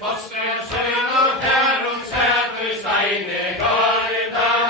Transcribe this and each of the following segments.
Foster, sønn og herren, sæter steine, går i dag.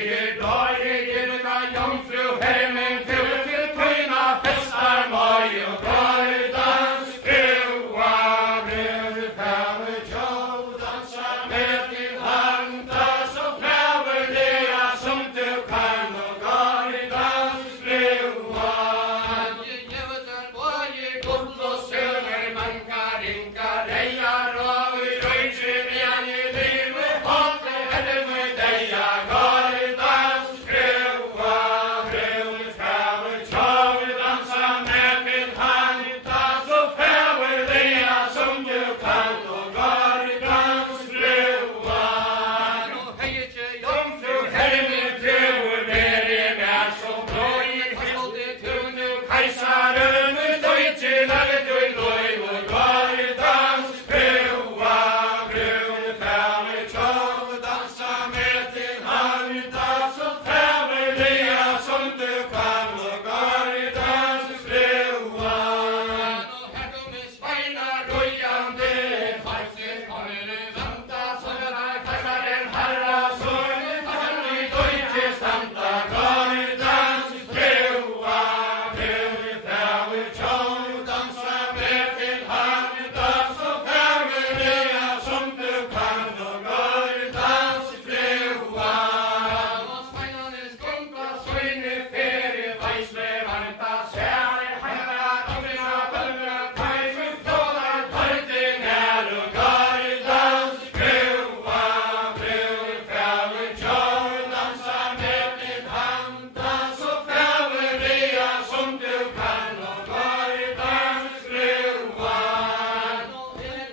sier dårlig gilda jomfru hermen til tøyna festar møy og gardans brua brun fæver tjov dansa med til handa så fæver det som du kan og gardans brua Jøvdan bøye gull og søver mankar inkar reiar og røytrim igjen i livet hånd herme deia gardans brua brun fæver tjov dansa med til handa så fæver det som du kan og gardans brua Nå heitje jomfru herme drøver veri vær som blåir halde tunu kaisaren støytje lage døy løy og gardans brua brun fæver tjov dansa med til handa så fæver det som du kan og gardans brua Nå her kommer speinar røyande farser kommer vanta så er kaisaren herra sønne farne døytje standa gardans brua brun fæver tjov dansa med til handa så fæver det som du kan og gardans brua Nå speinarnes gonga søyne feri veisle varmta sære herra omrina bønna kaiser flådar tørte nær og gardans brua brun fæver tjov dansa med til handa så fæver det som du kan og gardans brua Nå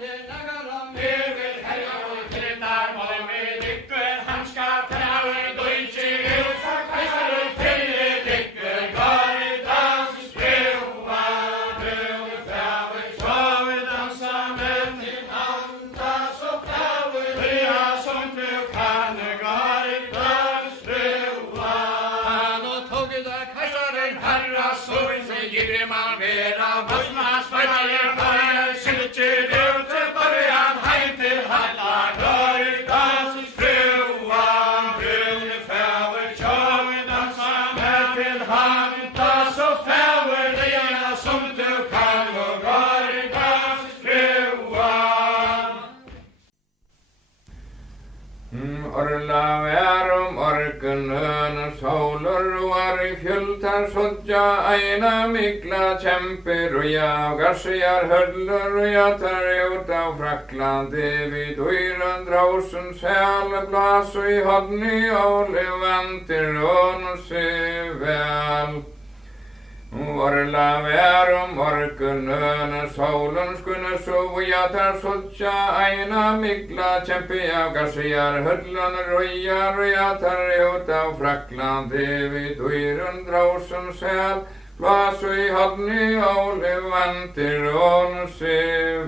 det nagara mever herra og krettar mål med dykkur han skal fæver døytje ut for kaisaren felle dykkur gardans brua brun fæver tjov dansa med til handa så fæver det som du kan gardans brua Nå tog da kaisaren herra sønne gidre man vera vågna speinar bare syltje ut bare han heim til halla gardans brua brun fæver tjov dansa med til handa så fæver det som du kan og gardans brua Orla værum orken høna sólur var I fjöltar sodja eina mikla kjemper og jeg gassiar höllur og jeg tar ut av Fraklandi vid øyren drausen sæle blas og I hodni åle vantir og se vel Orla værum orken høna sólun skunne sov og jeg tar sodja eina mikla kjempe jeg gassiar høllun røyar og jeg tar ut av Fraklandi vid øyren drausen sæl blas og I hodni åle vantir og se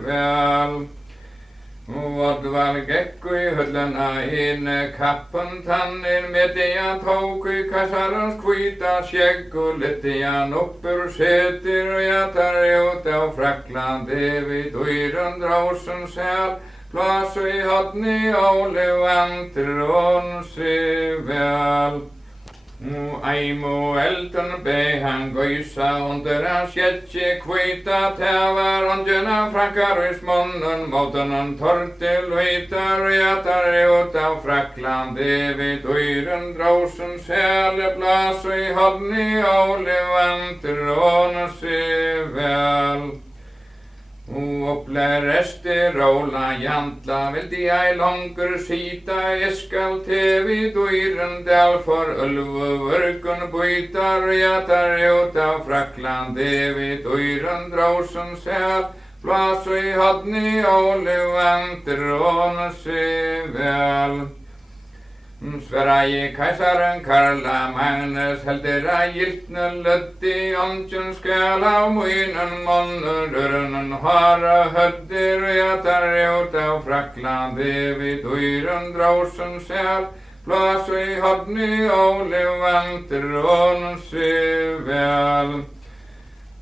vel Vodval gekk I høllena inn kappen tannir med han tók I kassarans kvita skjegg og lette han oppur setir og jeg tar ut av Fraklandi vid øyren drausen sæl plass og I hodni åle vantir og se vel Eimo elden bei han gøysa under hans skjetje kvita tevar ondjena frankar I smunnen måten han tortil vitar og jeg tar ut av Fraklandi vid øyren drausen sæle plass og I hodni åle vantir og se vel Opplær resti róla jantla vildi jeg langur sita jeg skal til vid øyren del for ulvu vørkun bøytar og jeg tar ut av Fraklandi vid øyren drausen sæl plass og I hodni åle vantir og se vel Sverige kaisaren Karla Magnus heldur giltne løtti åndjen skal av munnen månner døren hara hødder og jeg tar ut av Fraklandi vid øyren drausen sæl plass og I hodni åle vantir og se vel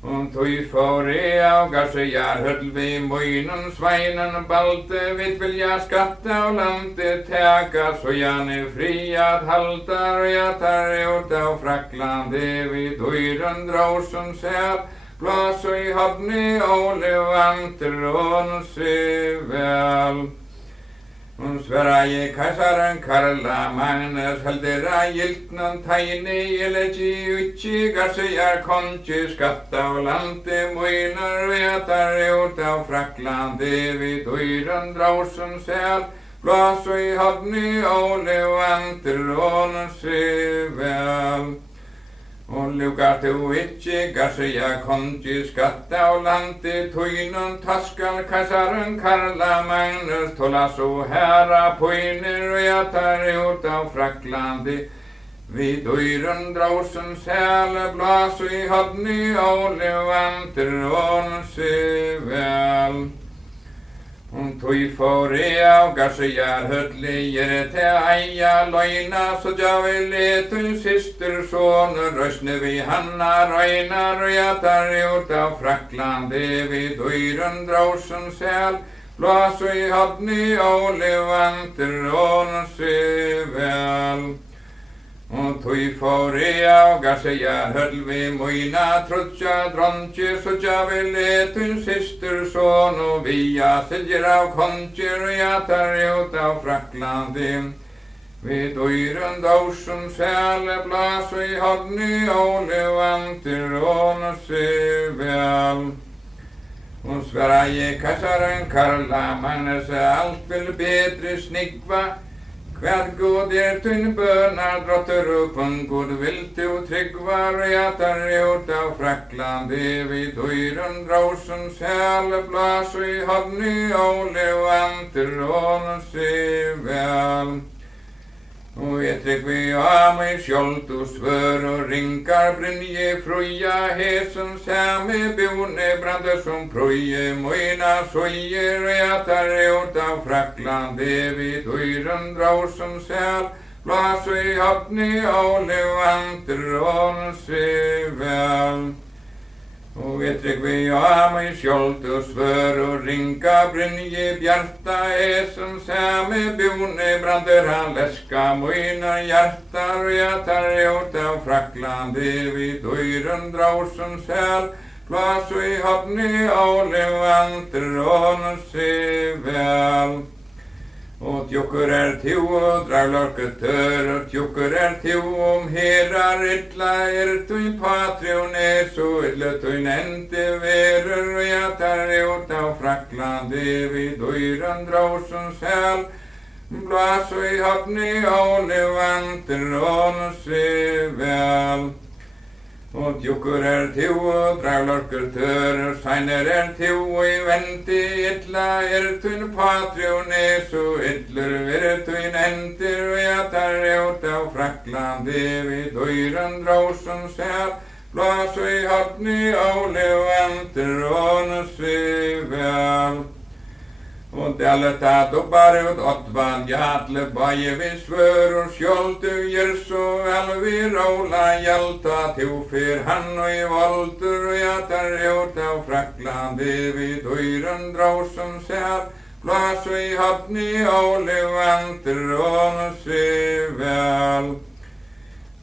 Og tøy for av gassejar høll vi møynen sveinen balte vid vilja skatta og lande teka så gjerne fri at haltar og jeg tar ut av Fraklandi vid døyren dråsen sel blås og i hodni og levanter og se vel. Sverige kaisaren Karla Magnus heldera giltnan teini elegi utji gassejar konji skatta og lande møyner og jeg tar ut av Fraklandi vid døyren dråsen sel blås og i hodni og levanter og se vel. Og lukar tu itchi gasseja konji skatta og lande tøynen taskal kaisaren Karla Magnus tola så herra pøyner og jeg tar ut av Fraklandi vid døyren dråsen sel blås og i hodni og levanter og se vel. Tøy for av gassejar hødligere til eia løgna så javel etun syster soner røsne vi hanna røynar og jeg tar ut av Fraklandi vid døyren dråsen sel blås og i hodni og levanter og se vel. Og tøy for av gassejar høll vi møyna trutja dronje så javel etun syster son og via siljer av konjer og jeg tar ut av Fraklandi vid døyren dråsen sel blås og i hodni og levanter og se vel. Og Sverige kaisaren Karla Magnus alt vil bedre snigva hver god tynn bønar drotter upp god vilt og tryggvar og jeg tar ut av Fraklandi vid døyren dråsen sel blås og i hodni og levanter og se vel. Og jeg trygg vi av meg skjold og svør og rinkar brynje fruja hesen samme bjone brande som prøye møyna søyer og jeg tar ut av Fraklandi vid døyren dråsen sel blås og i hodni og levanter og se vel. Og jeg trygg vi av meg skjold og svør og rinka brynje bjarta esen samme bjone brander han leska møyna hjartar og jeg tar ut av Fraklandi vid døyren dråsen sel blås og i hodni og levanter og se vel. Og tjokker to og draglarket tør og tjokker to herar ytla tøyn patriones og ytla tøyn ente verer og jeg tar ut av Fraklandi vid døyren dråsen sel blås og i hodni og levanter og se vel. Og tjokker to og draglarket tør og seiner to og i vente ytla tøyn patriones og ytler tøyn enter og jeg tar ut av Fraklandi vid døyren dråsen sel blås og i hodni og levanter og se vel. Og alle tatt oppar ut åttvann jatle baie vi svør og skjold du gjør så vel vi råla hjelta to fyr han og i volter og jeg tar ut av Fraklandi vid døyren dråsen sel blås og i hodni og levanter og se vel.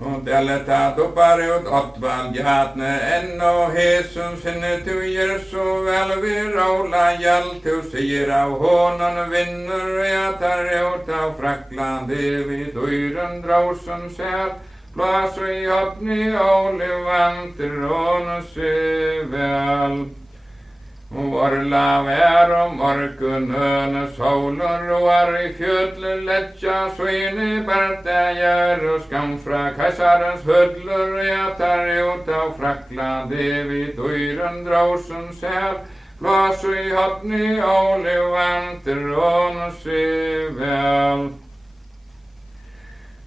Og alle tatt oppar ut åttvann jatne enn og hesen sinne tu gjør så vel vi råla hjalt tu sier av hånden vinner og jeg tar ut av Fraklandi vid døyren dråsen sel blås og i hodni og levanter og se vel. Og orla vær og morgen høne soler og i fjødler letja søyne berta gjør og skam fra kaisarens hødler og jeg tar ut av Fraklandi vid døyren dråsen sel blås og i hodni og levanter og se vel.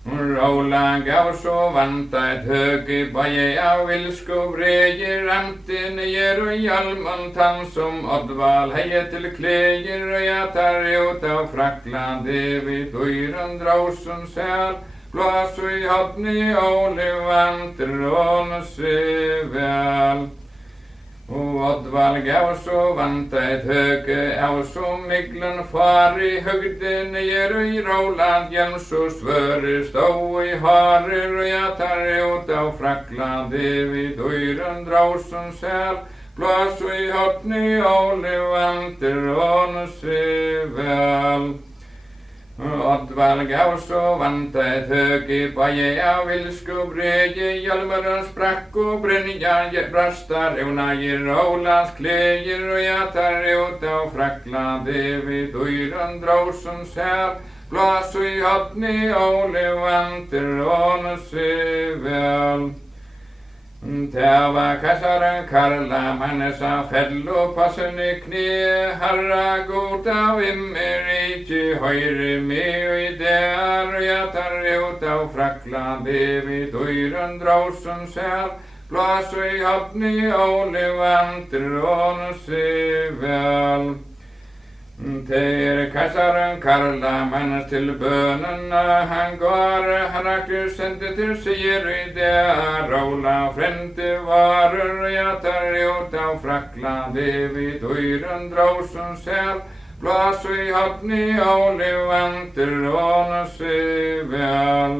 Råla gav så vanta et høge baie av vilsko breger ramte nyer og hjalman tann som Oddval heie til kleger og jeg tar ut av Fraklandi vid døyren dråsen sel blås og i hodni og levanter og se vel. Og Oddvald gav så vant et høge av så miglen far i høgde nere i Roland hjem så svøre stå i harer og jeg tar ut av Fraklande vid øyren drausen sel blås og i hotni åle vanter og se vel. Oddvald gav så vant et høge baie av vilsku breie hjelmeren sprakk og brenja brastar evna i Rolands kleger og jeg tar ut av Fraklande vid øyren drausen sel blås og i hotni åle vanter og se vel. Tava kassaren Karla mannesa fello passen i kne herra god av immerike høyre med og i der og jeg tar ut av Fraklande vid øyren drausen sel blås og i hotni åle vanter og se vel. Ter kassaren Karla mannes til bønene han går han akter sendte til sier i det Rola frente varer og jeg tar ut av Fraklande vid øyren drausen sel blås og i hotni åle vanter og se vel.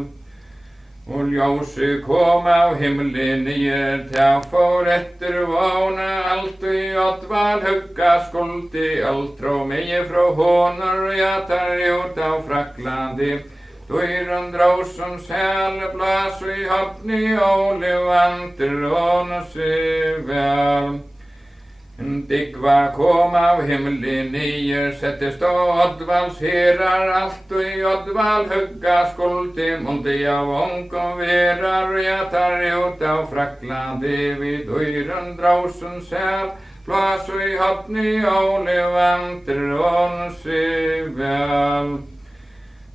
Og ljósi kom av himmelen nyer til for etter vågne alt og i Oddvald hugga skuldi alt trå meie fra håner og jeg tar ut av Fraklande øyren drausen sel blås og i hotni åle vanter og se vel. Digva kom av himmelen nyer, settes då Oddvalds herar, alt og i Oddvald hugga skuldi, mundi av onkom verar, og jeg tar ut av Fraklande vid øyren drausen sel, blås og i hotni åle vanter og se vel.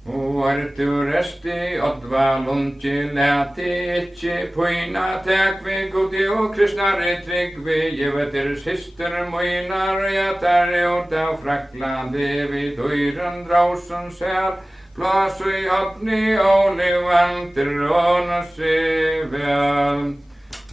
Og du rest i Oddvald ungi leti ikkje poina tek vi godi og kristnare trygg vi givet syster moinar og jeg tar ut av Fraklande vid øyren drausen sel blås og i hotni åle vanter og se vel.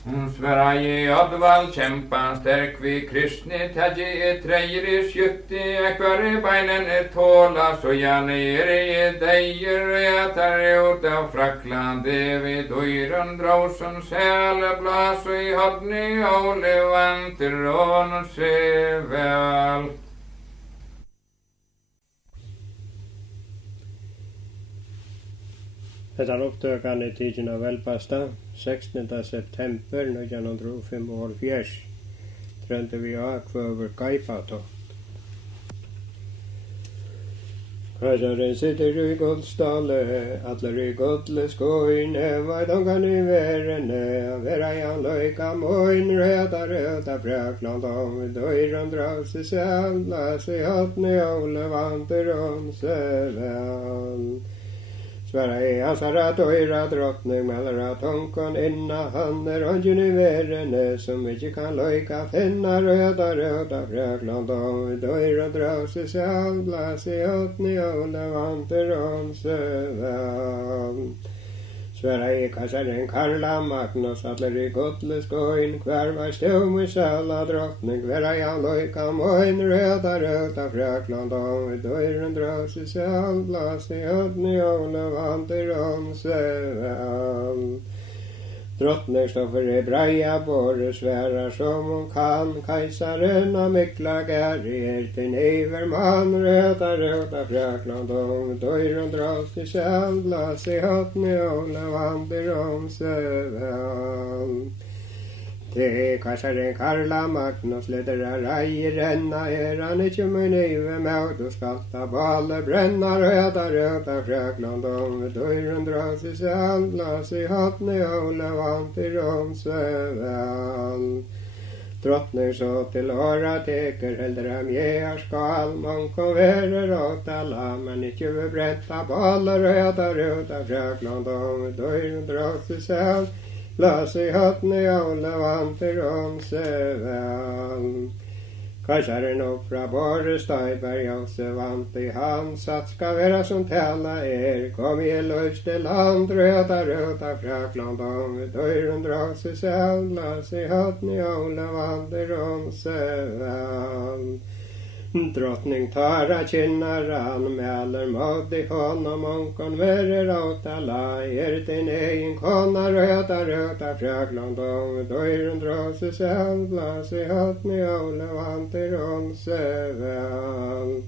Sverra i Oddvald kjempan sterk vi kristni tægji treier i skjutti ekvar i beinen tåla så jeg nere i deier og jeg tar ut av Fraklande vid øyren drausen sel blås og i hotni åle vanter og se vel. Dette opptøkene tidsen av Velpasta, 16. september 1945, trønte vi av kvøver Gaipato. Kajaren sitter i Godsdale, atler i Godleskoine, vaidangan i verene, vera jan løyka moin, reda røda Frakland om døyren draus i sel, blas i hotni åle vanter om se vel. Sverra i ansara døyra drottning, melra tonkon inna han ongen i verene, som ikkje kan løyka finna røda Frakland om døyra draus i sel, blas i hotni åle vanter om se vel. Sverra i kassaren Karla Magnus, atler i Godleskoin, hver var stjom i sela drottning, vera jan løyka moin, røda Frakland om døyren draus i sel, blas i hotni åle vanter om se vel. Drottning stoffer i breia båre sværa som hon kan, kajsaren av mikla gæri til nevermann, røda Frakland om døyren draus i sel, blas i hotni åle vanter om se vel. Til kajsaren Karla Magnus leder rei renna, han ikkje mun ive med, du skal ta balle brenna, røda Frakland om døyren draus i sel, blas i hotni åle vanter om se vel. Drottning så til åra teker helder am jeg skal, man kan være rått alla, men ikkje ved bretta balle, røda Frakland om døyren draus i sel, blas i hotni åle vanter om se vel. Kajsaren opp fra Båre Støyberg, Jose vant i hans, at skal være som tala kom i løste land, røta Frakland, om vi døren dras i selvlas, i hatten i Ole vandrer om sevan. Drottning Tara kynnar han, meller måd i honom, onkon verer åtala, din egen kona, röta Frakland, om vi døren dras i selvlas, i hatten i Ole vandrer om sevan.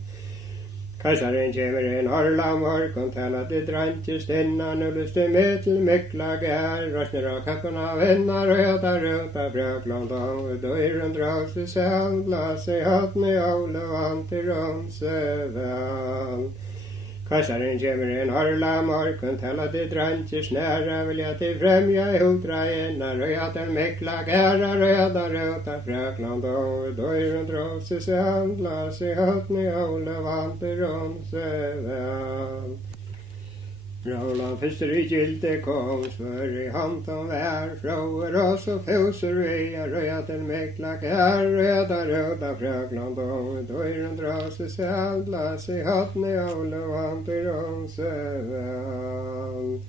Kajsaren kommer inn harla morgon til at det drantjes inna, nu lyste med til mykla gær, røsner av kappena vennar, røta Frakland, om vi døren dras i selvlas, i hatten i Ole vandrer om sevan. Kajsaren kommer inn harla morgon til at det drantjes næra, vilja til fremja i hutra inna, røta mykla gæra, røta Frakland, om vi døren dras i selvlas, i hatten i Ole vandrer om sevan. Roland fyster i gilde kom, svør i hantan vær, fråer oss og fjøser vi, røta mykla gæra, røta Frakland, om vi døren dras i selvlas, i hatten i Ole vandrer om sevan.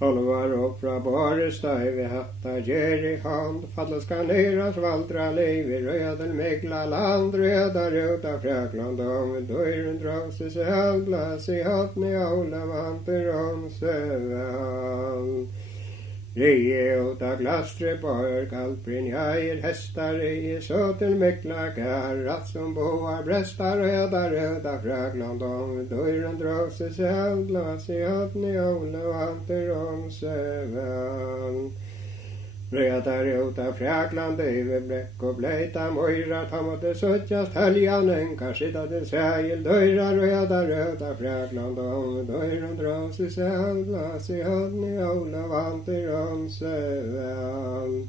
Alle var opp fra Båre Støy, vi hatta gjer i hand, fattles kan nyras valdra liv, i røta mykla land, røta Frakland, om vi døren dras i selvlas, i hatten i Ole vandrer om sevan. Rie uta glastre borg, alprinjaer hestar i, så til mykla gær, at som boar brestar, røta Frakland, om vi døren dras i selvlas, i hatten i Ole vandrer om sevan. Røta Frakland, över bläck och blöta mojra, ta mot det suttjast helganen, kanskje till sägel dörra, röta Frakland, om vi dörren dras i selvlas, i hatten i Ole vandrer om sevan.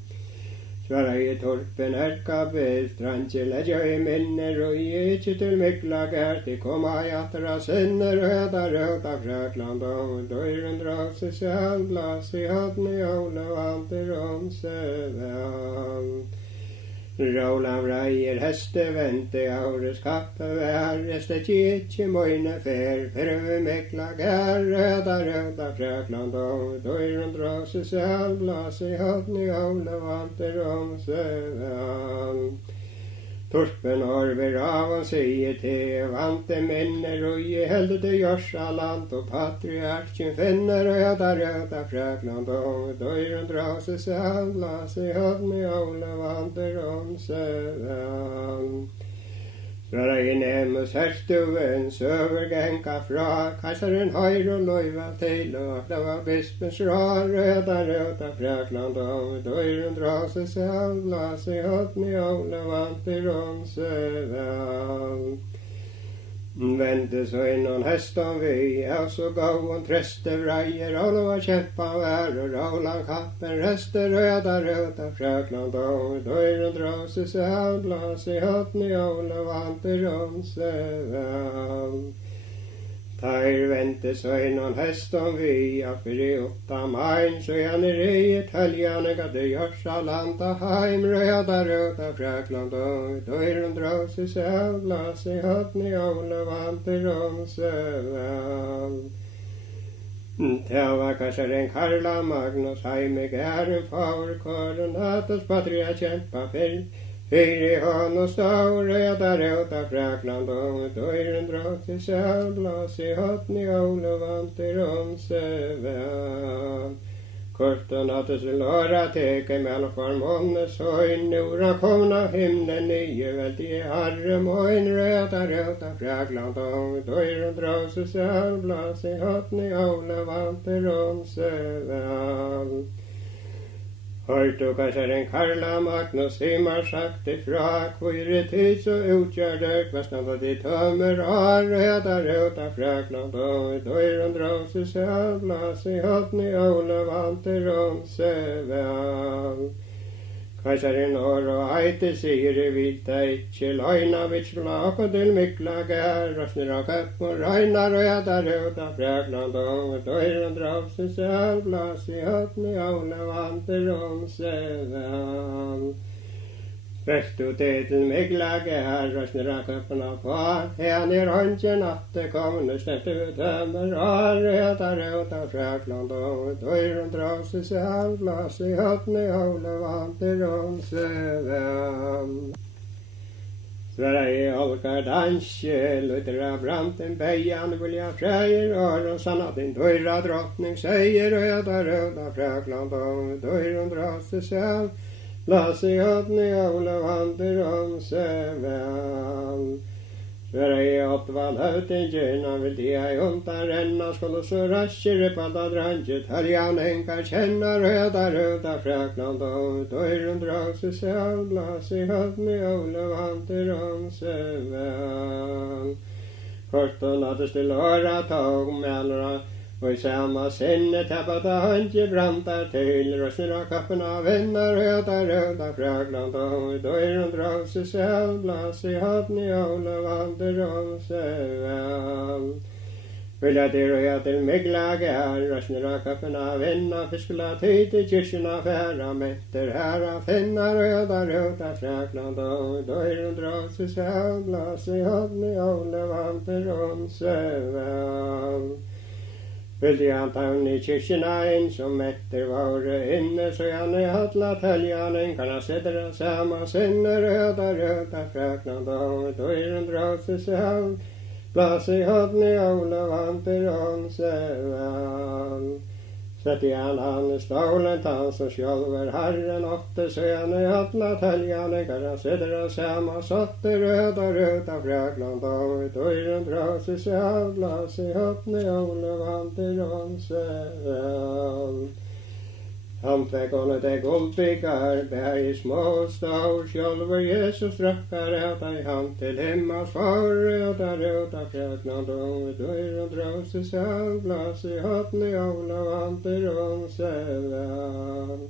Svara i torpen erkabe, strandje ledja i minner, og ikke til mykla gær, til koma i atra sinner, røta Frakland, om vi døren dras i selvlas, i hatten i Ole vandrer om sevan. Roland reier heste vente, aures kappe vær, reste ikke møyne fer, prøve mykla gær, røta Frakland, om vi døren dras i selvlas, i hatten i Ole vandrer om sevan. Torpen orver av og sier til, vante minner, og i helde til Jorsaland, og patriarken finner, røta Frakland, om vi døren dras i selvlas, i hatten i Ole vandrer om sevan. Fra i Nemus herstuven, søvergenka fra, kajsaren høyr og løyva til, og det var bispens rar, røta Frakland, om vi døren dras i selvlas, i hatten i Ole vandrer om sevan. Vente så innan hästan vi, så gåen treste vreier, alle var kjempa vær, og Roland kappen reste, røta Frakland, om vi døren dras i selvlas, i hatten i Ole vandrer om sevan. Tair vente så innan hästan vi, i 8 main, så han i riet helgane, gadde Jorsaland, heim, røta Frakland, om vi døren dras i selvlas, i hatten i Ole vandrer om sevan. Det var kajsaren Karla Magnus, heime gæren favorkåren, hattes patria kjempa Fyri han og stå, røta Frakland, om vi døren dras i selvlas, i hatten i Ole vandrer om sevan. Korten hattes låra teke mellom formånes høyn, nora komna himlen nye, veldige herre møyn, røta Frakland, om vi døren dras i selvlas, i hatten i Ole vandrer om sevan. Hørt og kajsaren Karla Magnus himar sagt ifra, kvire tid så utgjør det, kvestnad at de tømmer har, røta Frakland, om vi døren dras i selvlas, i hatten i Ole vandrer om sevan. Kajsaren og eite sier i vita ikkje, løgna vitslak og til mykla gær, røsner av kapp og røyna, røta Frakland, om vi døren dras i selvlas, i hatten i Ole vandrer om sevan. Vestu til mikla gær, røstnera køppena på, hen i røntgen atte komne sterte tømmer, og røta frækland og døyren drøse seg, glas i høttene håle vant i rånseven. Sverre i holkar danske, lytter av branten bejan, vilja freier, og sann at din døyra drottning sier, røta frækland og døyren drøse seg, Las i høttene håle vant i rånseven. Sverre i åttval høttingen, han vil de ei unta renna, skulle så raskere på da dranget, haljan enkar kjenna røda frækland og døyren drøse seg, las i høttene håle vant i rånseven. Korten hadde stille åra tog melra, og i samma sinne tappet av håndje brantar til, røsner av kappena vinner, røda frækland og døyren drøse seg, blas i høttene håle vant i rånseven. Vil jeg til røya til mikla gær, røsner av kappena vinner, fiskela tid til kyrkjena færa, metter herra finna, røda frækland og døyren drøse seg, blas i høttene håle vant i rånseven. Vilde han tavn i kyrkjena inn, som etter vare inne, så han i hatla täljanen, kan han sedra samma sinne, røda frækland og døyren drøse seg, blas i høttene håle vant i rånseven. Sett i han i stålen, han som sjølver herren åtte, så han i hatla täljanen, kan han sedra samma sotte, røda frækland og døyren drøse seg, blas i høttene håle vant i rånseven. Han fikk henne til guldbyggar, bær i små og stor, sjølver Jesus drakkar etter i hand til himmels for, røda frækland og døyren drøse seg, blas i høttene håle vant i rånseven.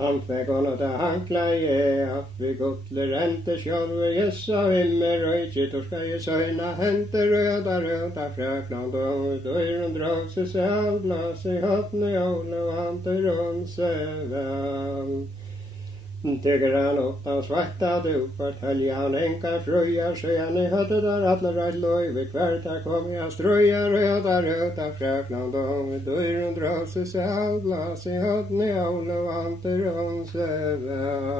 Han fikk henne til hankleie, at vi gotler rente, sjølver Jessa vimmer, og ikke torska i søyna hente, røda frækland og døyren drøse seg, blas i høttene håle vant i rånseven. Tycker han upp han svarta dupar, tälja han enkar fröjar, så han i hötte där alla rätt löjve, kvärta kom jag ströja, röda fräkland och dörren dröse sig, glas i hötten i håle vant i rånseven.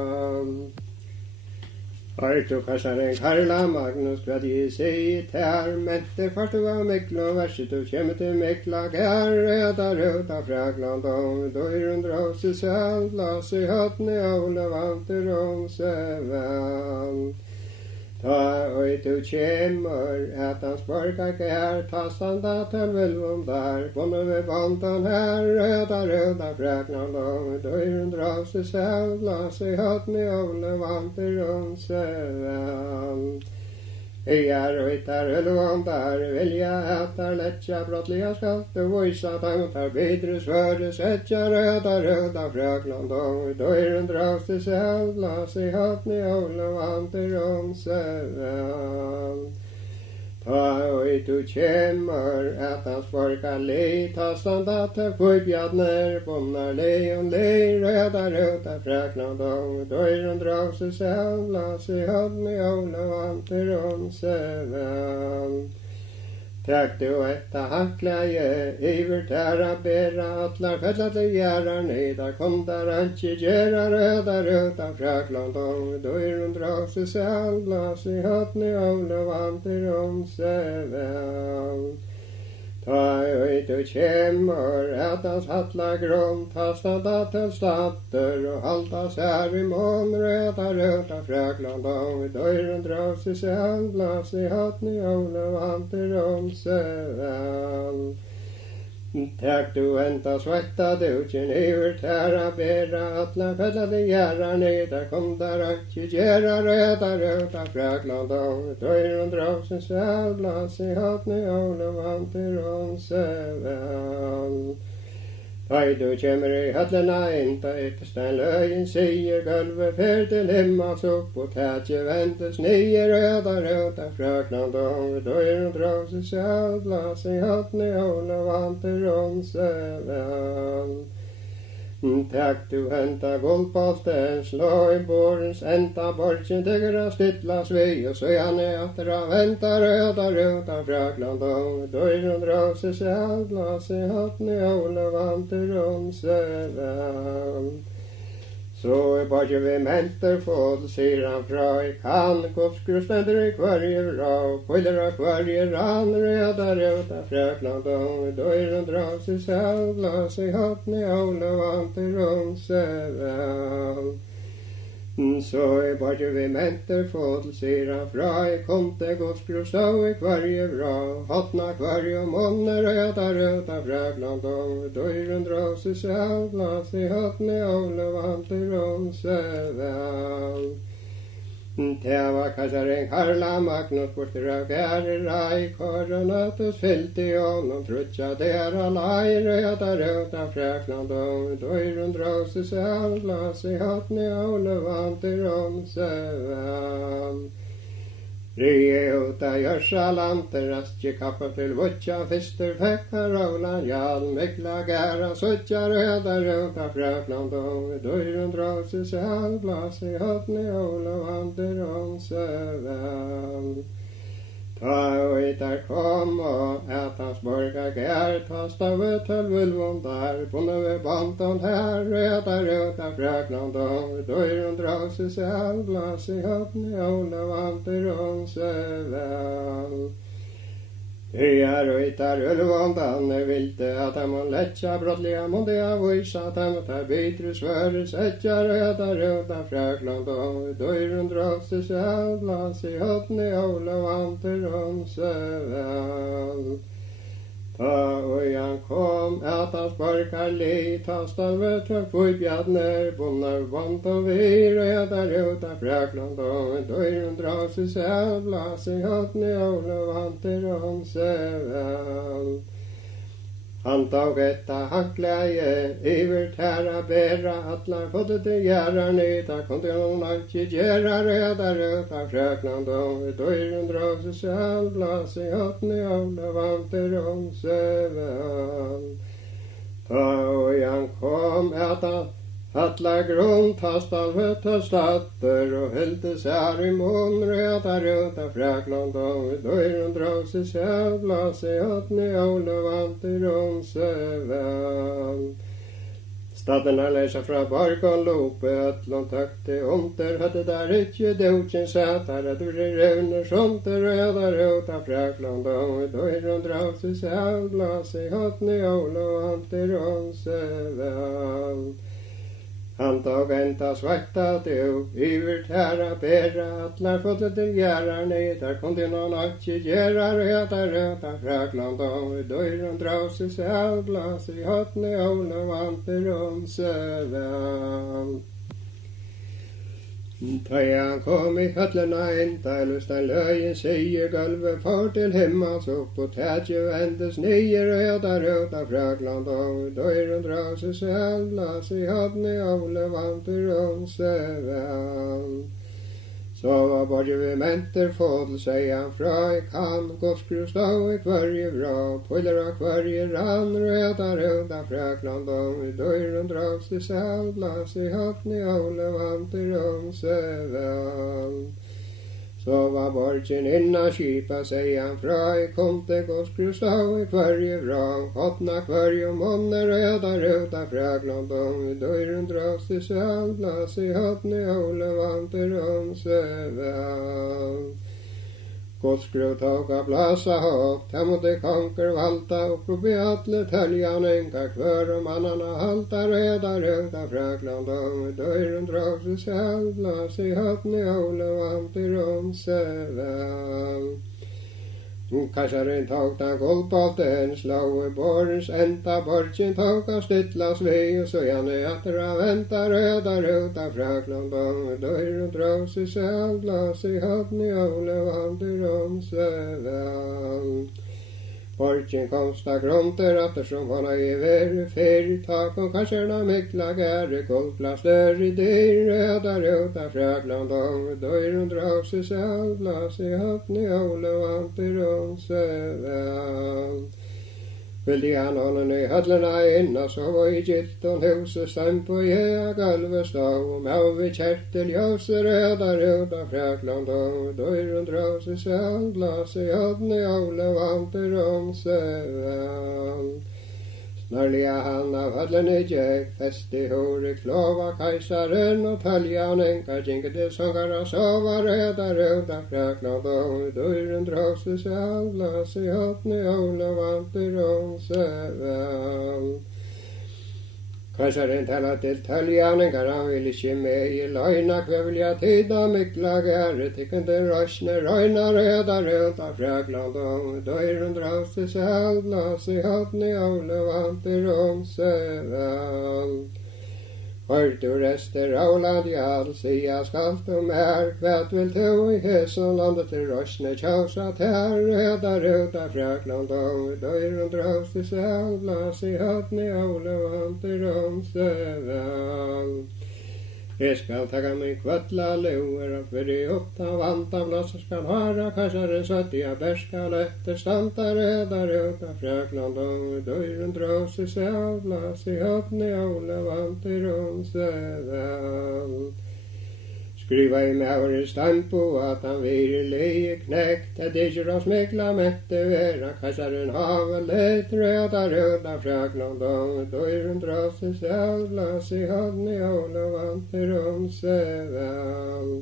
Arto kassaren Karla Magnus kvad i sig tär, mente fast det var mikla verset och kjem till mikla gär, röda fräkland och dörren dröse sig, glas i hötten i håle vant i rånseven. Ta oi tu kjemmer, at han sparkar gær, tastan datel velvom der, bonne ved vantan her, röda fräkland og døyren drøse seg, glas i høtten i håle vant i rånseven. Jeg oi velvom der, vilja etter letja brottliga skatt, og vise tankar bedre svøre, setja röda fräkland og døyren drøse seg, glas i høtten i håle vant i rånseven. Ta oi tu kjemmer, at han sparkar lei, tastan datter kvibjadner, bonnar leon lei, röda fräkland og døyren drøse seg, glas i høtten i håle vant i rånseven. Takk du etta hankleie, iver tæra bera, atlar fella til gjerrar neda, kondar antje gjerra, röda fräkland og døyren drøse seg, glas i høtten i håle vant i rånseven. Ta oi tu kjemmer, at hans hattla grunn, tastan datel statter, og halta sær i mån, röda fräkland og døyren drøse seg, glas i høtten i håle vant i rånseven. Takk du enta svetta dukjen iver tæra bera, atla fella de gjerrar neda, kondar antje gjerra, röda fräkland og døyren drøse seg, glas i høtten i håle vant i rånseven. Hei du kjemmer i høtlena innta etterstein løyen, sier gulvet fer til himmels opp, og tætje ventes nye, röda fräkland og døyren drøse seg, glas i høtten i håle vant i rånseven. Takk du henta guldbolten, slå i borens enda borgen, digger stilla svei, og så gjerne at dere venter røda ruta frakland og døyren råse seg, glas i hatten i ole vanter om søvann. Så er bare vi menter fått, sier han fra I kan, kopskru stender I kvarje vrå, pøyler av kvarje rann, reda ruta frakland og døyren råse seg, glas I hatten i ole vanter om søvann. Så er bare vi menter fått, sier han fra I kom til godskru stå I kvarje vrå, hotna kvarje månne røda ruta frakland og døyren råse seg, glas I hatten I ole vanter om søvann. Det var kassaren Karla Magnus borter av gære rai, koronatus fyllt I ånden, trutja dera lai, røda ruta frakland og døyren råse seg, glas I hatten I ole vanter om søvann. Rie uta Jørsalanter, rastje kappa til vutja, fister fekka rålan, jan mikla gæra, sutja røda ruta frakland og døyren råse seg, glas I hatten I ole vanter om søvann. Ta og der kom og etans borga gær, ta stavet til vulvon der, bunne ved bantan her, røda ruta frakland og døyren råse seg, glas I hatten I ole vanter om søvann. og der ulvon danne vilte, at de må letja brottliga månde av vise, at de tar bitre svøre, setja røda ruta frakland og døyren råse seg, glas I hatten I ole vanter om søvann. Ta og han kom, at han sparkar li, ta stalvet tøk bjadner, bonnar vant og vi, røda ruta frakland og døyren råse seg, glas I hatten I ole vanter om søvann. Han tog etta hankleie, ivert herra bera, atlar fått til gjerrar nita, kom til noen ikke gjerra, røda ruta frakland og døyren råse seg, glas I hatten I ole vanter om søvann. Ta og han kom, atlar grunn, ta stalvet og statter, og helte sær I mån, røda ruta frakland og døyren råse seg, glas I hatten I ole vanter om søvann. Stadena leisa fra barkon lope, ötlon tøkte onter, høtte der ikkje dødjen sætar, at uri revner sonter, røda ruta frakland og døyren råse seg, glas I hatten I ole vanter om søvann. Han tog enta svarta døv, ivert herra bera, atlar fått til gjerrar nita, kom til noen ikke gjerrar, røda ruta frakland og døyren råse seg, glas I hatten I ole vanter om søvann. Ta han kom I høllena enda, lustan løyen sier gulvet for til himmels opp, og tætje vendes nye, røda ruta frakland og døyren råse seg, glas I hatten I ole vanter om søvann. Så var bare vi menter fått, sier han fra I kan, godskru stå I kvarje vrå, pøyler av kvarje rann, røda ruta frakland og døyren råse seg, glas I hatten I ole vanter om søvann. Så var borgen inna skipa, sier han fra I kom til godskru stå I kvarje vrå, hotna kvarje månne, røda ruta frakland og døyren råse seg, glas I hatten I ole vanter om søvann. Godskru tog av blasa hopp, ta måtte konker valta, opp oppi atle tøljan enka kvør, og mannarna halta, røda ruta frakland og døyren råse seg, glas I hatten I ole vanter om søvann. Kassaren tog den guldbolten, slå I borens enda, borgen tog av stytlas vi, og så gjerne attra venta, røda ruta frakland og døyren råse seg, glas I hatten I ole vanter om søvann. Borgen komsta grunter, attersom han I veri fyr, tak og kasserna mikla gære, guldpla større dyr, røda ruta frakland og døyren råse seg, glas I hatten I ole vanter om søvann. Vildi han honom I höllena inna, så var I gitton huset stempo I gulvet stå, og med vi kjertel ljøse røda røda frækland, og døyren dra seg selv, glas I hodden I ole vanter om seg vel. Snarliga han av höllene gikk, fest I horik, lova kajsaren, og talja han enka jinkete sångara, sova røda frækland, og døyren dra seg selv, glas I hodden I ole vanter om seg vel. Kajsaren tala til taljaningar, han vil ikke med I løgna, hva vil jeg tida mikla gære, tikken den røsne, røyna røda frækland, og døyren dra seg selv, glas I hodden I ole vanter om seg vel. Hørt du rester avland jall, sia skalt kvært vil du I heson landet til røsne, tjausa ter røda frækland, og døyren dra seg selv, glas I hodden I ole vanter om seg vel. Jeg skal taga min kvötla luer, og fyrir åtta vanta blåser skal hara, kassaren satt I berska letter stanta røda frækland, og døyren dra seg selv, glas I hodden I ole vanter om seg vel. Skriva I maure stampo at han virkelig knekt, det ikke å smekla mette vera, kassaren hava lett røda frækland, og døyren dra seg selv, glas I hodden I ole vanter om seg vel.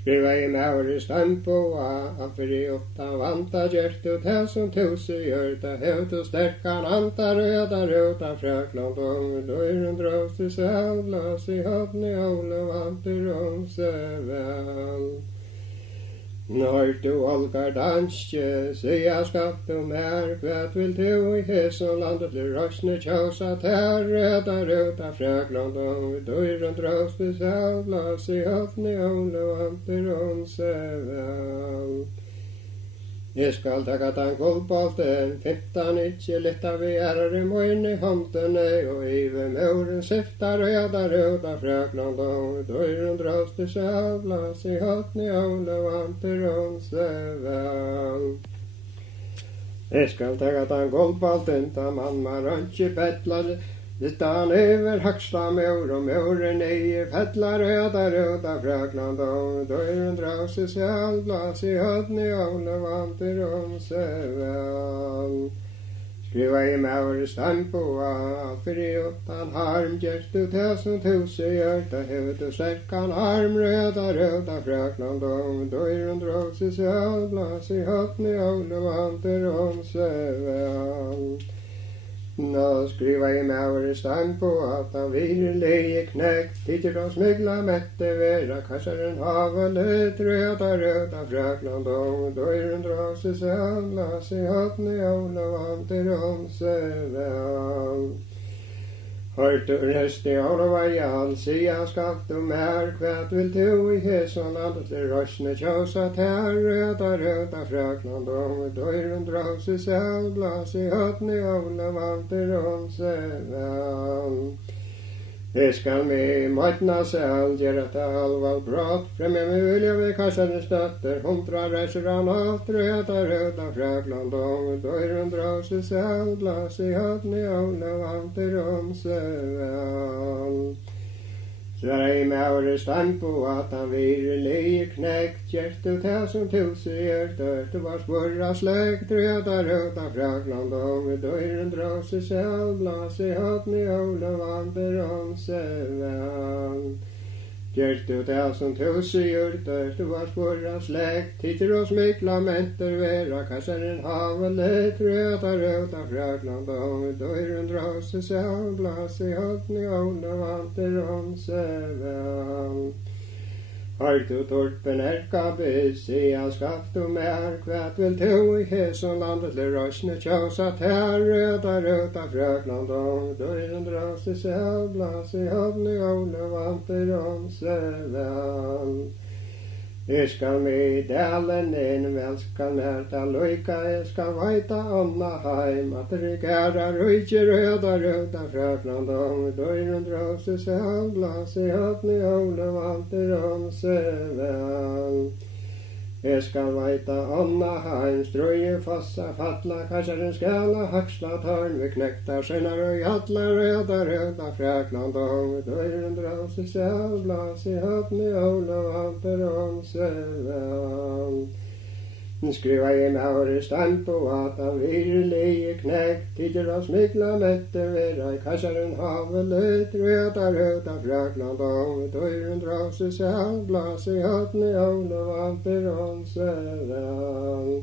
Skriva I maure stampo at fyrir åtta vanta gjertu til som tuse gjørta, høyt sterkan anta røda frækland, og døyren dra seg selv, glas I hodden I ole vanter om seg vel. Når du olgar danske, sia skatt mer, hva vil du I heson landet til røsne tjausa ter røda frækland, og døyren dra seg selv, glas I hodden I ole vanter om seg vel. Jeg skal taga den guldbolten, 15 ikke litt av I moin I håndene, og Ive mauren sifta røda frækland, og døyren dra seg selv, glas I hodden I ole vanter om seg vel. Jeg skal taga den guldbolten, da man ikke pettlar, litt han over haksta maur, og mauren fettla røda frækland, og døyren dra seg selv, glas I hodden I ole vanter om seg vel. Skriva I maure stampo at fyrir åttan harm gjertu til som tuse gjørta, høyt sterkan harm røda frækland, og døyren dra seg selv, glas I hodden I ole vanter om seg vel. Nå skriva I maure stampo at han virkelig knekt, titter å smigla mette vera, kassaren hava lett røda frækland, og døyren dra seg selv, glas I hodden I ole vanter om seg vel. Hørt du rest I ålova jall, sia skatt mer, hva vil du I heson landet til røsne tjausa ter røda frækland, og døyren dra seg selv, glas I hodden I ole vanter om seg vel. Jeg skal med matna selv, gjøre et alval brott, fremme med vilja ved kassarens døtter, 100 reiser han alt røda frækland, og døyren dra seg selv, glas I hodden I ole vanter om seg vel. Sverre maure stampo at han virkelig knekt, gjertu til som tuse gjørta, det var spurra slekt røda frækland, og døyren dra seg selv, glas I hodden I ole vanter om seg vel. Gjertu til som tuse gjørta, det var spurra slekt, titter å smikla menter vera, kassaren hava lett røda frækland, og døyren dra seg selv, glas I hodden I ole vanter om seg vel. Har du torpen erkabis, sia skatt mer, hva vil du I heson landet til røsne tjausa ter røda frækland, og døyren dra seg selv, glas I hodden I ole vanter om seg vel. Jeg skal med dalen inn, vel skal merta løyka, jeg skal veita anna heim, at det gæra røyke røda frækland, og døyren dra seg selv, glas I hodden I ole vanter om seg vel. Jeg skal veita Anna heim, strøye fossa, fatla, kassaren skala, haksla, tarn, vi knekta, skjønner og jatla, røda, frækland, og døren dras i sjæl, blas i hatten i åla, vanter om søvan. Skriva I maure stamp på at han virkelig knekt, tider og smikla mette vera I kassaren havelet, røda, frækland, og døren dras I sjæl, blas I hatten I åla, vanter om søvan.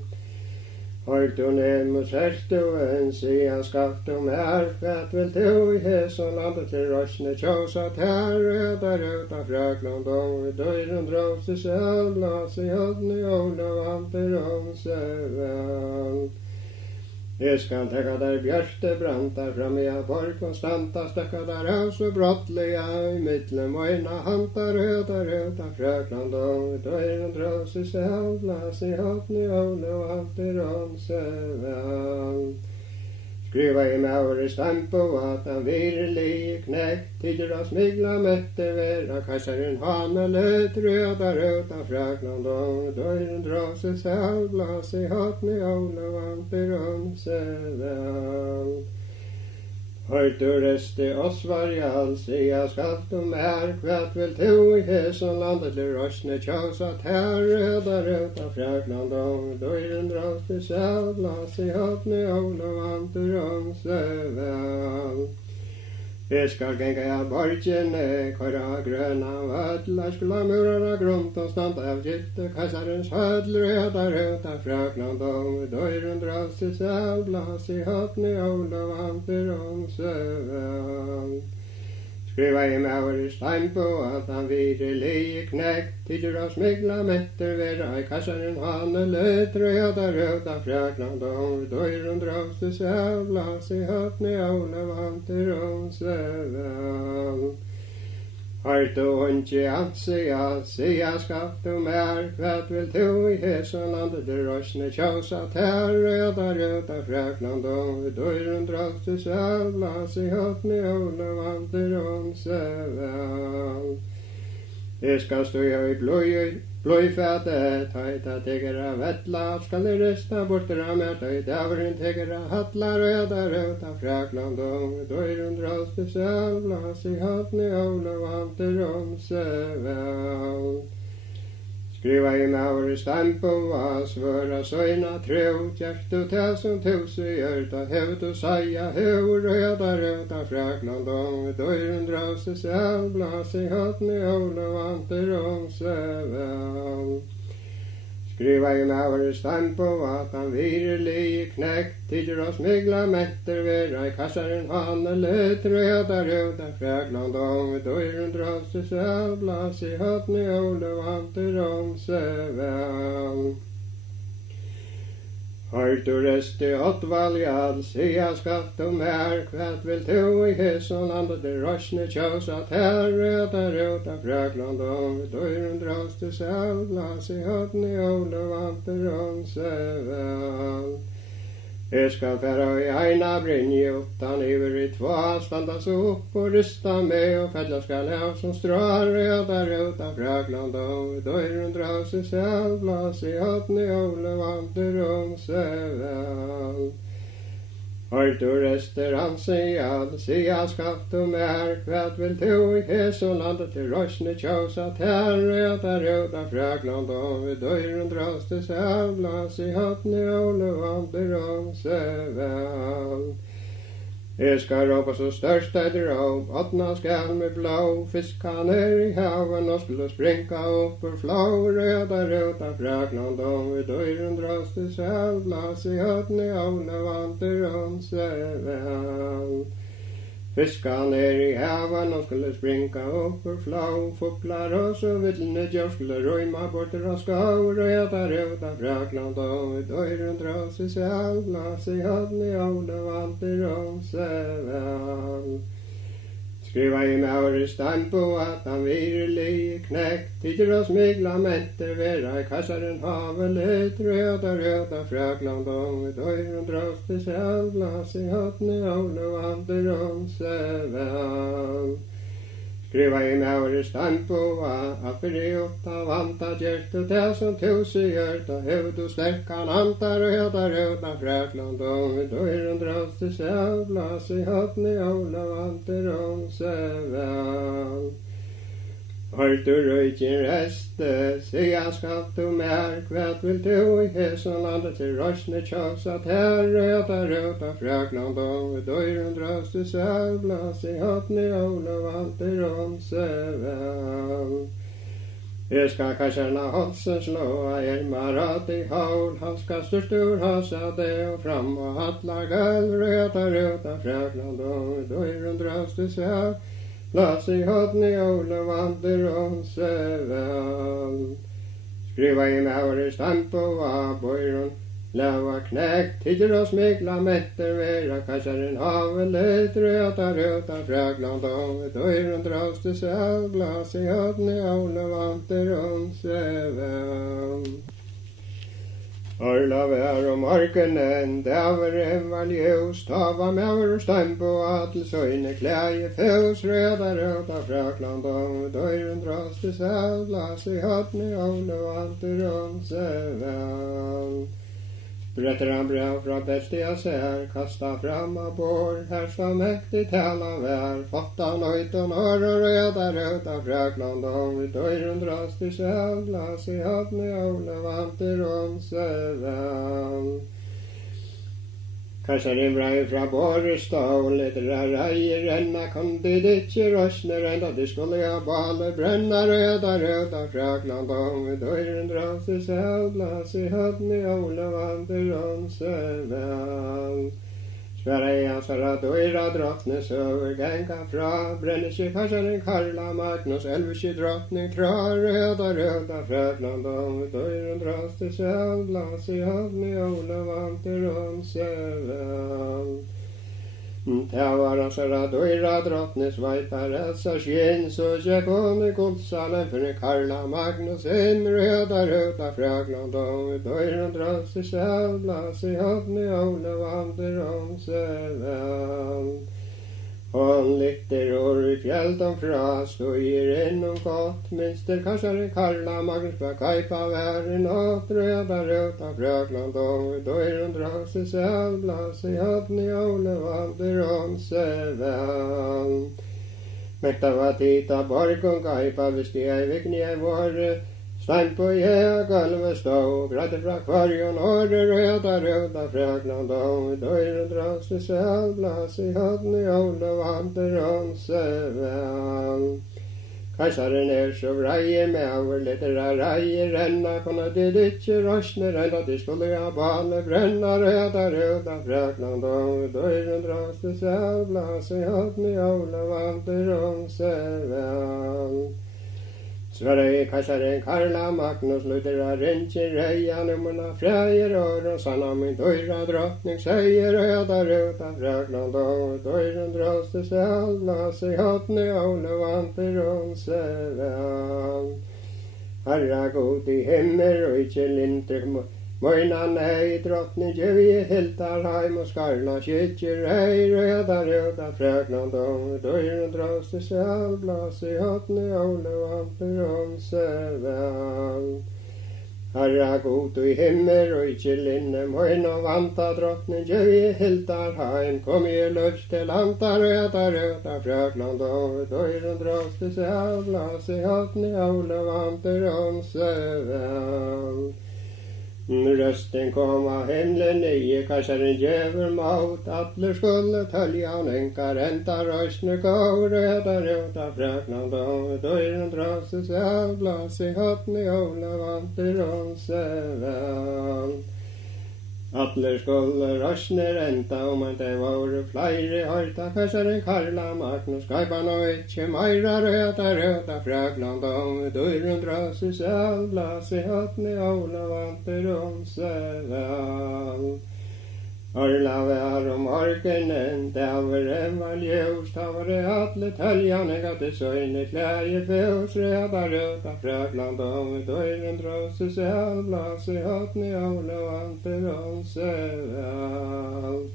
Høyt og nem og sert og en sian skaft og mer, kvært vil du I hæson landet til røsne tjåsa tær, røda, frækland, og døren dras I sjæl, blas I hatten I åla, vanter om søvan. Jeg skal tekka der bjørste brantar fram I a borg og stanta, stekka der haus og brottliga I mittlem og eina hanta, røda, frækland, og døren dras I sjæl, blas I hatten I åla, vanter om søvan. Skriva I maure stamp på at han virkelig knekt, tider og smigla mette vera, kassaren hanelet, røda, frækland, og døren dras I sjæl, blas I hatten I åla, vanter om søvan. Høyt og reste oss var I all, sia skalt og mer, kvært vil du I hæson landet til røsne tjåsa tær, røda, frækland, og døren dras I sjæl, blas I hatten I åla, vanter om søvan. Jeg skal genga av borgene, køyra grøna vødla, skula murara grunt og standa av gytte, kassarens hødl, røda, frækland, og døren dras I sjæl, blas I hatten I åla, vanter om søvan. Skriva I maure stamp på at han virkelig knekt, tider og smigla metter vera, I kassaren hanelet, røda, frækland, og døren dras I sjæl, blas I hatten I åla, vanter om søvan. Høyt og hundje ansia, sia skapt og mer, kvært vil du I hæson landet til røsne tjåsa tær, røda, frækland, og døren dras I sjæl, blas I hatten I åla, vanter om søvan. Jeg skal stå I bløyfætet, høyta teker av vettla, skal I resta bortera med tøy, dævren teker av hatla, røda, frækland, og døren dras I sjæl, blas I hatten I åla, vanter om søvan. Skriva I maure stamp på svøra søyna treu, kjert og tæl som tusi hjørta, hevd og saia, røda, frækland, og døren dras I sjæl, blas I hatten I åla, vanter om søvan. Skriva I maure stamp på at han virkelig knekt, tider og smigla metter vera, I kassaren hanelet, røda, frækland, og døren dras I sjæl, blas I hatten I åla, vanter om søvan. Høyt og reste åttvaljal, sia skatt og mer, kvært vil du I hæson landet til røsne tjåsa tær, røda, frækland, og døren dras I sjæl, blas I hatten I åla, vanter om søvan. Jeg skal færa I eina brinje, utan iver I tva, standa så opp og rysta med, og fella skal ha som strå, røda, frækland, og døren dras I sjæl, blas I hatten I åla, vanter om søvan. Høyt og rester ansial, sia skapt og mer, kvært vil du I hæson landet til røsne tjåsa tær, røda, frækland, og døren dras I sjæl, blas I hatten I åla, vanter om søvan. Jeg skal råpa så størst etter av, åttna skal med blå, fiska ned I haven og skulle springa opp og flå, røda, frækland, og døren dras I sjæl, blas I hatten I åla, vanter om søvan. Fiska ned I haven og skulle springa opp og flå, fuglar og så villene djur skulle røyma borter av skau, røda, frækland, og døren dras I sjæl, blas I hatten I åla, vanter om søvan. Skriva I maure stamp på at han virkelig knekt, tider og smigla metter vera, I kassaren havelet, røda, frækland, og døren dras I sjæl, blas I hatten I åla, vanter om søvan. Skriva I med stampo att förljuta vanta gert och det som tusen gjort och huvud och stärkan antar och höta röta fräkland och dörren dras till sävlas I hatten I åla vanter om sävel. Har du röjtjen reste, säga skatt du märk, vad vill du I häsen landet till röstne tjås att här röta fräkland och dörren dras till sävlas I hatten I åla vanter om sävel. Jag ska kasserna halsen slå, marat I haul, han ska stor hasa det och fram och hattlar gall, röta fräkland och dörren dras till sävlas. Las I hatten I åla vanter om sävel. Skriva I med stampo bojron, lava knäck, tider och smekla mätter vera, kassaren havelet, röta fräkland och dörren dras till sävel. Las I hatten I åla vanter om sävel. Arla vär om markenen, däver var ljus, tava med stampo till söjne kläje, fäus röta fräkland och dörren dras till sävel. Las I hatten I åla vanter om sävel. Berättar han brev från bästa sär, kasta fram och bor, här står mäktigt hela vär, fatta nöjton och röta fräkland och dörren dras till sävel. Las I hatten I åla vanter om sävel. Kassarin brev från borrestål, ett raraj renna kom det ditje röstner ända det skulle jag bale bränna röta fräkland och dörren dras till sävel. Las I hatten I åla vanter om sävel. Sverige sara dörra drottnes övergänga fra, bränner sig kassarin Karla Magnus elvishi drottning tra, röta fräkland och dörren dras till sävel. Las I hatten I åla vanter om sävel. Tävara sara dörra drottnes vajtar elsa skinn, så tjekon I Guldsalen för Karla Magnus in, röta fräkland och dörren dras till sävel. Las I hatten I åla vanter om sävel. Hon lytter år I fjälton fras, och ger inom gott, minster kassaren Karla Magnus på kajpa värre natt, röta fräkland och dörren dras till sävel. Las I hatten I åla vanter om sävel. Mäkta var tita borgon kajpa, visst I vikni våre, stampo golve stå, grädde fra kvarjon röta fräkland och dörren dras till sävel. Las I hatten I åla vanter om sävel. Kassaren så vraje med över lite raje renna, kunna det ditje röstner ända det skulle jag bale bränna röta fräkland och dörren dras till sävel. Las I hatten I åla vanter om sävel. Sverige kassaren Karla Magnus luddra rentje reja nummerna fräger och sanna min dörra drottning säger röta fräkland och dörren dras till sävel. Las I hatten I åla vanter om sävel. Herra god I himmel och I kjellinter Moina nej drottning Jevi hiltar heim och skarla kitcher ej röta fräkland och dörren dras till sävel. Las I hatten I åla vanter om sävel. Herra god I himmel och I kjellinne moina vanta drottning Jevi hiltar heim, kom I lust till anta röta fräkland och dörren dras till sävel. Las I hatten I åla vanter om sävel. Rösten komma himlen I kassaren djävul maut, atler skulle tölja enkar änta röstne gå, röta fräkland och dörren dras till sävel. Las I hatten I åla vanter om sävel. Atler skulle röstne änta om inte vore flere hörta kassaren Karla Magnus kajpan och itche majra röta fräkland och dörren dras till sävel. Las I hatten I åla vanter om sävel. Arla vär om markenen, däver var ljus, tavare atle täljan gatte söjne kläje fäus röta fräkland och dörren dras till sävel. Las I hatten I åla vanter om sävel.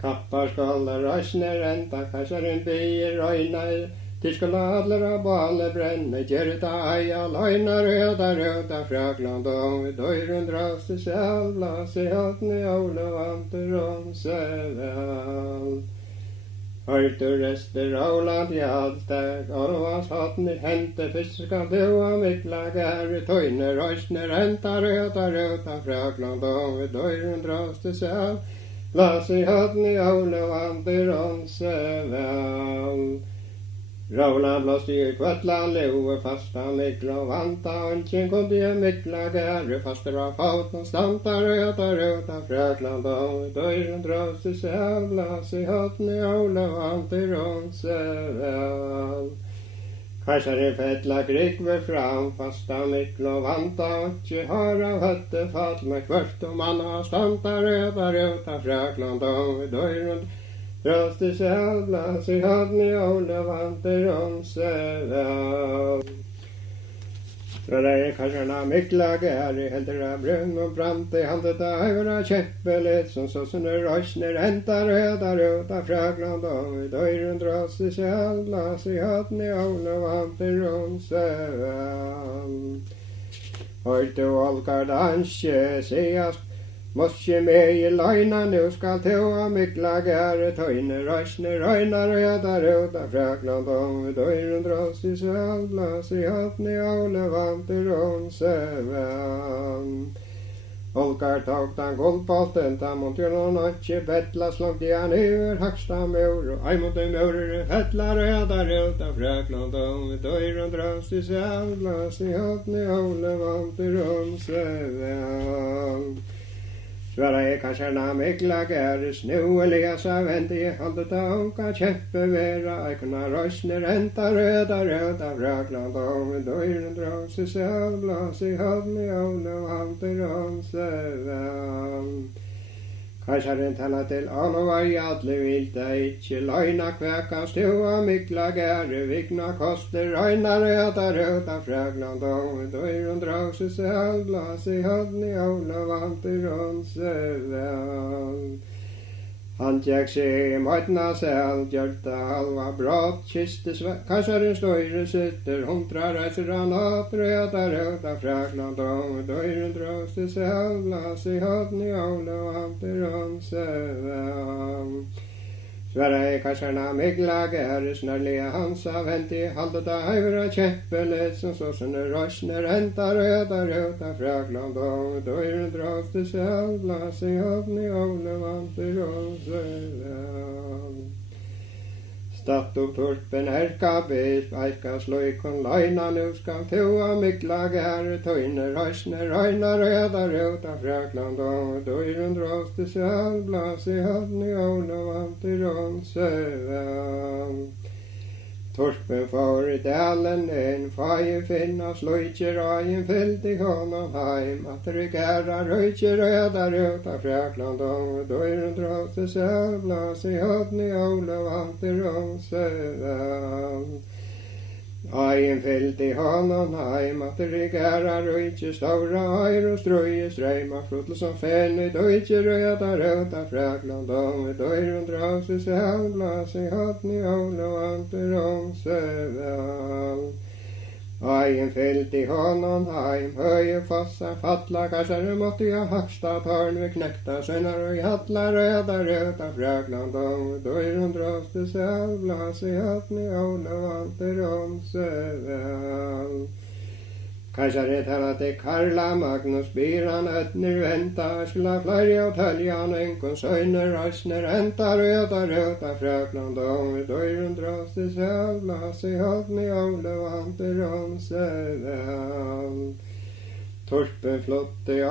Kappar skallar röstner änta kassaren bier röjna De skulle alle balle brenne, Gjerda eia løgna røda frakland og vi døyren draste selv, blas I hatten I ole vanter om seg vel. Hørte rester Auland I allsteg, og vas hatten I hente fiskal dua mikla gære tøyne, røysne renta røda frakland og vi døyren draste selv, blas I hatten I ole vanter om seg vel. Rauland blåste I kvettland, leve fasta mikla vanta, ønsken kunde jeg mikla gære, faster av fauten stanta, røda frakland, og døyren draste seg, blas I hatten I ole vanter om seg vel. Karsare fettla grikve fram, fasta mikla vanta, ønsken har av høtte fall, med kvart og manna stanta, røda frakland, og døyren draste seg, blas I hatten I ole vanter om seg vel. Fra der karsarna mikla gære, helder av brunn og brant, I handet av høyra kjeppelet, som sånne røysner henta røda frakland, og døyren draste seg, blas I hatten I ole vanter om seg vel. Hørte olkar danske, siast, Moske med I løgna, nu skal tåa mikla gære tøyne, røysne røyna røda frakland, og døyren draste seg, blas I hatten I ole vanter om seg vel. Olkar tog den guldpotten, ta montur noen ikke bettla, slångt I han over haksta mør, og ei mot en mører fettla røda frakland, og døyren draste seg, blas I hatten I ole vanter om seg vel. Svara I karsarna mikla gære, snuelige sa vente I haldet av onka kjeppe vera, eikona røysner enta røda frakland, og døyren draste seg, blas I hatten I ole vanter om seg vel. Karsaren tala til alvar I alle vilta, ikkje løgna kveka, stua mikla gære, vikna koster røyna røda frakland, og døyren draste seg, blas I hatten I ole vanter om seg vel. Han tjekk seg I møtna selv, gjørta halva brått, kiste karsaren støyre sitter, hundra reiser han hatt, røda frakland, og døyren draste seg, blas I hatten I ole vanter om seg vel. Svara I karsarna mikla gære, snarlige hansa venti, haldet av høyra kjeppelet, som sånne røysner henta røda frakland, og døyren draste seg, blas I hatten I ole vanter om seg vel. Statt og torpen herka bisp, eika sløykon løgna, nu skal tåa mikla gære tøyne, røysner røyna røda frakland, og døyren draste seg, blas I hatten I ole vanter om seg vel. Torpen for I dalen, en fai finna sløykjer, og en fyllt I honom heim, at gæra røykjer røda frakland, og døyren draste seg, blas I hatten I ole vanter om seg vel. Ein fyllt I honom heim, at gæra røykjer stora eir og strøye streima, flottel som fenn I døykjer røda frakland, og døyren draste seg, blas I hatten I ole vanter om seg vel. Ein fyllt I honom heim, høye fossar fatla, karsare måtte jeg haksta tårn ved knekta, sønner og hatla røda frakland, og døyren draste seg, blas I hatten I ole vanter om seg vel. Karsare tala til Karla Magnus Biran, øtner venta, skla flere og tøljan, enkon søyner, røysner enta røda frakland, og døyren draste seg, blas I hatten I ole vanter om seg vel. Torpen flotte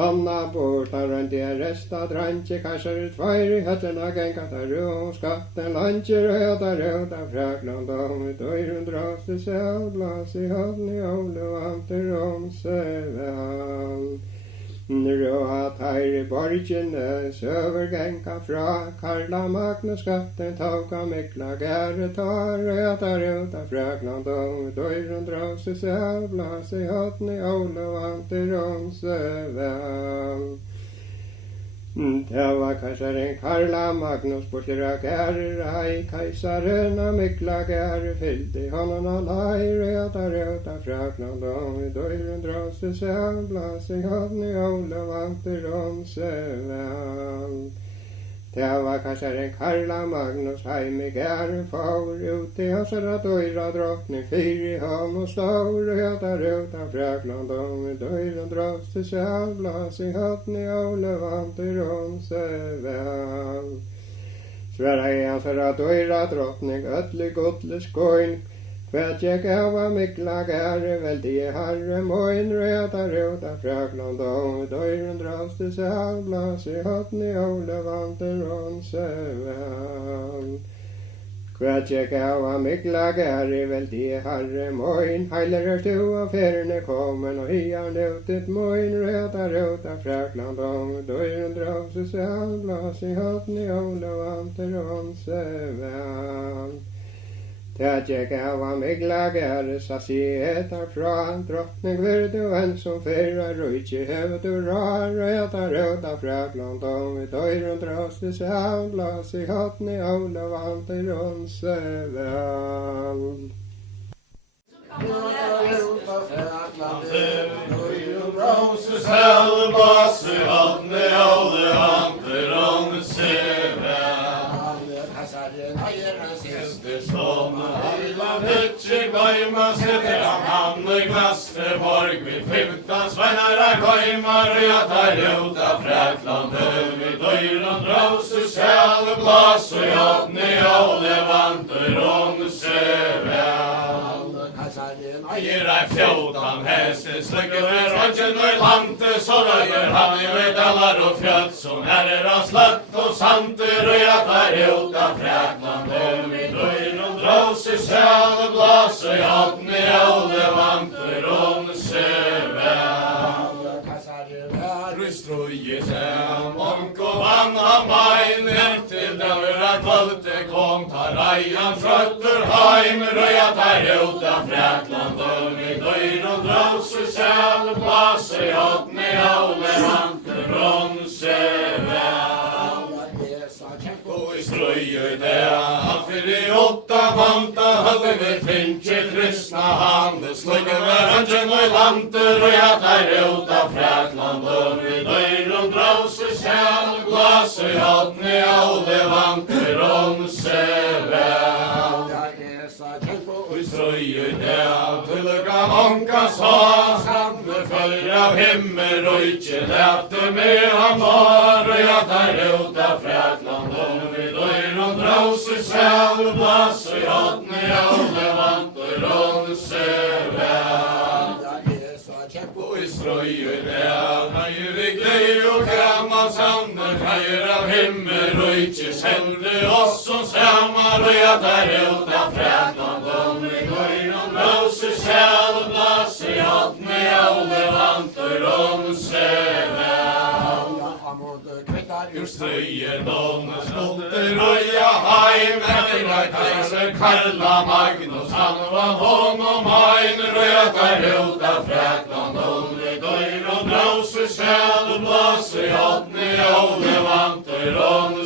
Anna bort, han rønt I resta drantje, karsare tveir I høttena genkata ro, skatten landje røda frakland, og døyren draste seg, blas I hatten I ole vanter om seg vel. Råa teir I borgene, søver genka fra, Karla Magnus skatten tauka mikla gære tar, røda frakland, og døyren draste seg, blas I hatten I ole vanter om seg vel. Det var kejsaren Karla Magnus bortera gärer, hej kejsaren av mikla gärer fyllde honom alla i röta Frakland och vid dörren dras det sävlas i han i Ola vanter om väl. Det var kejsaren Karla Magnus heim i gärer for ut i hans dörra drottning fyr i han och stor röta Frakland och vid dörren dras det sävlas i han i Ola vanter om väl. Sverre i hans dörra drottning ötlig godlig skoin kvärt jag gava mikla gäre väldige herre moin röta Frakland och dörren dras det sävlas i hatten i Ola vanter om väl. Kvärt jag gava mikla gäre väldige herre moin heiler du av färne kommen och hiar nutet moin röta Frakland och dörren dras det sävlas i hatten i Ola vanter om väl. Det jag gav mikla gäre sa etar från drottning vill du en som förra rujtje höv du röta Frakland om vid dörren dras det sävlas i hatten i Ola vanter om väl. Roses helbas i hatten i Ola vanter om Som heiland hittig vaima sitter han i Glasterborg vid 15 sveinar goimar röta Frakland vid dörren dras i självglas och hatten i Ola vanter om Eier 14 hester slugger ved rangen og i landet, så røyer han i vedalar og fjøtt, som han slett og santer, og jeg tar ut av Frakland, og vi døyren dras i sjæleblas, og hatten i Ola vanter om Strøye seg monk og vann av meinen til den kvølte kom tar reian frøtter heim røya tar ut av Frakland og vi døyren dras i sjæleblas i hatten i Ola vanter om og i strøye det han fyrir 8 manta hadde vi finnkje kristna han slugger med rangen og i landet og jeg tar ut av Frakland og vi døyren dras i sjæleblas i hatten i Ola vanter om og i strøye det tullega monka sa samme følger av himmel og ikke lette med han var og jeg tar ut av Frakland og vi døyren dras i sjæleblas i hatten i Ola vanter om og i strøye det nøyer vi gled og gammal sander feir av himmel og ikke kjente oss som samar og jeg tar ut av Frakland og vi døyren dras i sjæleblas i hatten i Ola vanter om strøye donne skotter røya heim etter kejser Karla Magnus han var honom ein røya tar ut av Frakland og vi døyren dras i sjæleblas i hatten i Ola vanter om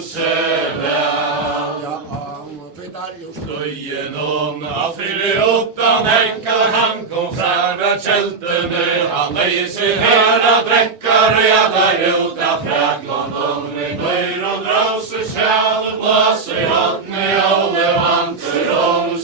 strøye donne av 48 nenkade han kom fra kjeltene han leier seg her av drekkar røya tar ut av Frakland og vi døyren dras i sjæleblas i hatten i Ola vanter om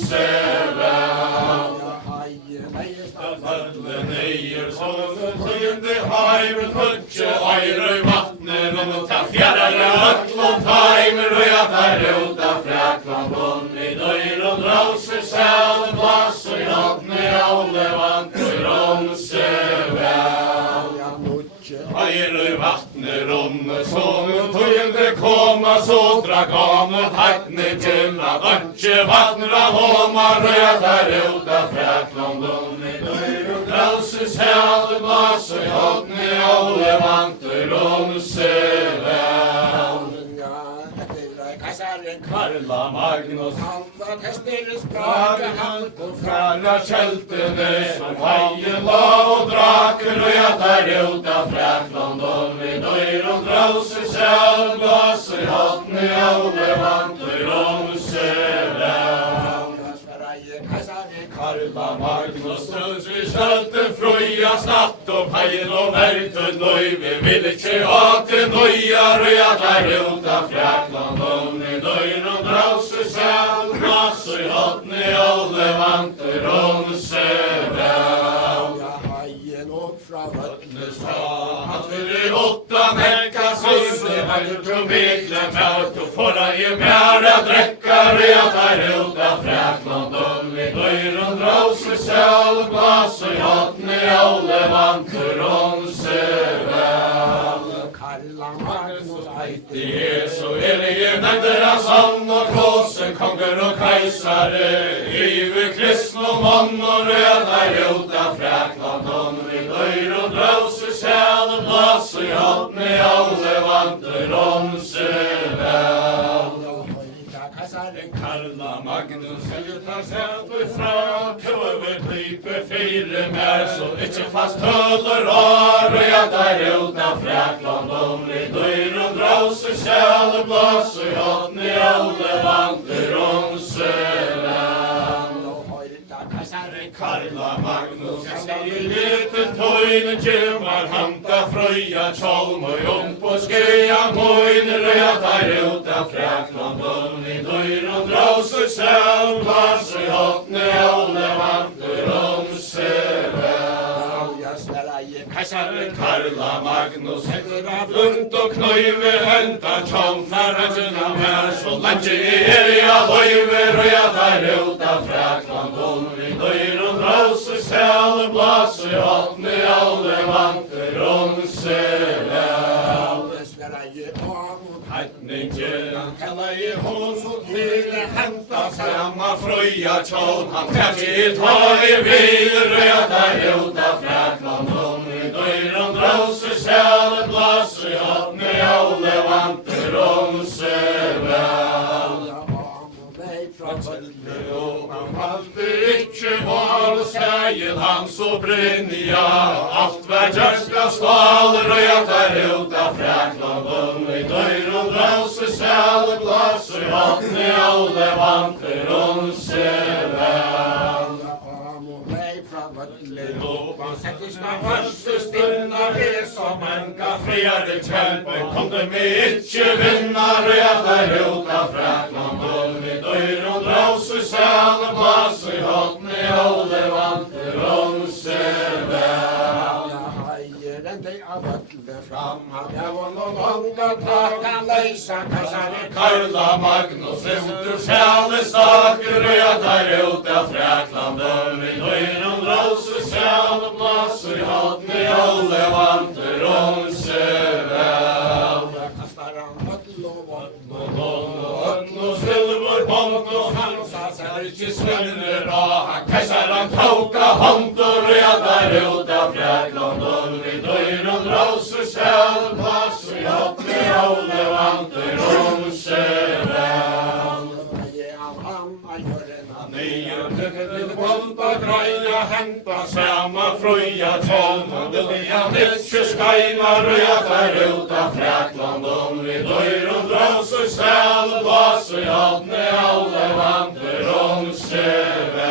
Alle neier som tøyende heimen høtje eire i vattner og ta fjærare høtlund heimer og jeg tar ut av Frakland og vi døyren dras i sjæleblas i hatten i Ola vanter om eire i vattner som tøyende koma så drak an og hattne til at øtje vattner av homar og jeg tar ut av Frakland og vi døyren dras i sjæleblas i hatten i Ola vanter om Kassaren Karla Magnus. Han var testeres Drake han kom fra kjeltene som haien la og draker og jatter ut av Frakland og vi døyr og drauser selv glaser hatten i alle vanter om søve. Karla Magnus trøs vi skjølte frøya snatt og peil og vertøy nøy vi vil ikke hate nøyar og jatter ut av Frakland og vi døyr og drauser selv glaser hatten i alle vanter om søve. Han fyrir 8 nekka søyne, vært og mikle mært og forra I mæra drekkar I at her ut av Frakland og vi døyr og drauser selv glas og hatten I alle vanter om søve. Karla Magnus Det så elige nevder av sann og kåsen, konger og keisare, hive kristne og mann og rød her ut av Frakland og vi døyr og drauser selv glas og hatten I alle vanter om søve. Karla Magnus tar seg fra køver klype fire mer så ikke fast høller og jatter ut av Frakland og vi døyr og drauser selv glas og hatten I alle vanter om søve. Karla Magnus sier lite tøyne kjemar hanta frøya tjolm og på skøya møyne røya tar ut av Frakland og vi døyr og drauser selv glas og hatten I alle vanter om søve. Karla Magnus heter av lunt og knøyve henta tjolm faragina mer så lenge I løyve røya tar ut av Frakland og vi døyr og drauser selv glas og hatten I alle vanter om søve. Heitningen kallar I hos og kvile henta samma frøya tjolm han tætti ta I vil røya tar ut av Frakland og vi døyr og drauser selv glas og hatten I alle vanter om søve. Han hadde ikke var seier han så brennia alt var kjørska staler og jatter ut av Frakland og vi døyr og drauser selv glas og hatten I alle vanter om søve. Han settes na første stinna ved som en friare kjempen kom det med ikke vinnar og jatter ut av Frakland og vi døyr og drauser selv glas og hatten I alle vanter om søve. Karla Magnus ut sjæle staker og jatter ut av Frakland og vi døyr og drauser selv glas og hatten I alle vanter om søve. Og silver bånd og hansa ser ikke svinner og han keisaren tauka hånd og jatter ut av Frakland og vi døyr og drauser selv glas og hatten I alle vanter om søve. Nye til bolta greia henta samma frøya tjolm og vilja ikke skeina røya tar ut av Frakland og vi døyr og drauser selv glas og hatten I alle vanter om søve.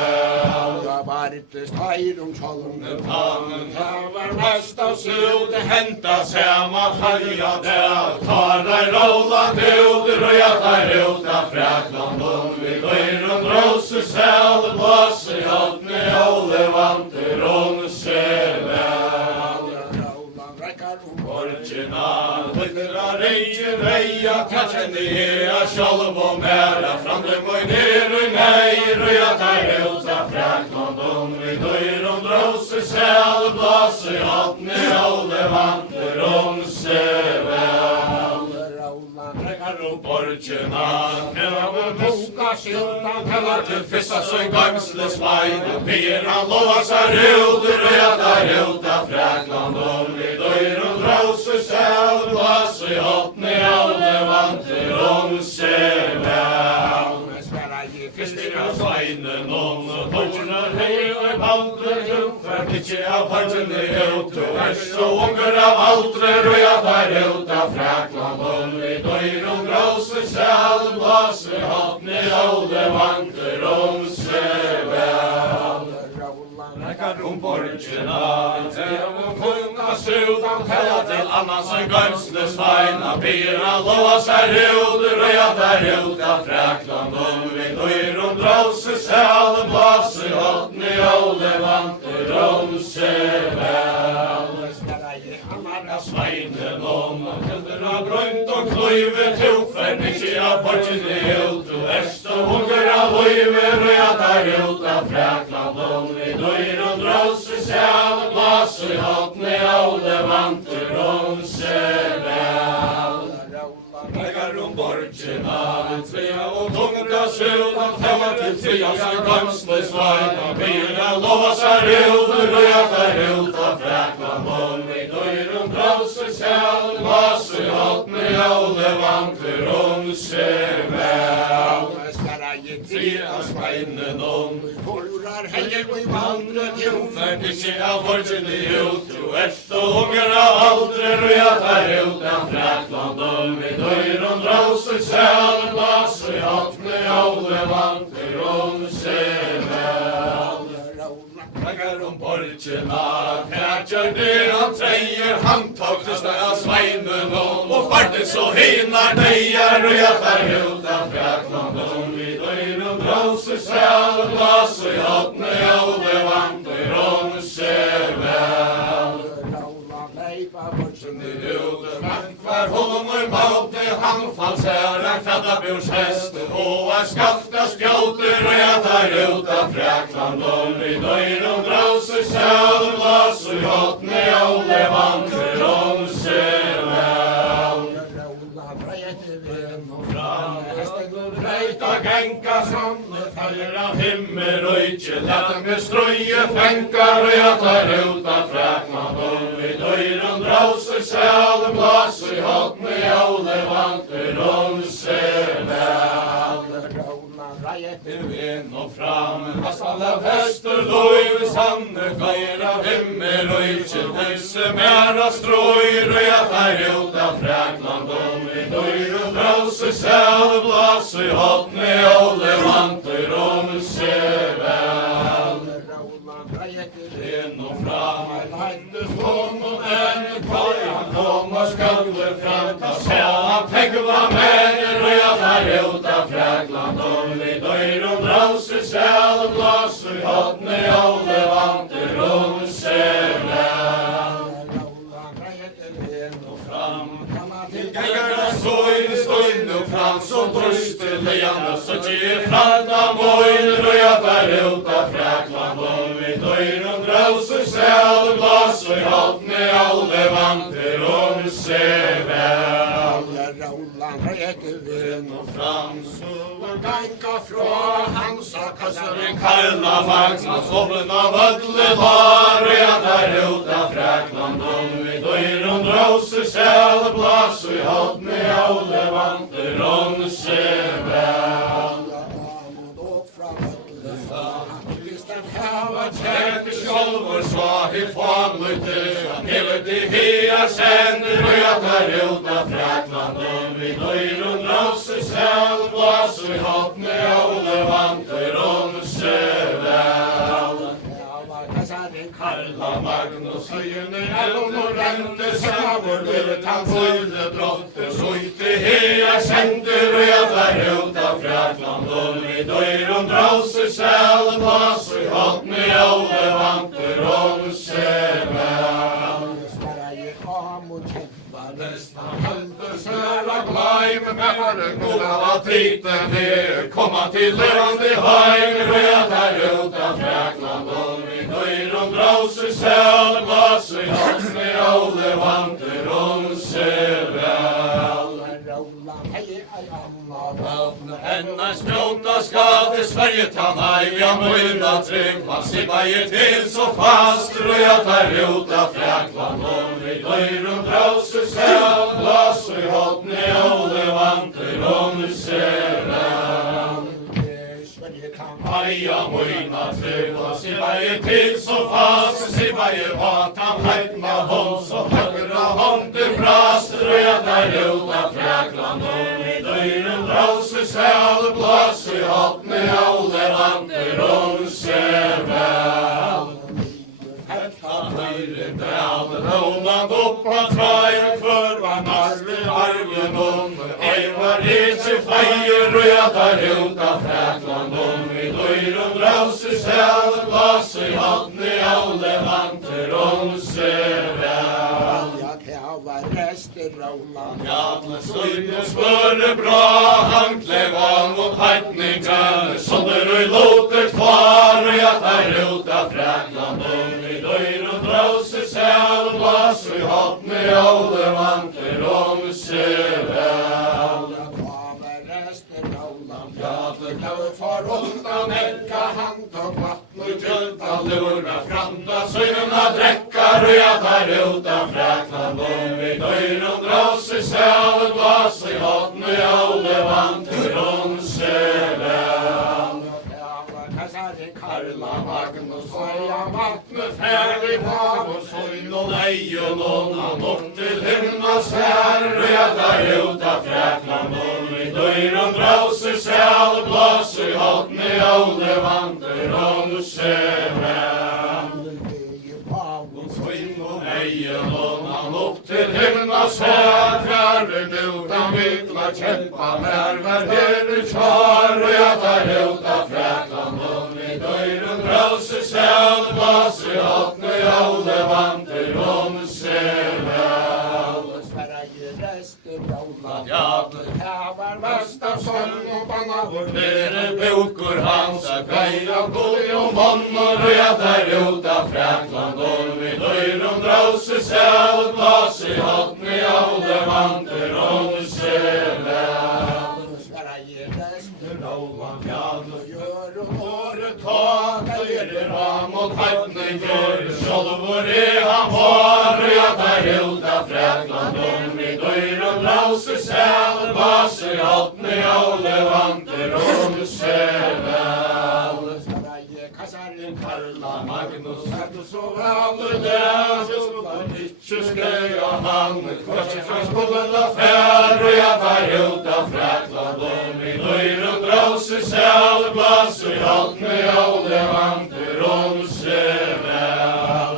Tannen var mest av søde henta samma frøya der tar Roland ut røya tar ut av Frakland og vi døyr og drauser selv glas og hatten I alle vanter om søve. Original høyder av reia katjende sjálv og mæra fram dem og ned og nei røya tar ut av Frakland og vi døyr og drauser selv glas og hatten I alle vanter om søve. Original Kjære boka skiltan Kallar til fissa så gangsle svein og pier han lova seg ut røya tar ut av Frakland og vi døyr og brause sæl, glas i hotne alle vanter om seg vel. Kristin av sveinen om og tornar hei og palter trumfer ikke av partene ut og vers og unger av altrer og jeg tar ut av Frakland om vi døyr om brause sæl, glas i hotne alle vanter om seg vel. Lekkar borgina, og kunga sudan hella til annan som gømsle sveina, bira lova seg ruder, og jeg tar ut av Frakland om vi døyr om brause sæl, blase hotne alle vanter om seg vel. Sveinen om, kulder av grønt og kløyve, tuffer ikke av borgene ut, og verst og unger av løyver, og jeg tar ut av Frakland om vi døyr om brause sæl, blase hotne alle vanter om seg vel. Legar borgina, trea og tunga sudan, hella til trea som gømsle sveina, bira lova seg ruder, og jeg tar ut av Frakland om vi døyr om brause sæl, blase hotne alle vanter om seg vel. Trea sveinen om, horar heier og i vandre, tuffer ikke av borgene ut, og verst og unger av aldrer, og jeg tar ut av Frakland om vi døyr om brause sæl, blase hotne alle vanter om seg vel. Legar borgina, krætjar det han treier, han tok til steg av sveinen om, og fartet så hinar deier, og jeg tar ut av Frakland om vi døyr om brause sæl, blase hotne alle vanter om seg vel. Hver honor maute, han fall særa, fæddabjors hest, og skafta skjolter, og jeg tar ut av Frakland om vi døyr om brause sæl, blase hotne alle vanter om seg vel. Breita genka sanne, feir av himmel og ikke lett med strøye fenkar, og jeg tar ut av Frakland om vi døyr om brause sæl, blase hotne alle vanter om seg vel. Vinn og fram, hastal av hester, løyve sanne, feir av himmel og ikke disse mer av strøyer, og jeg tar ut av Frakland om vi døyr om brause sæl, blase hotne alle vanter om seg vel. Vinn og fram, leiddes hånd og enne, kvar han kom og skalle fram, ta se han tegla mener, og jeg tar ut av Frakland om vi døyr om brause sæl, blase hotne alle vanter om seg vel. Vinn og fram, til gengarna støyne og fram, så drøste leiane, så tje franda møyner, og jeg tar ut av Frakland om vi døyr om brause sæl, blase hotne alle vanter om seg vel. Vinn og fram, så genka fra Hansa kassaren, Karla Magnus, hoven av ødle lar, og jeg tar ut av Frakland om vi døyr om brause sæl, blase hotne alle vanter om seg vel. Hava kjærte sjolvor sva i famlute, hevet i hea sender, og jeg tar ut av Frakland om vi døyr om brause sæl, blase hotne alle vanter om seg vel. Karla Magnus, høyene elnor rente, savor løt han fulle drotter, så ikke hea sender, og jeg tar ut av Frakland om vi døyr om brause sæl, blase hotne alle vanter om seg vel. Nestan helter søra gleim, men goda var titen her, komma til levande heim, og jeg tar ut av Frakland om vi døyr om brause sæl, blase hotne alle vanter om seg vel. Enna spjåta skal til Sverige ta nei, vi har møyna trygg, man slipper til så fast, og jeg tar ut av Frakland om vi døyr om brause sæl, glass og hotne, ole vanter, og nu ser Aja moina trøva, sibaje til så fast, sibaje vatan, heitma hånd, så høgra hånden brast, røya der uta frækland, og i døyren rause sæl, glass og hotne, ole vanter, og nu ser vel. Høyre dæl, råland oppa trær, kvørva narve, arven om, eivar ikke feier, røya der uta frækland, og i døyren rause sæl, glass og hotne, ole vanter, og nu ser vel. Jadle sløyne spørre bra, han klevan mot heitningan, sånner og låter kvar, og jeg tar ut av frækland, og i døyren rause sæl, glass og hotne, ole vanter, og nu ser vel. Jadle klaver for undan, ekka hand og vatten, og gjølta lura franda, søgnena drekkar, og jeg tar ut av frækland, og i døyren rause sæl, glass og hotne, ole vanter, og nu ser vel. Karla Magnus, Soja vattne, færlig hav og søgn og leien, og han opp til himmels her, og jeg tar ut av frækland, og i døyren rause sæl, glass og hotne, ole vanter, og nu ser vel. Søgn og leien, og han opp til himmels her, færlig utan vittla kjempa, nærvær her i kvar, og jeg tar ut av frækland, og i døyren rause sæl, glass og hotne, ole vanter, og nu ser vel. Jadle hævar versta sånn og banna vår bere baukur hans a geia gulli og mannor, og jeg tar ut av frækland, og i døyren rause sæl, glass og hotne, ole vanter, og nu ser vel. Jadle gjør og året ta, døyre ram og heitning gjør, sjolvor han var, og jeg tar ut av frækland, og i døyren rause sæl, glass og hotne, ole vanter, og nu ser vel. Karla Magnus, du så vel der, og ikke skreia han, kvarsi transportla fær, og jeg tar ut av frækland, og i døyren rause sæl, glass og hotne, ole vanter, og nu ser vel.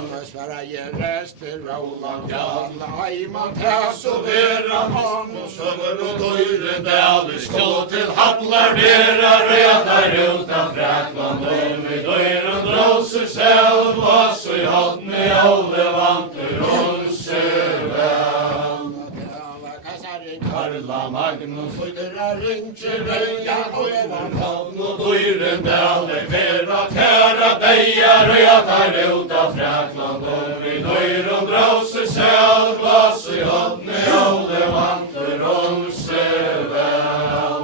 Jadle heiman tæs og vera mann, og søver og døyre dæl, skål til hallar vera, og jeg tar ut av frækland, og i døyren rause sæl, glass og hotne, ole vanter, og nu ser vel. Karla Magnus, høydera ringer veia, høyvan havn og døyren dæl, vera kæra deier, og jeg tar ut av frækland, og i døyren rause sæl, glass og hotne, ole vanter, og nu ser vel.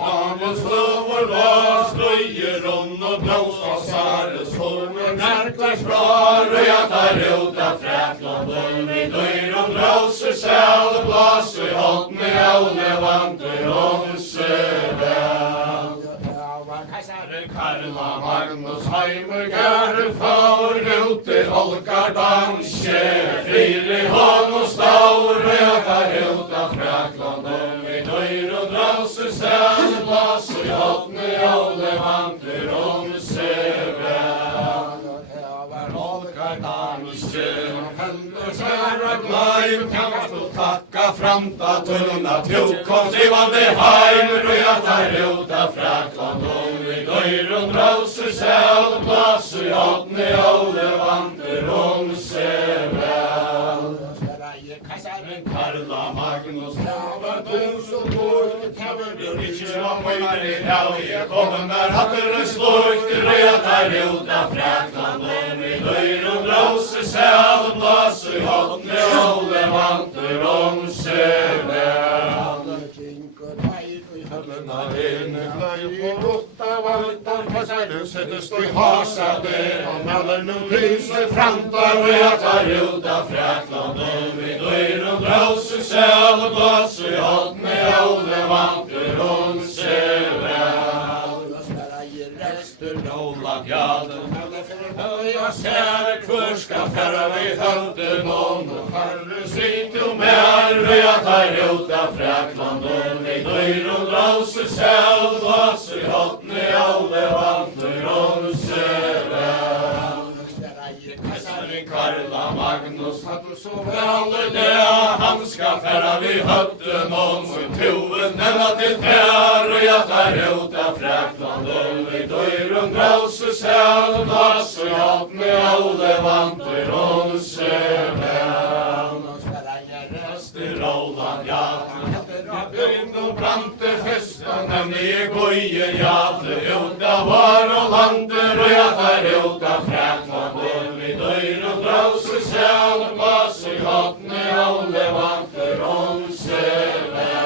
Magnus fløver var, strøyer rån og blåsfasare, solmer nærkværs brar, og jeg tar ut av frækland, og i døyren rause sæl, glass og hotne, ole vanter, og nu ser vel. Karla Magnus heimer gære for, ute olkar danske, fri hånd og staur, og jeg tar ut av frækland, og i døyren rause sæl, glass og hotne, ole vanter, og nu ser vel. Olkar danske, hender særa gleim, kanst du takka framta tunna, tjokk kom sivande heimer, og jeg tar ut av frækland, og i døyren rause sæl, glass og hotne, ole vanter, og nu ser vel. Karla Magnus, tava du så bort, tava du ikke var møyre i hel, jeg kommer der hatter slukt, og jeg tar ut av frækland, og i døyren rause sæl, glass og hotne, ole vanter, og nu ser vel. Høllena ene gløy for åtta valtar, du settest i hasade, og melder nu lyset framtar, og jeg tar ut av Fraklandet, vi døyr og drauser sjæl, og blåser i hånden i alle vanter, og ser vel. Rester nålat jaden, jeg ser hvor skal færre vi høvde noen, og herre sitt jo mer, og jeg tar ut av Fraklandet, vi døyr og drauser sjæl, og blåser i hånden i alle vanter, og ser vel. Kajsaren Karla Magnus hadde så vel det, han skal færre vi høvde noen, og toven nevna til tær, og jeg tar ut av Fraklandet, vi døyr og drauser sjæl, og blåser i hånden i alle vanter, og ser vel. Roland, ja, bygd og brante festen, nemlig i goie, ja, ut av var og lander, og jeg tar ut av Fraklandet, vi døyr og drauser sjæl, og blåser i hånden i alle vanter, og ser vel.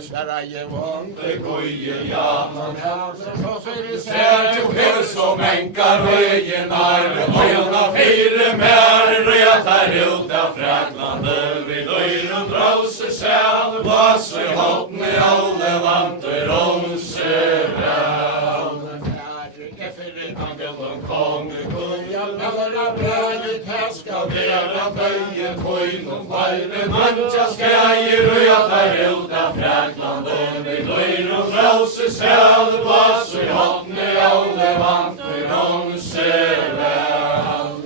Sverige vante goie, ja, ser til hus som enkar høyen arve, øyna fire mer, og jeg tar ut av Fraklandet, vi døyr og drauser sjæl, og blåser i hånden i alle vanter, og ser vel. Angelen konge, kunjan, eller av bræget, her skal være bøye, koin og feire, manja skreier, og jeg tar ut av Fraklandet, vi døyr og drauser sjæl, og blåser i hånden i alle vanter, og ser vel.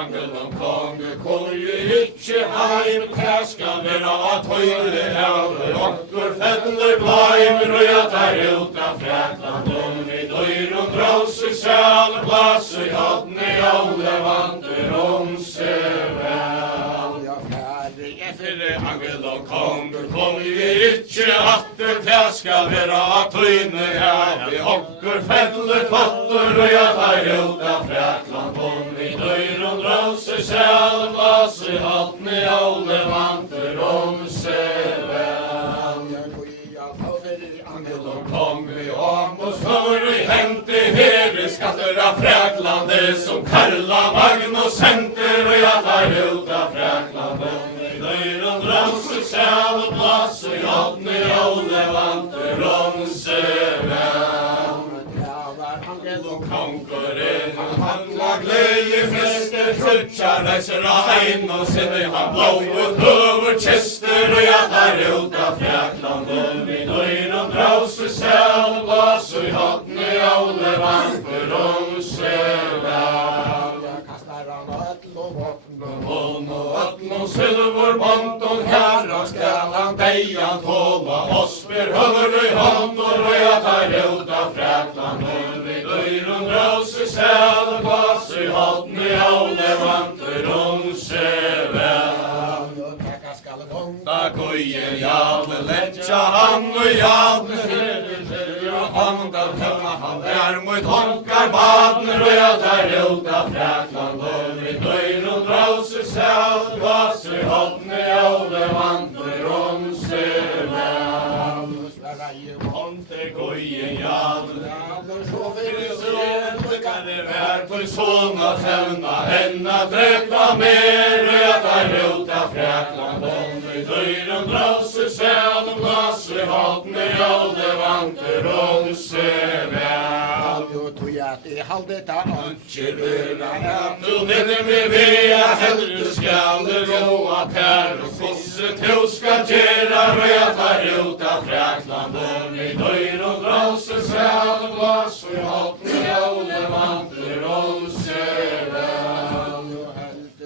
Angelen konge, konge, ikke heim, her skal være at høyre eller okkur fettler bleimer, og jeg tar ut av Fraklandet, vi døyr og drauser sjæl, og blåser i hånden i alle vanter, og ser vel. Angelen konge, konge, ikke atter, her skal være at høyre eller okkur fettler fatter, og jeg tar ut av Fraklandet, vi døyr og drauser sjæl, og blåser i hånden i alle vanter, og ser vel. Angelen konge, om oss for vi hente hele skatter av Fraklandet, som Karla Magnus henter, og jeg tar ut av Fraklandet, vi døyr og drauser sjæl, og blåser i hånden i alle vanter, og ser vel. Angelen konkurren, han la glede fester, frutja reiser av heim, og sinne han blået over kjester, og jeg tar ut av Fraklandet, vi døyr og drauser sjæl, og blåser i hånden i alle vanter, og ser vel. Kastar han øtl og våpen og hånd og øtl og silverbånd, og herra skal han deian tåla, oss ber høver i hånd, og jeg tar ut av Fraklandet, vi døyr og drauser sjæl, og blåser i hånden i alle vanter, og ser vel. Da goie jadle, letja han og jadle, og hånda tøvna han der mot håndkar badner, og jeg tar ut av Fraklandet, vi døyr og drauser sjæl, og blåser i hånden i alle vanter, og ser vel. Håndte goie jadle, så fyrir sånn, det kan det være for sånn at hevna henne drepla mer, og jeg tar ut av Fraklandet, vi døyr og drauser sjæl, og blåser i hånden i alle vanter, og ser vel. Jo tog jeg til halde ta Ikke vera her, nu nede med vea, heldur skal det råa tær, og kosse til skal gjera, og jeg tar ut av Fraklandet, vi døyr og drauser sjæl, og blåser i hånden i alle vanter, og ser vel.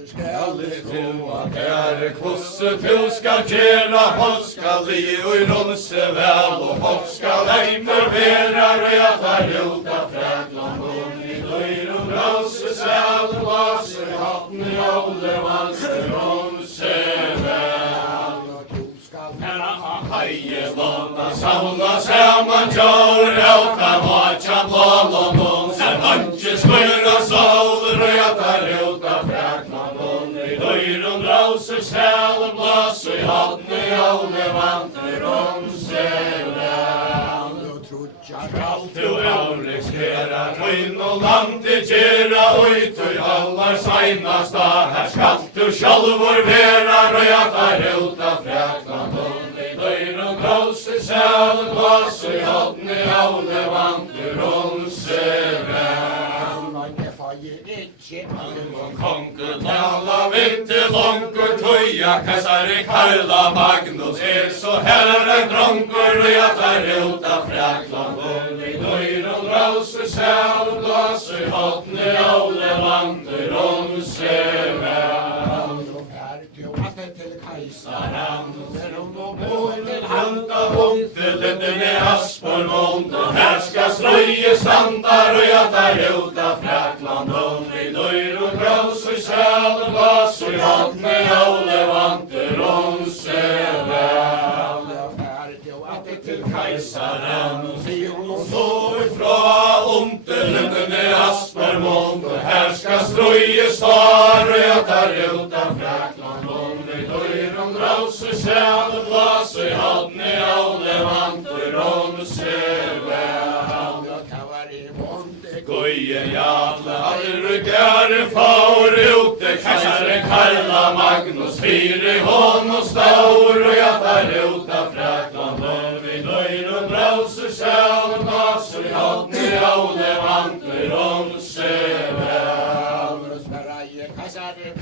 Skal det råa tær, kosse til skal gjera, hopp skal li og ronse vel, og hopp skal eimer vera, og jeg tar ut av Fraklandet, vi døyr og drauser sjæl, og blåser i hånden i alle vanter, og ser vel. Heie låna, samla saman jord, auka matja blålån, sem ønske skvøra soler, og jeg tar ut av Fraklandet, vi døyr og drauser sjæl, og blåser i hånden i alle vanter, og ser vel. Skall du avreksera tøyn og landet gjera ut og allar seinasta. Her skall du sjálvur vera røyatar ut av Frakland. Døyr og gråse sælen glas og jodne avle vantur og søve. Kongur tala vitt longur tøya Kaisari Karla Magnus så herre drongur røyatar ut av Frakland. Døyr og gråse sælen glas og jodne avle vantur og søve. Kaisaran, til handa vondelene Aspor mond, og her skal strøye standar og jatar ut av Frakland. Og vi døyr og grås og sæl og glas og jodne avle vantur og søve. Til Kaisaran, og så ifra vondelene Aspor mond, og her skal strøye star og jatar ut av Frakland. Raus og sæl og glas og jodne avle vantur og søve. Goie jadle allru gare faur ute Kaisare Karla Magnus fire hån og staur og jatar ut av Frakland. Og vi døyr og raus og sæl og glas og jodne avle vantur og søve.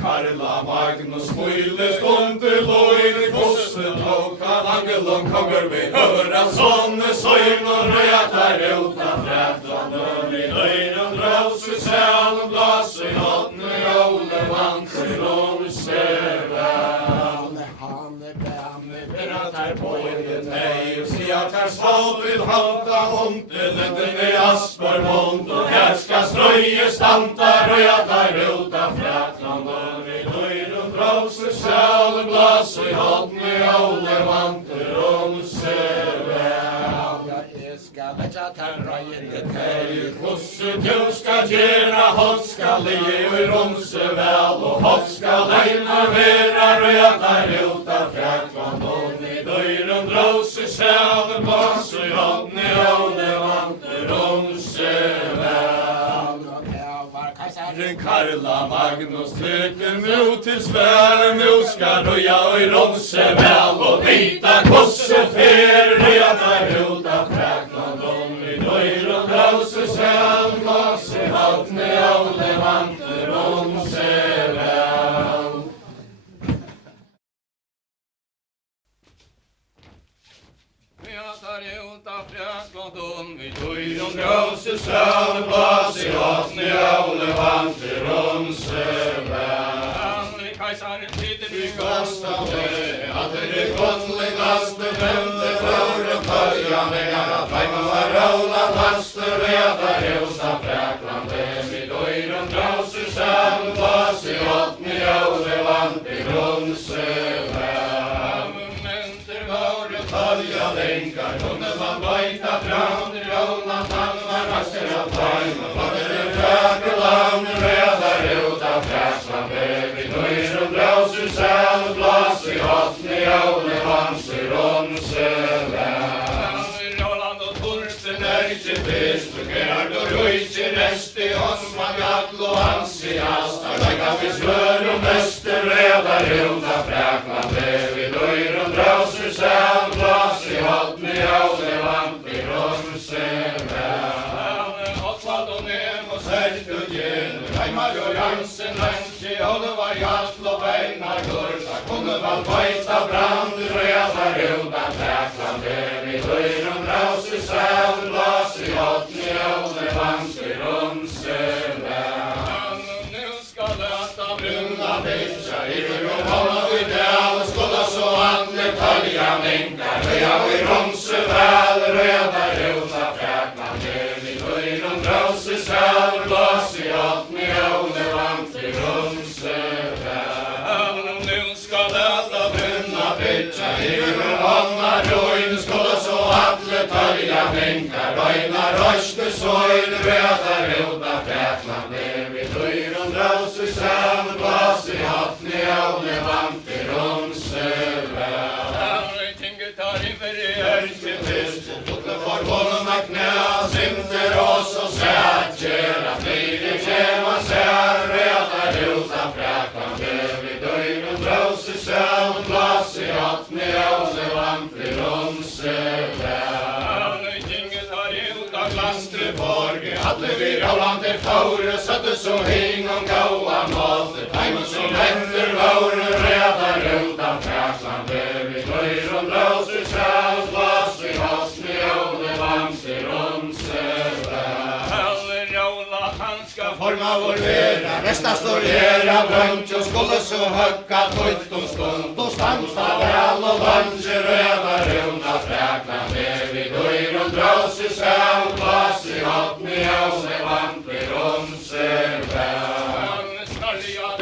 Karla Magnus mulle stunde loyne kosse tok han angelon kommer vi høra sånne søgn og røyatar ut av Frakland. Og vi døyr og draus og sæl og glas og jodne avle vantur og søve. Beratar bøyne nei og sier at her skal vi halda vondelene Aspor mond, og her skal strøye standar og jatar ut av Frakland. Og vi døyr og draus og sæl og glas og jodne avle vantur og søve. Skal letja tar røyne tei kosse du skal gjera, hot skal ligge og romse vel, og hot skal einar vera røyatar ut av Frakland. Og vi døyr og draus og sæl og glas og jodne avle vantur og søve. Karla Magnus trykker nu til svære, nu skal røya og romse vel, og vita kosse fer røyatar ut av Frakland. Og vi døyr og draus og sæl og glas og jodne avle vantur og søve. Jatar ut av Frakland, og vi døyr og draus og sæl og glas og jodne avle vantur og søve. Kaisaren sitter i kostale, at det godle gaste vente for å tøya megar at veima var råla faste redatar ut av Frakland. Vi døyr og draus og sæl og glas og jodne avle vantur og søve. Tölja länkar, kunde man bajta fram till jollan, han var raster av tajm, och fattade frök och lam, rödar ut av Frakland. Vi döjr och draus ur säl och glas, i hotne jole vanser om söve. Roland och Torsten är inte bäst, och Gerhard och Ruiz i rest i Osman, Gatlo och Hansi, Asta, lägga vi svör och mäster, rödar ut av Frakland. Vi döjr och draus ur säl och glas, i hotne jole vanser om söve. Oswald och Nemo, Sertu Genu, Reimar och Jansen, Renki, Oliver, Gatlo och Beinar, Gurta, Kunnevall, Bajta, Brand, rödar ut av Frakland. Vi döjr och draus ur säl och glas, i hotne jole vanser om söve. Nu ska löta brunna bitcha, i och hålla vid däl, och skåla så andle tölja länkar, röja och i romse väl, rödar ut av Frakland. Vi döjr och draus ur säl och glas, i hotne jole vanser om söve. Nu ska löta brunna bitcha, i och hålla röjn, skåla så andle tölja länkar, röjna röjste såjn, rödar ut av Frakland. Vi döjr och draus ur säl och glas, i hotne jole vanser om söve. Tinget tar inför i ärketist, fotle for hånden brutna knä, synder oss och säkra flyger kräva sär, räddar utan fräkande vid dörren brås i sömn, glas i hatt med ålevant i Lastreborg, alle vi Raulandet Faure, satte så hing om gaua måte, teimen som venter våre, redar utan fräslande, vi døyr om blås i sæl, glas i hatt med ålevant i forma vår vera, resta storera, brunch og skulle så högga tøyt om stund, og stansa vel og lunge, røver unna fräklande, vi døyr om blås i sæl, glas i hatt med ålevant i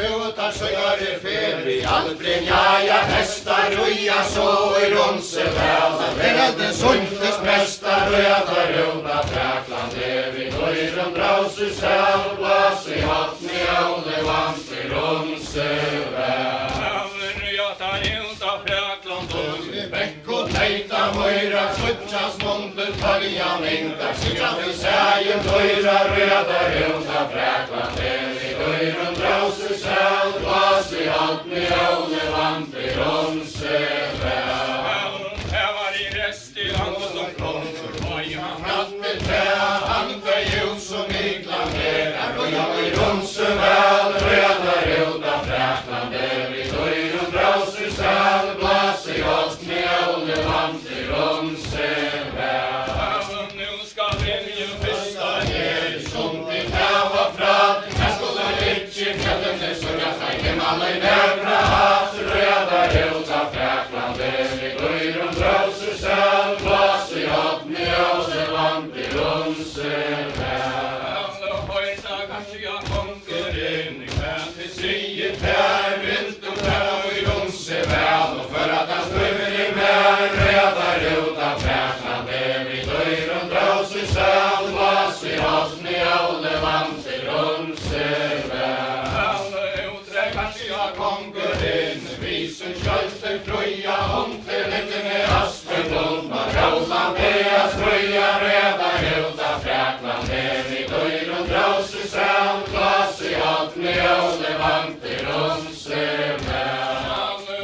Utar søgar i febri, albrin, ja, hestar, ruja, så i ronse väl, verden suntes mestar, rödar unna fräklande, vi døyr om blås i sæl, glas i hatt med ålevant i ronse väl. Bäck och tejta møyra, skutjas munter, töljan inkar, sikra till sägen, døyra, rödar unna fräklande, vi døyr om blås i sæl, glas i hatt med ålevant i ronse väl. Här var i rest i landet som klonkor, natten träd, handa ljus och mikla mera, roja i ronse väl, rödar unna fräklande, vi døyr om blås i sæl, glas i hatt med ålevant i ronse väl. Nu ska vi ju festa ner i sundet, här var frat, här skulle inte fjällen det så jag säger alla i nära hatt, rödar utan fräklande, vi døyr om blås i sæl, glas i hatt med ålevant i ronse väl. Höjta kanske jag konker in i kväll till striet här, vilt och där i ronse väl, och för att han strömmer i mär, rödar utan fräklande, vi døyr om blås i sæl, glas i hatt med ålevant i ronse väl. Kanske jag konker in, visen skölter fröja, honter lite med asperblom, och Rauland är ströja, redar utan fräklande, vi døyr om blås i sæl, glas i hatt med ålevant i ronse väl.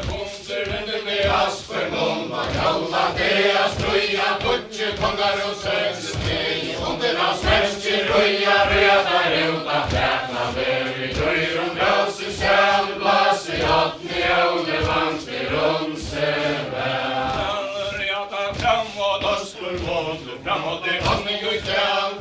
Honter lite med asperblom, och Rauland är ströja, butcher, kongar och söksteg, honter av smärskir, röja, redar utan fräklande, vi døyr om blås i sæl, glas i hatt med ålevant i ronse väl. Reta framåt, östermål, framåt i handling och kväll,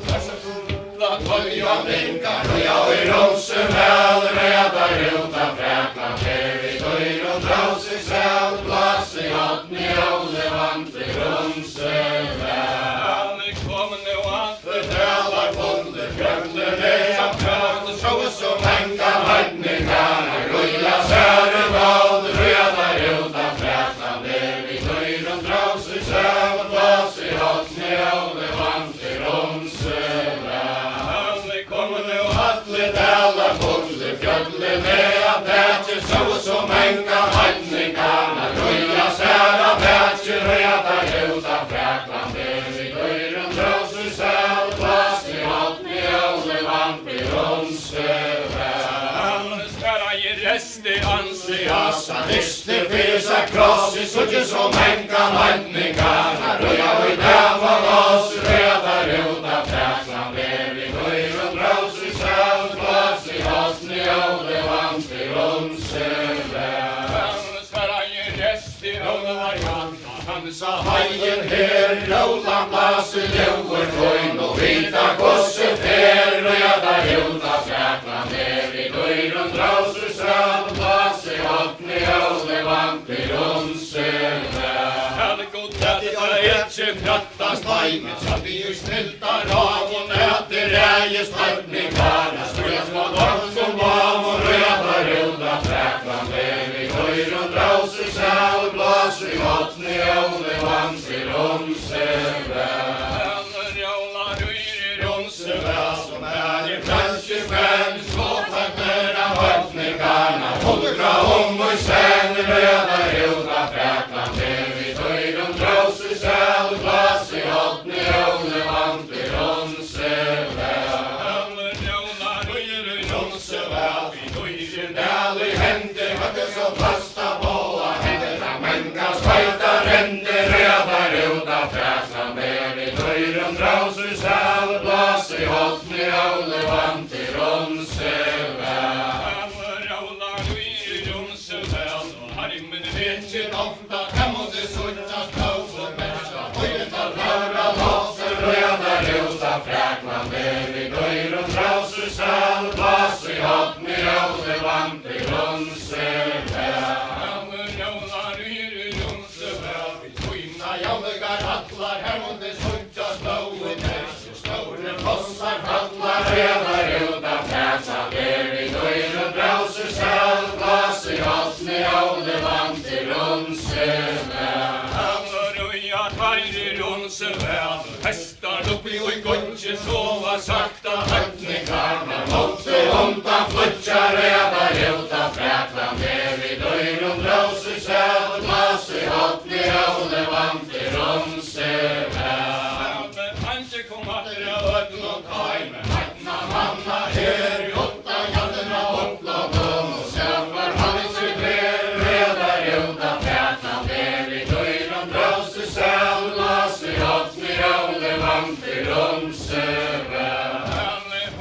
tölja blinkar, roja i ronse väl, redar utan fräklande, vi døyr om blås i sæl, glas i hatt med ålevant i ronse väl. Kommer nu att förtälar fonder, grönder det av krönt, och sjås som hänkar höjningarna, rulla sären vad, rödar utan fräklande, vi døyr om blås i sæl, glas i hatt med ålevant i ronse väl. Kommer nu att lidälar fonder, fjöllen är av bätje, sjås som hänkar höjningarna, rulla sären bätje, rödar utan fräklande, vi døyr om blås i sæl, glas i hatt med ålevant i ronse väl. Skara i rest i ansiasa, lister fysa kross i sutje som henkan höjningarna, röja i dävan oss, redar utan fräklande, vi døyr om blås i sæl, glas i hatt med ålevant i ronse väl. Skara i rest i ålevarianta, hansa hajen her, Rauland blås i ljúer tøyn, og vita gosse fer, rödar utan fräklande, vi døyr om blås i sæl, glas i hatt med ålevant i ronse väl. Ikke frattast veimet, satt vi jo sniltar av, og nøter reies tøytningarna, strøs på dem som var, og rödar utan fräklande, vi døyr om blås i sæl, glas i hatt med ålevant i ronse väl. Ronse väl, som i franske fälls, slåtakter av höjtningarna, hållra och sen, rödar utan fräklande, vi døyr om blås i sæl, glas i hatt med ålevant Aule vant i Ronsevær. Raular vi i Ronsevær, og harmen vet ikke ofta, kan måtte suttast på og bæsta. Høyta flora låser, røda ruta frækland, vi døyren trauser sal, plass i hoppen i Aule vant i Ronsevær. Raular vi i Ronsevær, vi tøyna jaulegar atlar, her måtte suttast på og bæsta. Store fossar fallar, røda ruta frækland, vi døyren trauser sal, plass i hoppen i Aule vant i Ronsevær. Tveir Ronsevær, hestar oppi og gotje sova sakta høytningarna. Måtte undan flutja reda ruta frækland, vi døyren drauser sel, plass i hoppen i Aule vant i Ronsevær. Anke kom atter av ødlen og taime, heitna manna her i åtta jallena opplådom, og selvar han ikke bler, reda ruta frækland, vi døyren drauser sel, plass i hoppen i Aule vant i Ronsevær.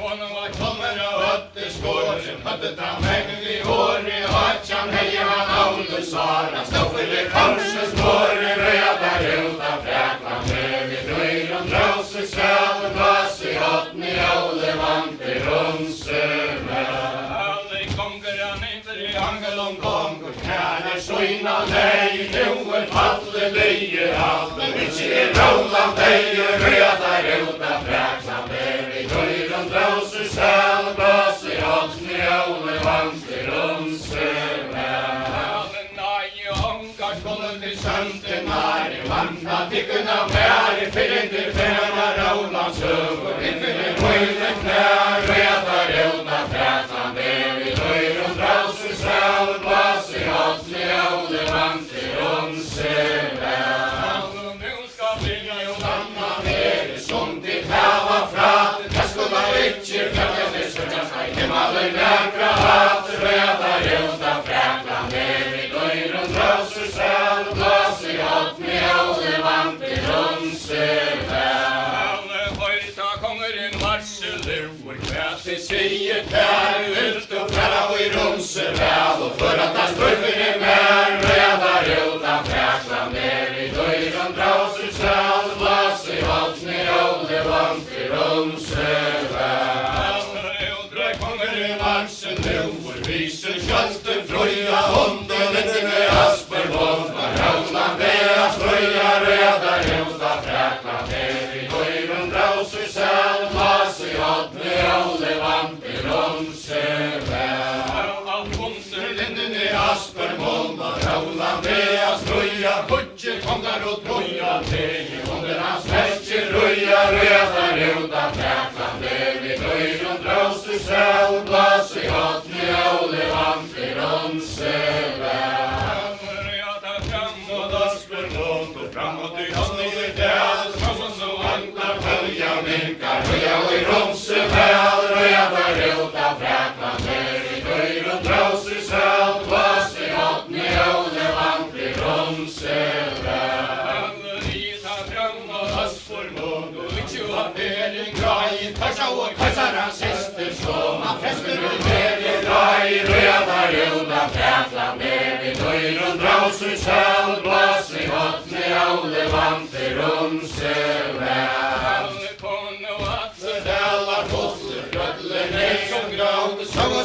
Honom var kommer av øtter skåren, hadde ta meg i året, og atjan heie han Aule Sara, stoffer i korsens båre, røda ruta frækland, vi døyren drauser sel, plass i hoppen i Aule vant i Ronsevær. Alle konger han innfer i angelom konger, kære søyna nei, nu falle leie alle, ikkje Roland deie, røda ruta frækland, vi døyren drauser sel, plass i hoppen i Aule vant i Ronsevær. Kommer til sønten nær, vanna tikkuna mær, fyrir til færa Rolands høver, innfyrir høyne knær, reda ruta frækland, vi døyren drauser sel, plass i hoppen i Aule vant i Ronsevær. Nu skal vilja jo landa nere, som til hava frat, det skulle ikkje følge det sørgjast, himmelen nærkra hatt, reda ruta frækland, vi døyren drauser sel, plass i hoppen i Aule vant i Ronsevær. Alle høyta kongeren Marseluer, kvæt i sier der, ut og færa i Ronsevær, og for at han strøyfer mer, reda ruta frækland, vi døyren drauser sel, plass i hoppen i Aule vant i Ronsevær. Kongeren Marseluer, viser kjøsten frøya, hånden etter Aspervold, Roland Beas frøya, reda ruta frækland, vi døyren drauser sel, plass i hoppen i Aule vant i Ronsevær. Alt bunter linden i Aspervold, Roland Beas frøya, budje kongar og trøya, tegi under hans mestje røya, reda ruta frækland, vi døyren drauser sel, plass i hoppen i Aule vant i Ronsevær. Framåt i Hasni i Dal, som så vandrar följa minkar, röja i Ronsevær, röda ruta frækland, vi døyren drauser sel, plass i hoppen i Aule vant i Ronsevær. Rita fram og Aspervold, og ikkje var fering grai, Tarsa og Kaisarans sister, som han fester ut feri grai, röda ruta frækland, vi døyren drauser sel, plass i hoppen i Aule vant i Ronsevær. Konne og atle delar fotler, frødler nei som gråd,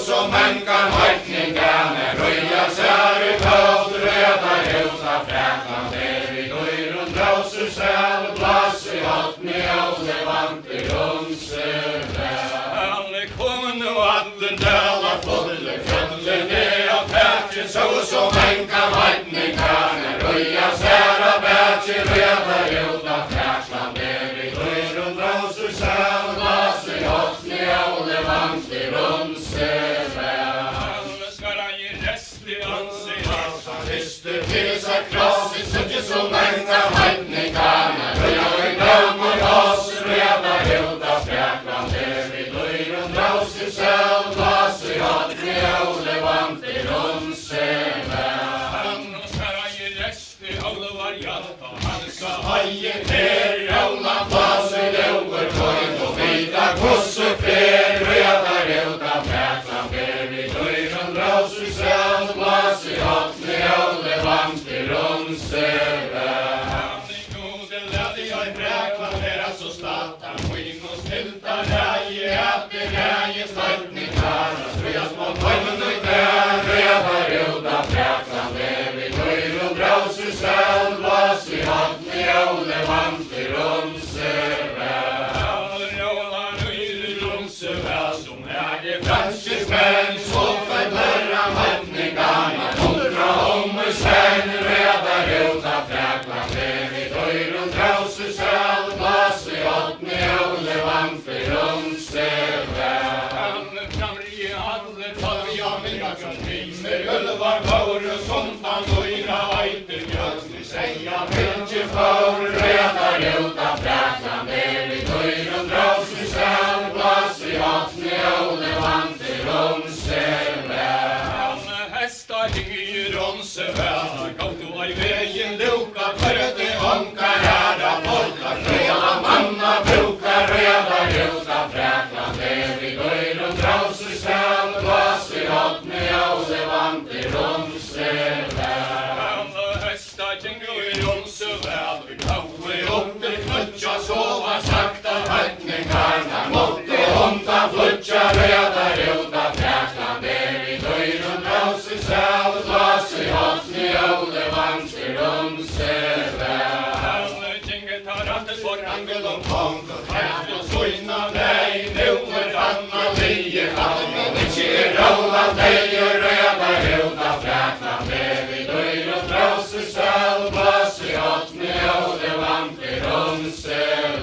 så mennkar heitningane, røya sær i kåd, røda ruta frækland, vi døyren drauser sel, plass i hoppen i Aule vant i Ronsevær. Alle konne og atle delar fotler, frødler nei av pætjen, så mennkar heitningane, røya sær av pætjen, røda ruta frækland, vi døyren drauser sel, plass i hoppen i Aule vant i Ronsevær. Alle skara i restlig ansikt, Krister fyser kross, i suttje så mennkar heitningane, røya i navn og oss, røda ruta frækland, vi døyren drauser sel, plass i hoppen i Aule vant i Ronsevær. rægi eftir rægi slögningar að strjast mot bæmunum der reyðar út af Fraklandi við gaurum brásu sel blås í hotni jóli vandi rumsevel Jólan uyri rumsevel som de fransismenn så förbörra hotningarna hundra sen reyðar út af Fraklandi við gaurum brásu sel blås í hotni jóli vandi rumsevel Ölvar fóru sondan døyra ættir björnir segja fylgir fóru reyðar út af Fraklandi við døyrum drásu sel blås í hotni jóli vandi rumsevel Hestar hingi í rumsevel gátu á vegin lúka hverði onkar herra folkar freyla manna brúkar reyðar út af Fraklandi við døyrum drásu sel blås í hotni jóli vandi rumsevel Hestar hingi í rumsevel gátu upp knutja sova sakta hætningarnar mótti hundan flutja reyðar út af Fraklandi við døyrum drásu sel blås í hotni jóli vandi rumsevel Tar angelum kongur hættu sóina nei nú anna líi halda Ekki rála degur reyðar út af Fraklandi við døyrum drásu sel blås í hotni jóli vandi rumsevel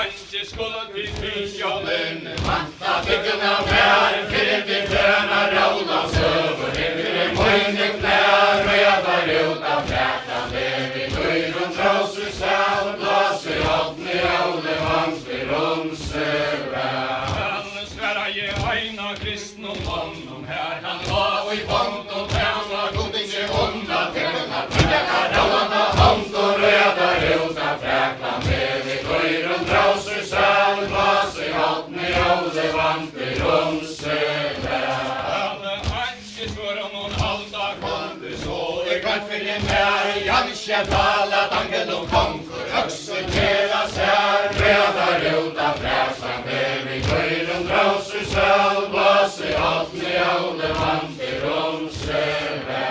Angi skuld við tvísjólin vanta byggna vær fyrir til fjöna rála sögur Yfir møyning nær reyðar út af Fraklandi við døyrum drásu sel blås í hotni jóli vandi rumsevel Sverra ég eina kristnum mannum her hann lá í bondum tæna gudingi undan tegna Tjaka rálanda handum reyðar út af Fraklandi við døyrum drásu sel blås í hotni jóli vandi rumsevel Angi skoran hon halda kondi så galt fyrir mér Jansje talat angelum kongur öxi kera sér reyðar út af Fraklandi við døyrum drásu sel blås í hotni jóli vandi rumsevel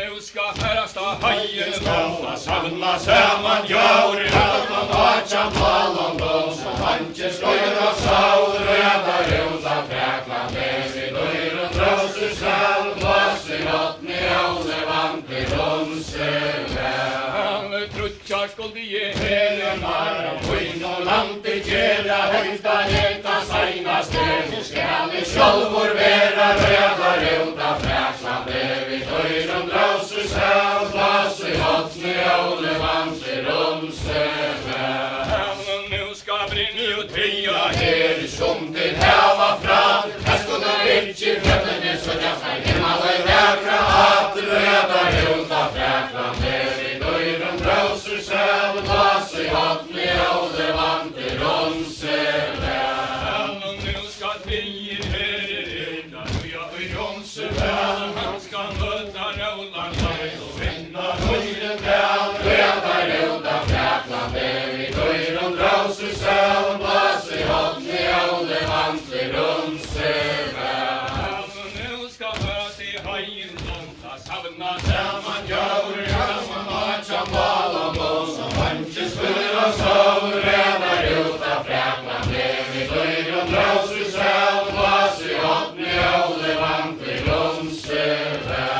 Nú skal ferasta hægin skóla savna saman jóri Haldan átjan palondum som Angi skoira sál reyðar út af Fraklandi við døyrum drásu sel blås í hotni jóli vandi rumsevel Trutjar skuldi ég helinar á búin og landi gera högsta heta sænast Skal ég sjálfur vera reyðar út af Fraklandi við døyrum drásu sel blås í hotni jóli vandi rumsevel Nú skal brynja og tveia her í sundin heva frá Það skulle ekki fjöllinni sögjast að himmali vekra hatt reyðar út af Fraklandi við døyrum drásu sel blås í hotni jóli vandi rumsevel Nú skal tveir herir yrna huja í rumsevel Hann skal møta rólan leið og vinna høyrin vel reyðar út af Fraklandi við døyrum drásu sel blås í hotni jóli vandi rumsevel Nú skal møta í hægin landa savna saman jóri Haldan átjan palondum som Angi skoira sál reyðar út af Fraklandi við døyrum drásu sel blås í hotni jóli vandi rumsevel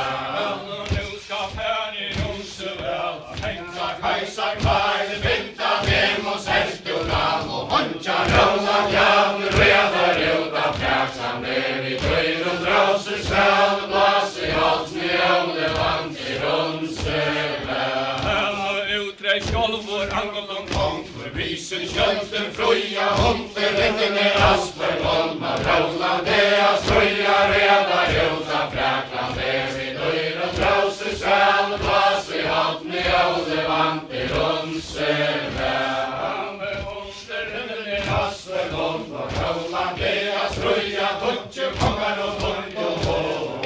Nú skal ferni rumsevel henga kajsar kvæði binda þeim og sertjunal og hondja rólan javn reyðar út af Fraklandi við døyrum drásu sel blås í hotni jóli vandi rumsevel Utrei sjálfur angelum kongur vísun skjöldur frúja hundur hittinni asper volma Rólandi að strúja reyðar út af Fraklandi við døyrum drásu sel blås í hotni jóli vandi rumsevel Hundur hittinni asper volma Rólandi að strúja tutju kongar og tungu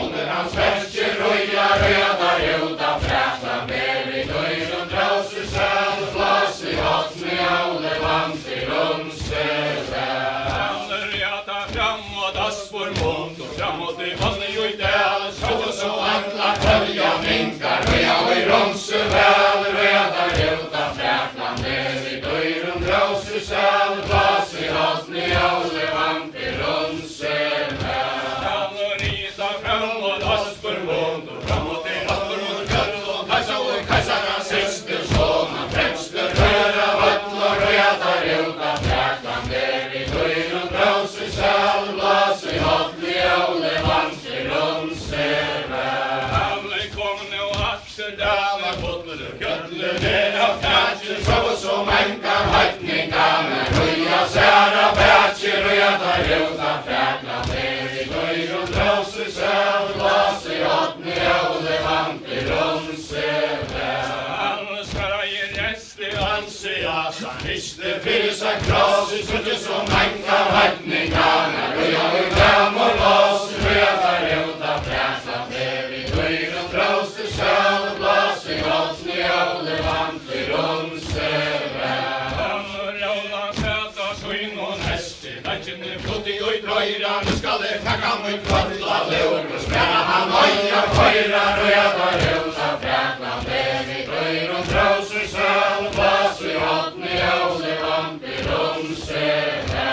Under hans verkir rúja reyðar út af Fraklandi við døyrum drásu sel blås í hotni jóli vandi rumsevel röda ruta fräklan ner i glöjron dröser söv glas i åttni elefant i rumsöve. Alla skara i rest i ansiasa niste fysa kras i sutte som enka vattningarna röja i gräm och las röda ruta fräklan ner i glöjron dröser söv glas i åttni elefant i rumsöve. Floddig og i drøyra, nu skal det takka mot kvalla leur, og spæra han øya køyra, røda ruta fræklan der i drøyron trauser søl, glas i åttni elefant i rumsöve.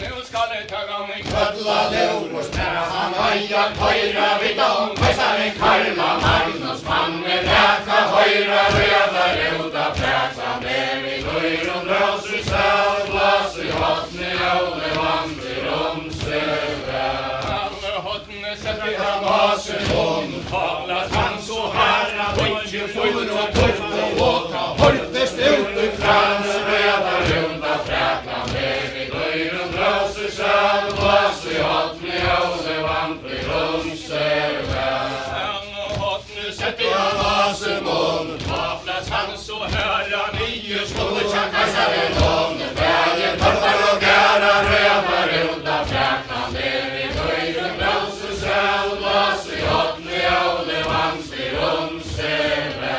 Nu skal det takka mot kvalla leur, og spæra han øya køyra, vita om kajsaren Karla Magnus, mannen räka høyra, røda ruta fræklan der i drøyron trauser søl, glas i åttni elefant i rumsöve. Alle hottene setter han vasen hånd, tavlas han så herra, ikke full og tøft og åka, holtest ut i frans, röda ruta fräklan der i glöjron dröser söl, glas i åttni elefant i rumsöve. Alle hottene setter han vasen hånd, tavlas han så herra, nye skulle tja kajsaren hånd, vägen torpar og gära, röda ruta fräklan der i glöjron dröser söl, glas i åttni elefant i rumsöve.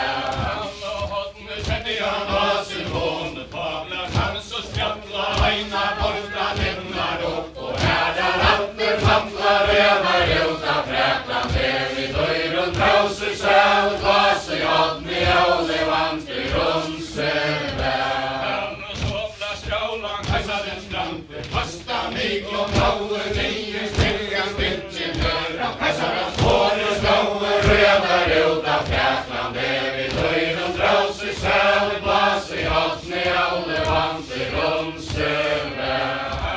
Alle hottene setter han vasen hånd, tavlas han så spjalla, eina borta lämnar upp, og härdar atter famla, röda ruta fräklan der i glöjron dröser söl, glas i åttni elefant i rumsöve. Fasta miklom blåe, nye styrkan spitjen dörra, kajsarens håre slåe, röda ruta fräklan der i glöjron dröser söl, glas i åttni elefant i rumsöve.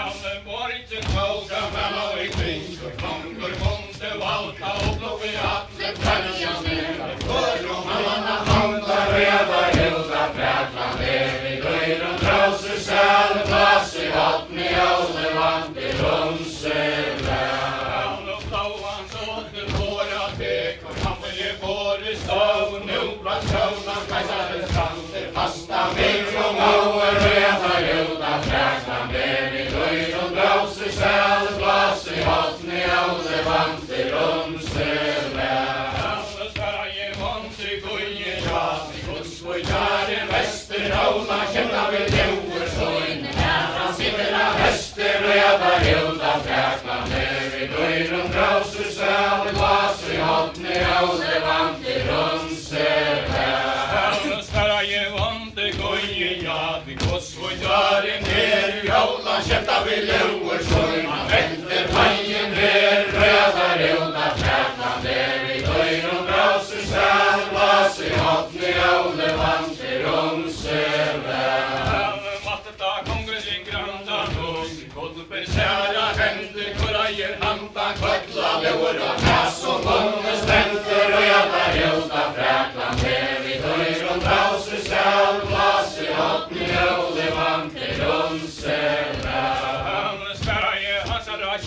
Alle borgen tåga mellan i kring, och klonger månte valta, och blå i atlet färja ner, för om alla handlar, röda ruta fräklan der i glöjron dröser söl, glas i åttni elefant i rumsöve. Alle blåans åter våra tek, och kampen är våre stål, nu bland sjövlan kajsarens kanter, fasta miklom blåe, röda ruta fräklan der i glöjron dröser söl, glas i åttni elefant i rumsöve. Alle skara ge vant i goje jad, i godsvojtaren Västerhaula, känna vi leuer såin, han sitter av häster, röda ruta fräklan der i glöjron dröser söl, glas i åttni elefant i rumsöve. Alle skara ge vant i goje jad, i godsvojtaren Haula, känna vi leuer såin, han vänder pajen der, röda ruta fräklan der i glöjron dröser söl, glas i åttni elefant i rumsöve. Matta kongen i granda nos, kolper sära händer, korajer hanta, kvötla leur och kass och många ständer, röda ruta fräklan der i glöjron dröser söl, glas i åttni elefant i rumsöve.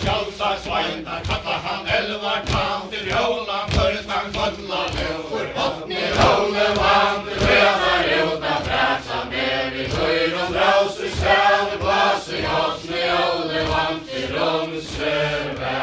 Kjalta svajta, kalla han elva kanter, jaulan förtan kvötla leur, åttni elefant, röda ruta fräklan der i glöjron dröser söl, glas i åttni elefant i rumsöve.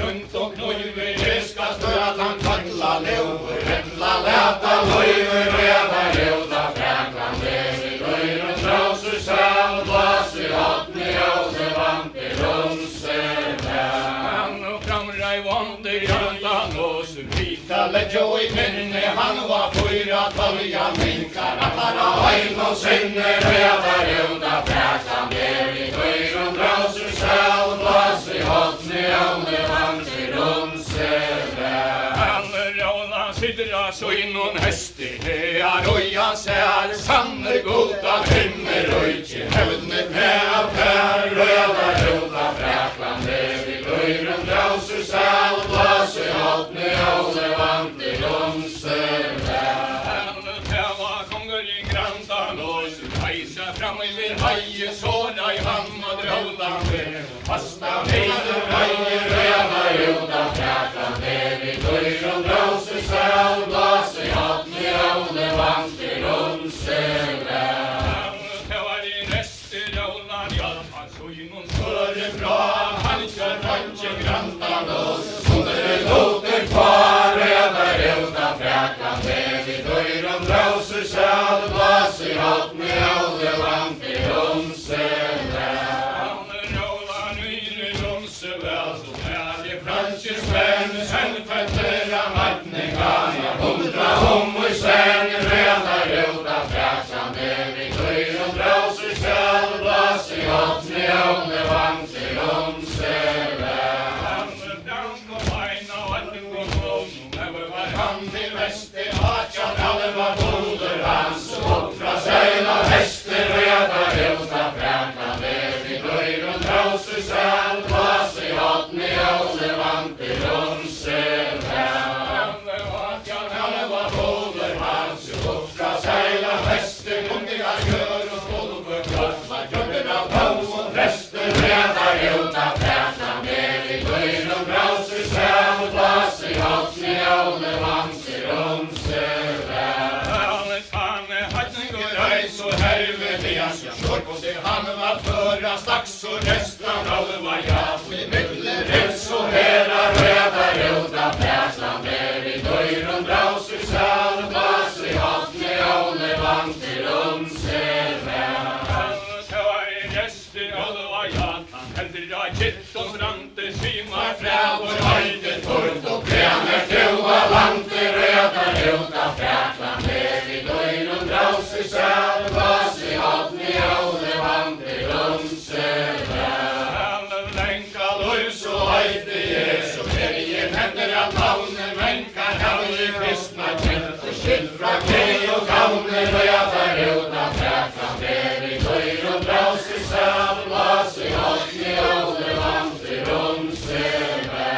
Runt och knojver, det ska stå att han kvötla leur, rättla läta löjver, röda ruta fräklan der i glöjron dröser söl, glas i åttni elefant i rumsöve. Han och framra i vonder, grönta nås, vita lägger i minne, han var fyra tölja minkar, attara höjn och sinne, röda ruta fräklan der i glöjron dröser söl, glas i åttni elefant i rumsöve. Han sitter så innan hästi, det röjan sär, sanne goda himmel, röjtje hävdnet med av här, röda ruta fräklan der i glöjron dröser söl, glas i åttni elefant i rumsöve. Han var kongen i granta grantan oss, reisa fram I vid haje, såra I hand och drolande. Fasta mejder, hajer, röda, ruta, frätande, vid dörren blåser säl, blåser hatt med åle, vant I rumsele. Det var I neste rolan, ja, han så I någon större bra, han kör kanske grantan oss, sådär låter kvar, röda, ruta, frätande, vid dörren blåser säl, blåser hatt med åle, vant I rumsele. Sen fötterna vattningarna, 100 om I sen, röda, ruta, fräsande, vid dörren blåser säl, blåser hatt med åle, vant I rumsele. Dansk och beina, vatten på någon, över var han till väster, hatjan, alle var boder hans, offra sig av häster, röda, ruta, fräsande, vid dörren blåser säl, blåser hatt med åle, vant I rumsele. Alle var boder hans, offra sig av häster, kundiga gör och stolper, kroppar, kunderna på och präster, röda, ruta, fräsande, vid dörren blåser säl, blåser hatt med åle, vant I rumsele. Så helvete, slår på sig han var förra stax och resten av var jag I mittler så hela röda, ruta, fräsande, vid dörren blåser säl, blåser hatt med åle, vant I rumsele. Det var I gäster, och det var jag, han helder av kitt och frante, simar fräv och höjde torrt och krämer toa, vante, röda, ruta, fräsande, vid dörren blåser säl, blåser hatt med åle, vant I rumsele. Länka lus och höjde Jesu, bergen händer att navnet, men kan halve kristna kjent och skilfra kej och gavner, röda, ruta, fräsande, vid dörren blåser säl, blåser hatt med åle, vant I rumsele.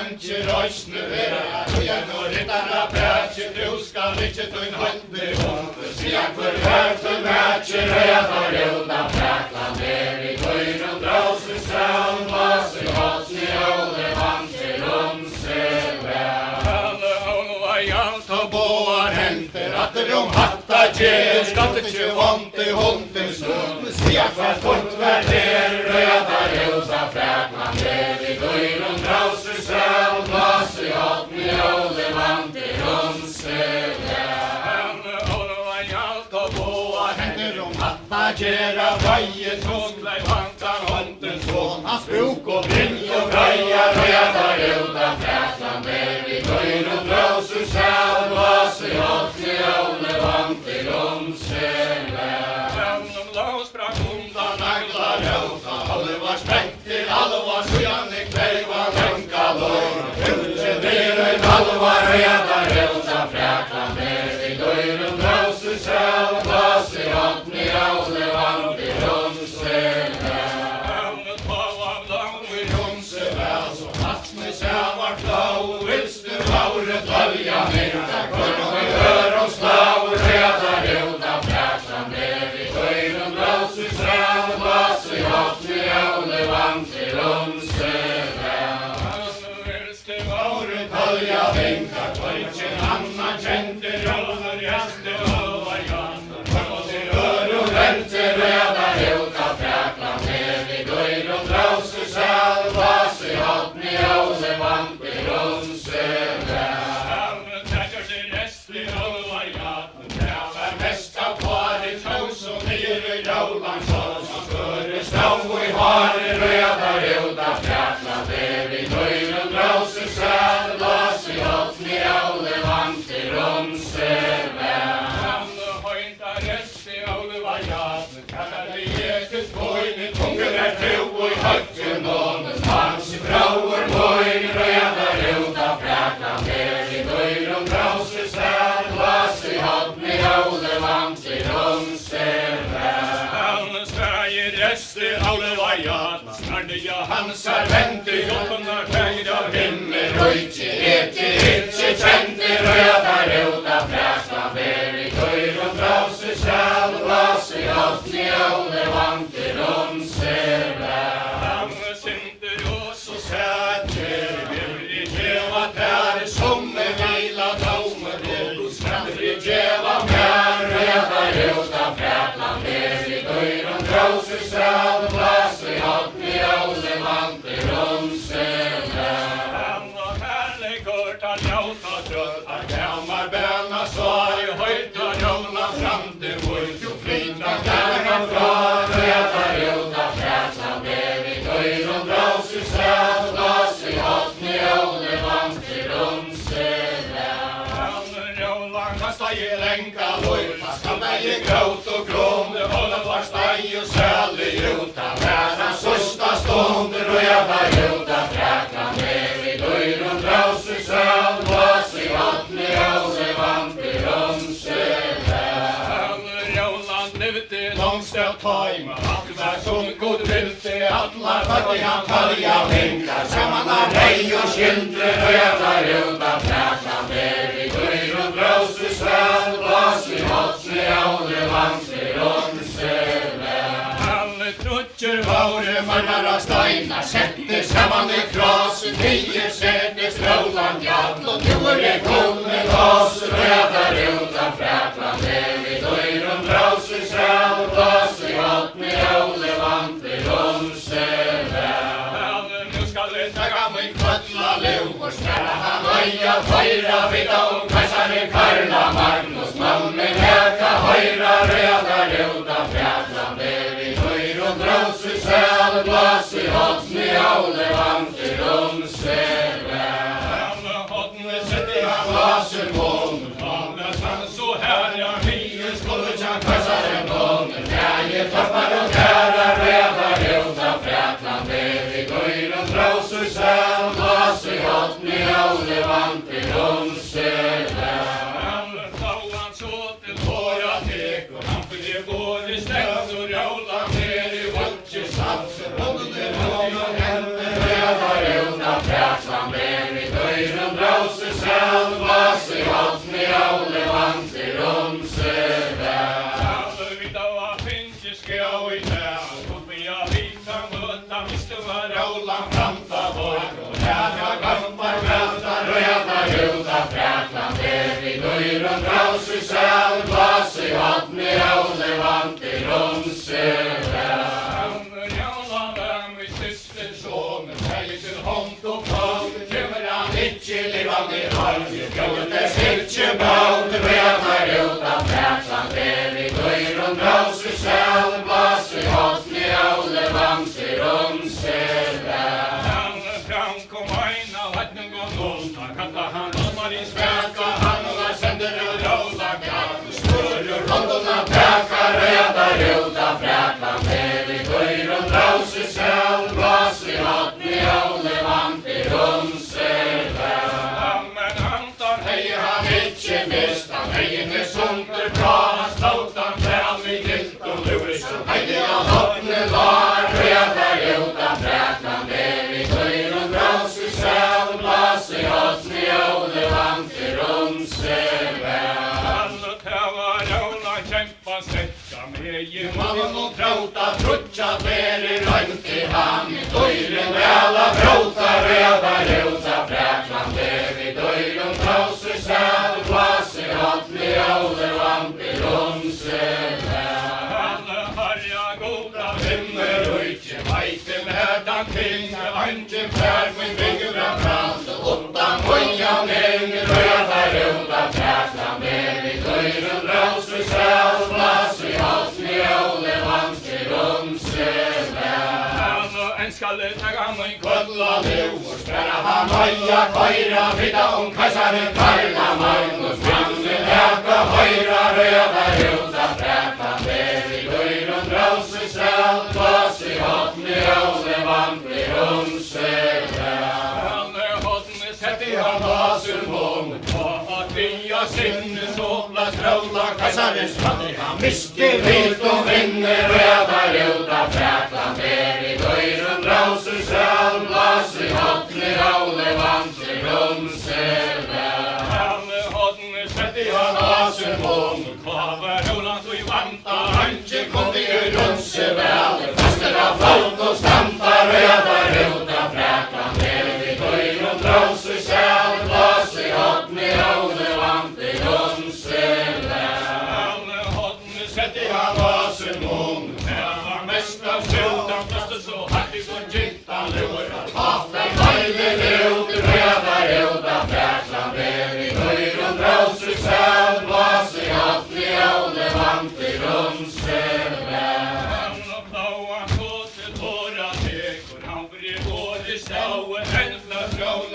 Anki røysnu vera, røyen og rittara bætje, du skal ikke tøyn hånd I hånd, sia hver hvert og mætje, røda, ruta, fræklande, vid dørren blåser säl, blåser hatt med åle, vant I rumsele. Alle var jalt og båar henter, atter hatta kjell, skatt ikke vondt I hånden stund, sia hver fort hver der, røda, ruta, fræklande, vid dørren blåser säl, blåser hatt med åle, vant I rumsele. Alle var jalt og båar henter, hatta kjera, veie tån, blei vantan hånden sån, hans bruk og brinn og breia, røda, ruta, fräklande, vid dørren blåser säl, blåser hatt med åle, vant I rumsele. Blås sprakk undan naglar rauta, alle var spent til, alle var sujane kleiva, lenka lår, hulse delen, alle var røda, ruta, fräklande, vid dørren blåser säl, blåser hatt med åle, vant I rumsele. Så hatt med säl var flau, vilste vauret valja mynda, kvarn og hør og slav, røda, ruta, fräklande, vid dørren blåser säl, blåser hatt med åle, vant I rumsele. Vilste vauret valja mynda, kvarn annan kjente, roller, gjeste, var jan, kvarn og hør og vente, røda, ruta, fräklande, vid dørren blåser säl, blåser hatt med åle, vant I rumsele. Det var mest av paret hos og nere I Rauland, som større stau I hare, røda, ruta, fräklande, vid dørren blåser säl, blåser hatt med åle, vant I rumsele. Høynta rest I åle var jaten, kallade Jesus boin, tunger to I høggen nåden, hans I brauer boin, røda, ruta, fräklande, vid dørren blåser säl, blåser hatt med åle, vant I rumsele. Sverige rest I åle var jaten, snarde Johansar vente, jobbenar feir av himmel, røyke, ikke kjente, røda, ruta, fräklande, vid i gråt og grån, det holdet var steg og særlig ut av verden. Sista stunder og jeg var ut av fraklan ned i døren, draus i søl, blås i vatten i åse, vant i romsele. Rjåland levde långstad tajma, alt var som god vilte, alla fattig han talja vinkar, saman av rei og skildre, og jeg var ut av fraklan ned i døren, draus i søl, blås i vatten i åse, vant i romsele. Trutcher våre mannar av steina, sette saman i krasen, nye setes Roland Jarl, og nu det kommet oss, rødar ut av fraklan ned i døren, draus i sæl, blås i vatten i åle, vant i romsele. Nu skal det taga min kvötla lov, og skjæra han øya, høyra vidda om kassare Karla Magnus, mammen heka høyra, rødar ut av fraklan ned i døren, draus i sæl, blås i vatten i åle, vant i romsele. Sette han glasen månen, andas han så her, ja, mye skulle tjan kassaren månen. Jeg tappar og kærar, rødar ut av fraklan ned i døren, draus i sæl, blås i vatten i åle, vant i romsele. Han så til håra tek, og han fyrir går i stengt og rjåla ned i vattjesansen. Hånden hånden henne, rødar ut av fraklan ned i døren, draus i sæl, blås i vatten i åle, vant i romsele. Vidda var finske og i tæl, oppi av vita møtta, miste var Roland framta vår, og herra gampar møta, rødar ut av fraklan ned i døren, draus i sæl, blås i vatten i åle, vant i romsele. Til hånd og fag, kjømmer han ikke livan i harg, gaudes ikke baut, rødar ut av fraklan ned i døren, draus i sæl, blås i vatten i åle, vant i romsele. Han kom eina, vatten gå nolta, kalla han omar i speka, han var sender og råla gav, større håndona peka, rødar ut av fraklan ned i døren, draus i sæl, blås i vatten i åle, vant i romsele. Men antan hei han ikkje mist, han heiene sunker bra, han slått han fram i gilt og luris, heide han hoppne var, rødar ut av fraklan ned i døren, draus i sæl, blås i vatten i åle, vant i romsele. Det var Rola kjempa stekka med i mannen og trauta, trutja feri røynt i ham i døren, ræla bråta, rødar ut av fraklan ned i døren, draus i sæl, blås i vatten i åle, vant i romsele. Alle harja goda vinner og ikkje veite med han ting, anke fær min bygger av brand, utan moja neng, rødar ut av fraklan ned i døren, draus i sæl, blås i vatten i åle, vant i romsele. En skal taga min kvölla lov, og spæra han øya, høyra vidda om kassaren Karla Magnus, mannen heka høyra, rødar ut av fraklan ned i døren, draus i sæl, blås i vatten i åle, vant i romsele. Sett i han vasen månen, og at vi av sinne såla stråla kassarens fattig, han mister vilt og vinner, rødar ut av fraklan ned i døren, draus i sæl, blås i vatten i åle, vant i romsele. Sett i han vasen månen, hva var Roland og i vanta, anke kom vi i romsevel, faster av folk og stampa, rødar ut av fraklan ned i døren, draus i sæl, blås i vatten i åle, vant i romsele. Sett i han vasen månen, det var mest av skjultan, plaster så hardt i går gittan lurar, haften heile ut, rødar ut av fraklan ned i døren, draus i sæl, blås i vatten i åle, vant i romsele.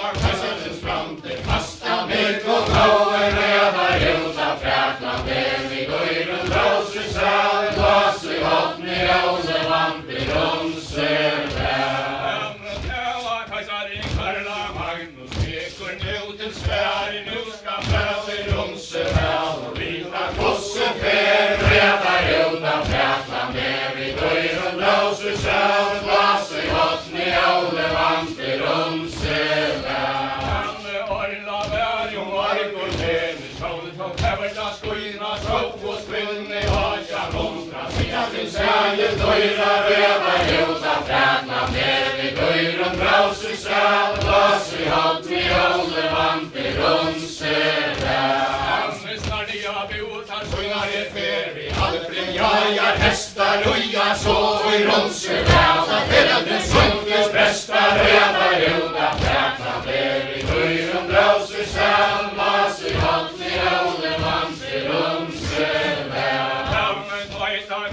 Kassarens framte fasta med og blåa, rødar ut av fraklan ned i døren, draus til sæger døyra røda rjóta frækna mer vi døyrum brausi sæl Glas i hatt vi alle vante rundsere Snardiga botar sungar feri Alprin jajar hästar uja så i rundsere Herren sunges bästa röda rjóta frækna mer vi døyrum brausi sæl Glas i hatt vi alle vante rundsere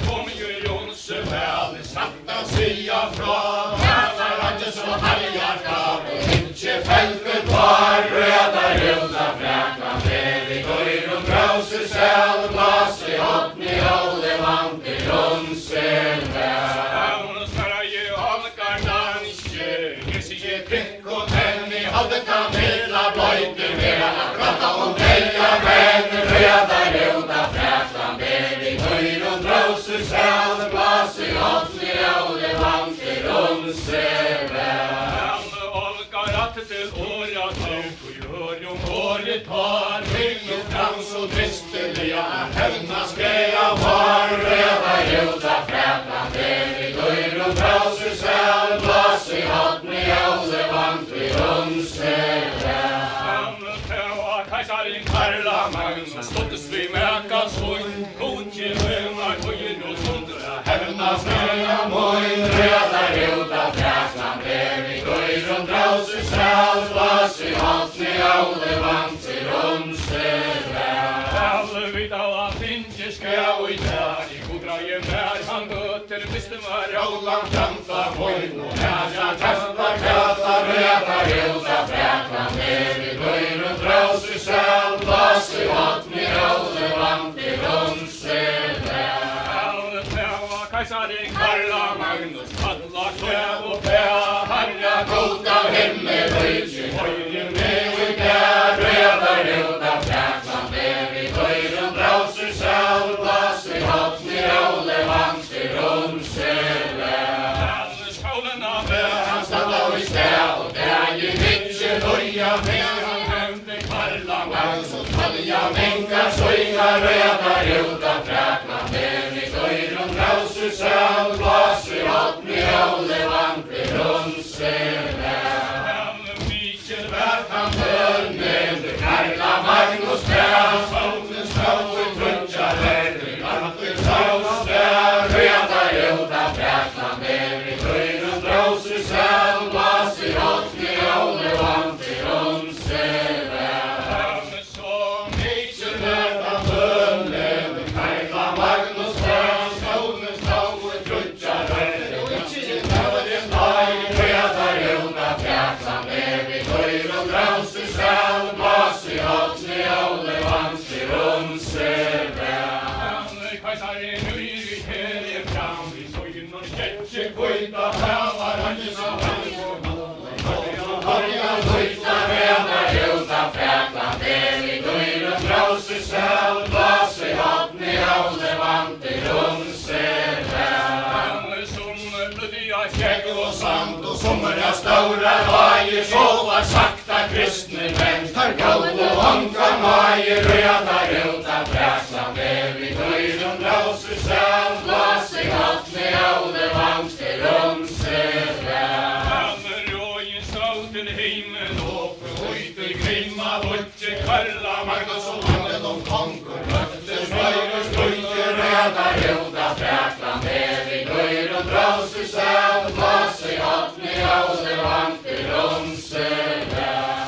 Kom ju Jonse väl satt att säga från Här han inte så haljar kvar Inte fältet var röda röda fräkna Med i går och brauser säl Glas i hopp ni håller man till Jonse väl Snarare ju halkar danske Gesiga prick och tenn i hade kamela blöjte Mera prata om deja men röda röda fräkna Med i går och brauser säl Glas i hopp ni håller man till Jonse väl Olkar att till året och gör året har Ringen fram så dristeliga Hävnas greja var röda röda fräkna Med i går och brauser säl Glas i hopp ni håller man till Jonse väl Kajsarin Karla Magnus Stottes vi mäkan svung Godje hönar höjer och sundra Hävnas greja moin röda röda fräkna Med i går och brauser säl Glas i hopp ni håller man till Jonse väl Vita att inte ska i där I godraje mer han götter visste var Roland framta moin och nära kastar kata röda röda fräkna Med i går och brauser säl Glas i hopp ni håller man till Jonse väl Kajsarin Karla Magnus Alla kläv och pää Harja goda himmel höjtje Höjer med och där röda röda fräkna Med i går och brauser säl Glas i hopp ni håller man till Jonse väl Skålarna bär han stannar i stäv Och där ju mycket höja med han hämte Karla Magnus Och talja mänkar sångar röda röda fräkna Med i går och brauser säl Glas i hopp ni håller man till Jonse väl Mikael vart han hör med Karla Magnus bär Sången stå i trutjar väder Alltid saus där röda röda fräkna Med i går och brauser säl Glas i hopp ni håller man till Jonse väl Så Mikael vart han hör med Karla Magnus bär Sången stå i trutjar väder Röda röda fräkna Med i går och brauser säl Glas i hopp ni håller man till Jonse väl Kajsarin Ulrik här fram Vi såg ju någon sketche skjuta Här var han ju så Harja skjuta röda röda fräkna Med i går och brauser säl Glas i hopp ni håller man till Jonse väl Blodiga skägg och sand och somriga stora vajer Sovar sakta kristne män Tar gall och hankar majer Röda röda fräkna Med i går och brauser säl Glas i hopp ni håller man till Jonse väl Röjen stod till himmel och höjt i grimma Vutje Karla Magnus och handen om konkor Mötte smöjr ströjjer Röda röda fräkna Med i går och brauser säl Glas i hopp ni håller man till Jonse väl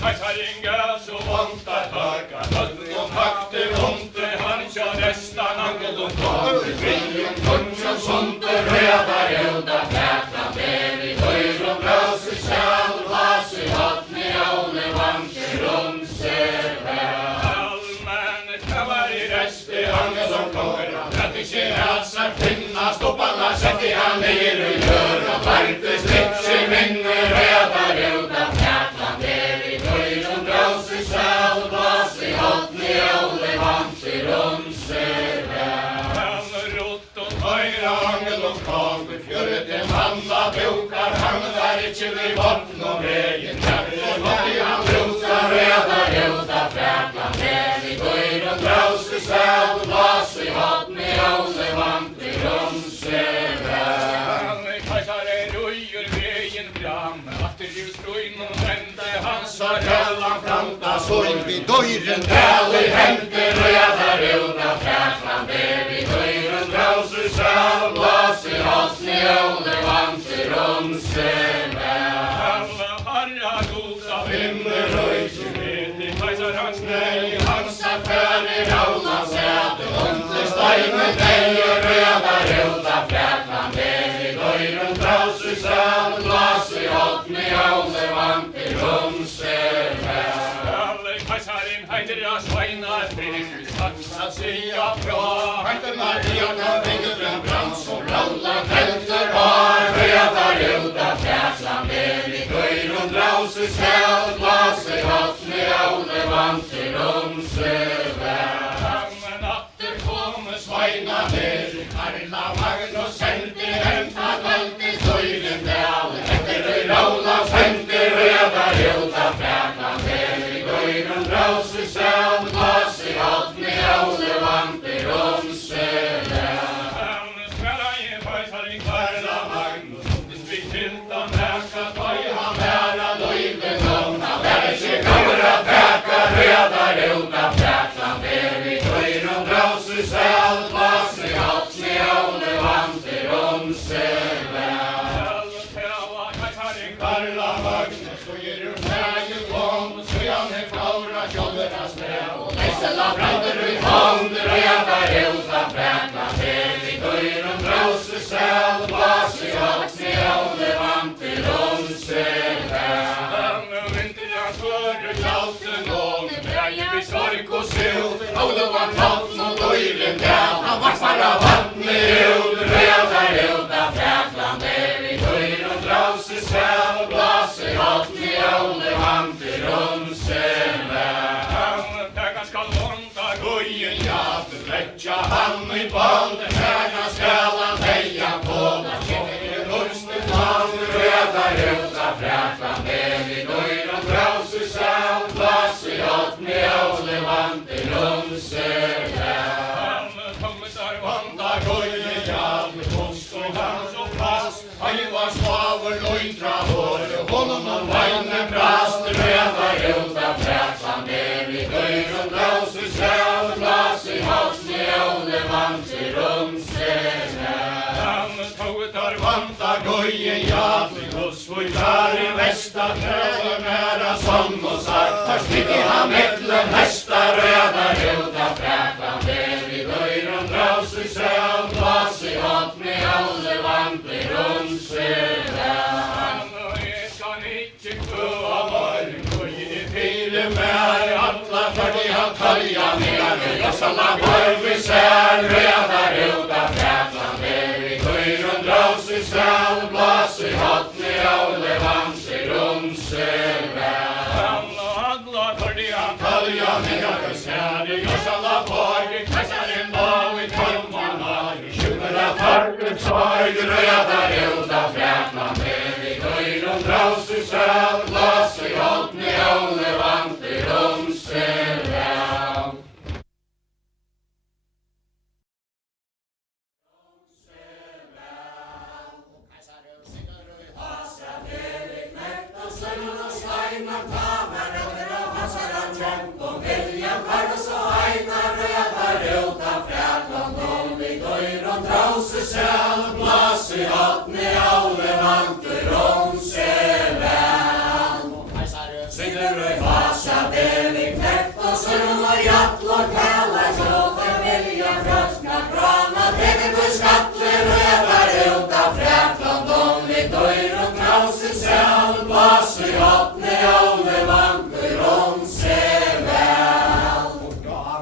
Kajsarin gös och vantar höga Höll och hakte vonte Han kör nästan angel och kvar Viljen kunskap sånt röda röda fräkna Med i går och brauser säl Glas i hopp ni håller man till Jonse väl Men kavar i reste angel och kvar Rättighetsar finna stopparna sätter han ner och gör och varte sträcker minne röda röda fräkna Med i går och brauser säl Glas i hopp ni håller man till Jonse väl Rott och höjra angel och kag Fjörret en manna bokar Han där inte vid botten och vägen Därför måste han rota röda röda fräkna Med i går och brauser säl Glas i hopp ni håller man till døyren Väl i händer och jag tar ut av fräslan vid höjren draus i säl blas i hals ni ålder vanter om sig alla harra goda himmel och i kyrket i kajsar hans nej hans affär i raulan säte under steinen dig och röda ruta fräslan vid höjren draus i säl blas i hals ni ålder vanter om sig Kajsarin heider jag sveinar fris vi saksa sia fra Heiter Maria kan bygger en brand som rollar tälter har Röda ruta fräslan vid i höjren draus i säl blas i hals ni ålder vanter om sig Men atter kommer sveina ner Karla Magnus henter hämta vält i höjren dal Efter i Rolands henter röda ruta fräslan vid i höjren draus i säl blas i hals ni ålder vanter om sig Spela i Kajsarin Karla Magnus vi tilta näka taj han ära löjden lång han lär sig gamla täka röda ruta fräslan vid i höjren draus i säl blas i hals ni ålder vanter om sig Karla Magnus och ger ur vägen om så jag med flaura kjoldernas med och näsela brander i hånder och jag tar ruta fräslan vid i höjren draus i säl blas i hals ni ålder vanter om sig Men inte jag före kjalten om Brejer vi sorg och sylt Olovan tatt mot höjren där Han vaxar av vattnet ut Röda ruta fräslan vid i höjren draus i säl blas i hals ni ålder vanter om sig Täkan skall vonta gojen ja Rätja han i balden Täkan skall han heja på Lursten land röda ruta fräslan vid i höjren draus i säl blas i hals ni ålder vanter om sig Vanta gojen ja Konst och dans och fast Han var svaver lojntra hår Honom och vagnen brast Röda ruta fräslan vid i höjren draus i säl blas i hals ni ålder vanter om sig Vanta gojen ja Husvojtar i västa Trävar nära som och sagt Tar sticker han mittlen hästar Röda ruta fräslan vid i höjren draus i säl blas i hals ni ålder vanter om sig Kan inte gå av morgon Gojen i fyra med alla för de har talja ner Jag ska la borg i säl Röda ruta fräslan vid i höjren draus i säl blas i hals ni ålder vanter om sig Alla för de har talja ner Jag ska la borg Kajsarin var i tolvmanna Tjumra parkens sorg Röda ruta fräslan vid i höjren draus i säl blas i hals ni ålder vanter om sig Draus i säl blas i hals ni ålder vanter om sig Sitter i Vasa vid knäpp och surn och jattl och kalla Såten vilja fröskna grana Tänker på skattler röda ruta fräslan vid höjren draus i säl blas i hals ni ålder vanter om sig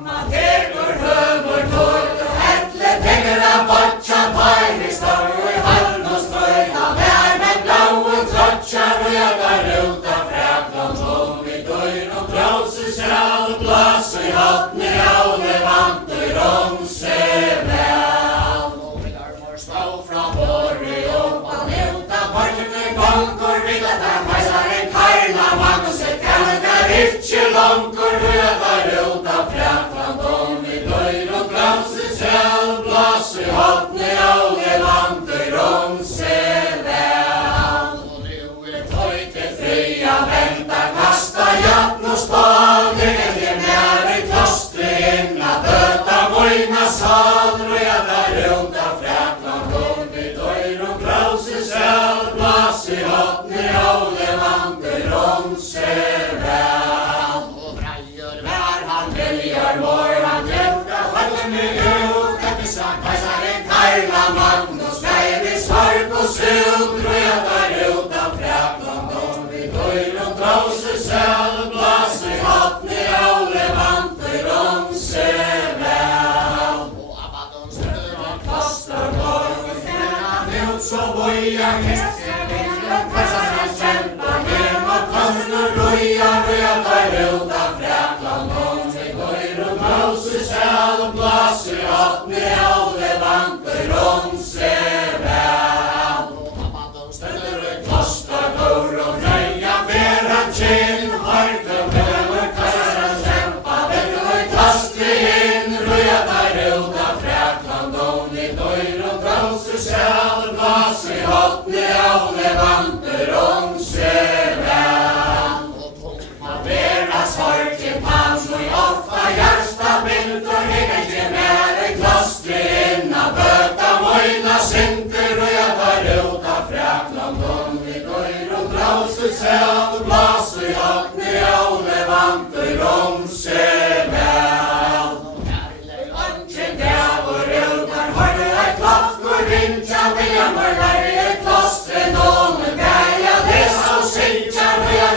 Man teker hövor torrt och hättle Tänker att botcha tar i storr och i halm och ströj Han är med blå och trotcha röda ruta fräslan vid höjren draus i säl blas i hals ni ålder vanter om sig Slå från borre upp och luta Borgen i gångor vill att han Kajsarin Karla Magnus Kallar inte långor röda ruta fräslan vid höjren draus i säl blas i hals ni ålder vanter om sig Och nu är tojtet fria Vänta kasta jatten och spad röjar ut av fräklan, kom vi dörr och brause säl, blass i hoppni och levanter om sig väl. Och brajor vär han väljer vår han hjälta, skölden mig ut, efter sant kajsaren Karla Magnus, nej vi svarp och sult, röjar ut av fräklan, kom vi dörr och brause säl, blass i hoppni och levanter om sig väl. Och abaddon stöder och kastar morgon, ut så bojar hästen, kajsaren kämpar med mot kastner, röjar ut av fräklan, kom vi dörr och brause säl, blass i hoppni och levanter om sig väl. Och abaddon stöder och kastar morgon, röjar ber han kinn, harten över kajsaren kämpar, väcker kastlig in, röjar ut av fräklan, kom vi dörr och brause säl, blass i hoppni och levanter om sig väl. Och tomma deras hart till pans och ofta hjärsta bilder, hänga till med en klostrig inna, böta mojna sinter, röjar ut av fräklan, kom vi dörr och brause säl, blass i hoppni och levanter om sig väl. Anken dävor utan hörde ett klockor rinja, William var i ett klostren, men bärga dessa och sintja, röjar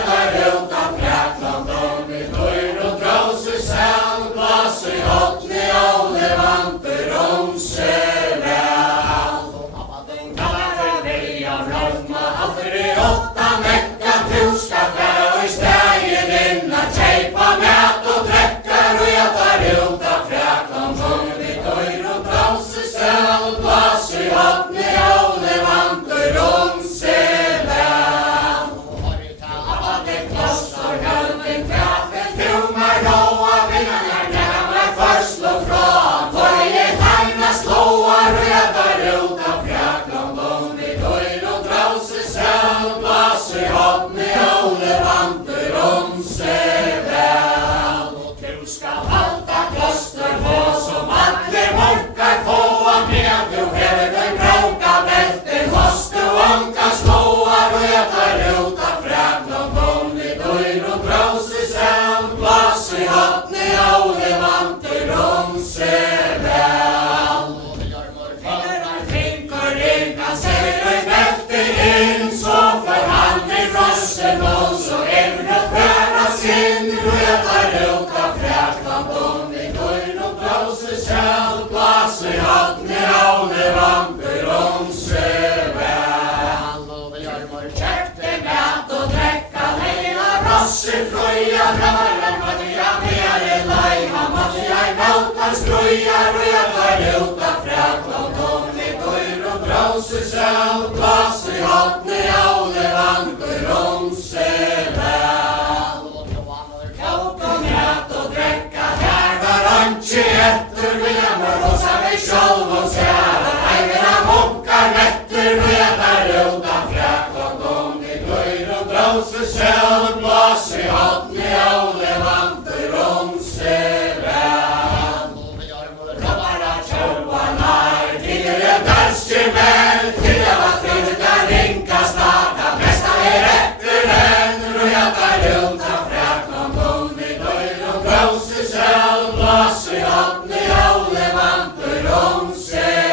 ut av fräklan, kom vi dörr och brause säl, blass i hoppni och levanter om sig väl. Och abaddon kallar för William Rödma, alltför i 8 vecka tuska fär, och i stegen inna tjejpa mät och dräcka, röjar ut av fräklan, kom vi dörr och brause säl, blass i hoppni och levanter om sig väl. Och horta abaddon klostar, höllning kväfet, trumar råa, vinnar nävar först och från, torget hagna slåa, röjar ut av fräklan, kom vi dörr och brause säl, blass i hoppni och levanter om sig väl. Och du ska halta kloster på som alle munkar få, med du hever den bråka bälten, måste anka slåa, röjar ut av fräklan, kom vi dörr och brause säl, blass i hoppni och levanter om sig väl. Och björmor fingrar finkor inka, säger bälte in, så för han i frossen och så ämnet skäras in, röjar ut av fräklan, kom vi dörr och brause säl, blass i hoppni och levanter om sig väl. Och björmor köpte mät och dräcka, hela rosse fröja, rören matja mer i lajma, matja i mautar ströja, röjar ut av fräklan, kom vi dörr och brause säl, blass i hoppni och levanter om sig väl. Och troanor kauka mät och dräcka, här var anki etter, Williamor rosa mig själv och sälar, ägna munkar nätter, röjar ut av fräklan, kom vi dörr och brause säl, blass i hoppni och levanter om sig väl. Och björmor robbara tjauanar, tidigare danskemell, till jag var fyrka rinka starta, bästa är etter än, röjar ut av fräklan, kom vi dörr och brause säl, blass i hoppni och levanter om sig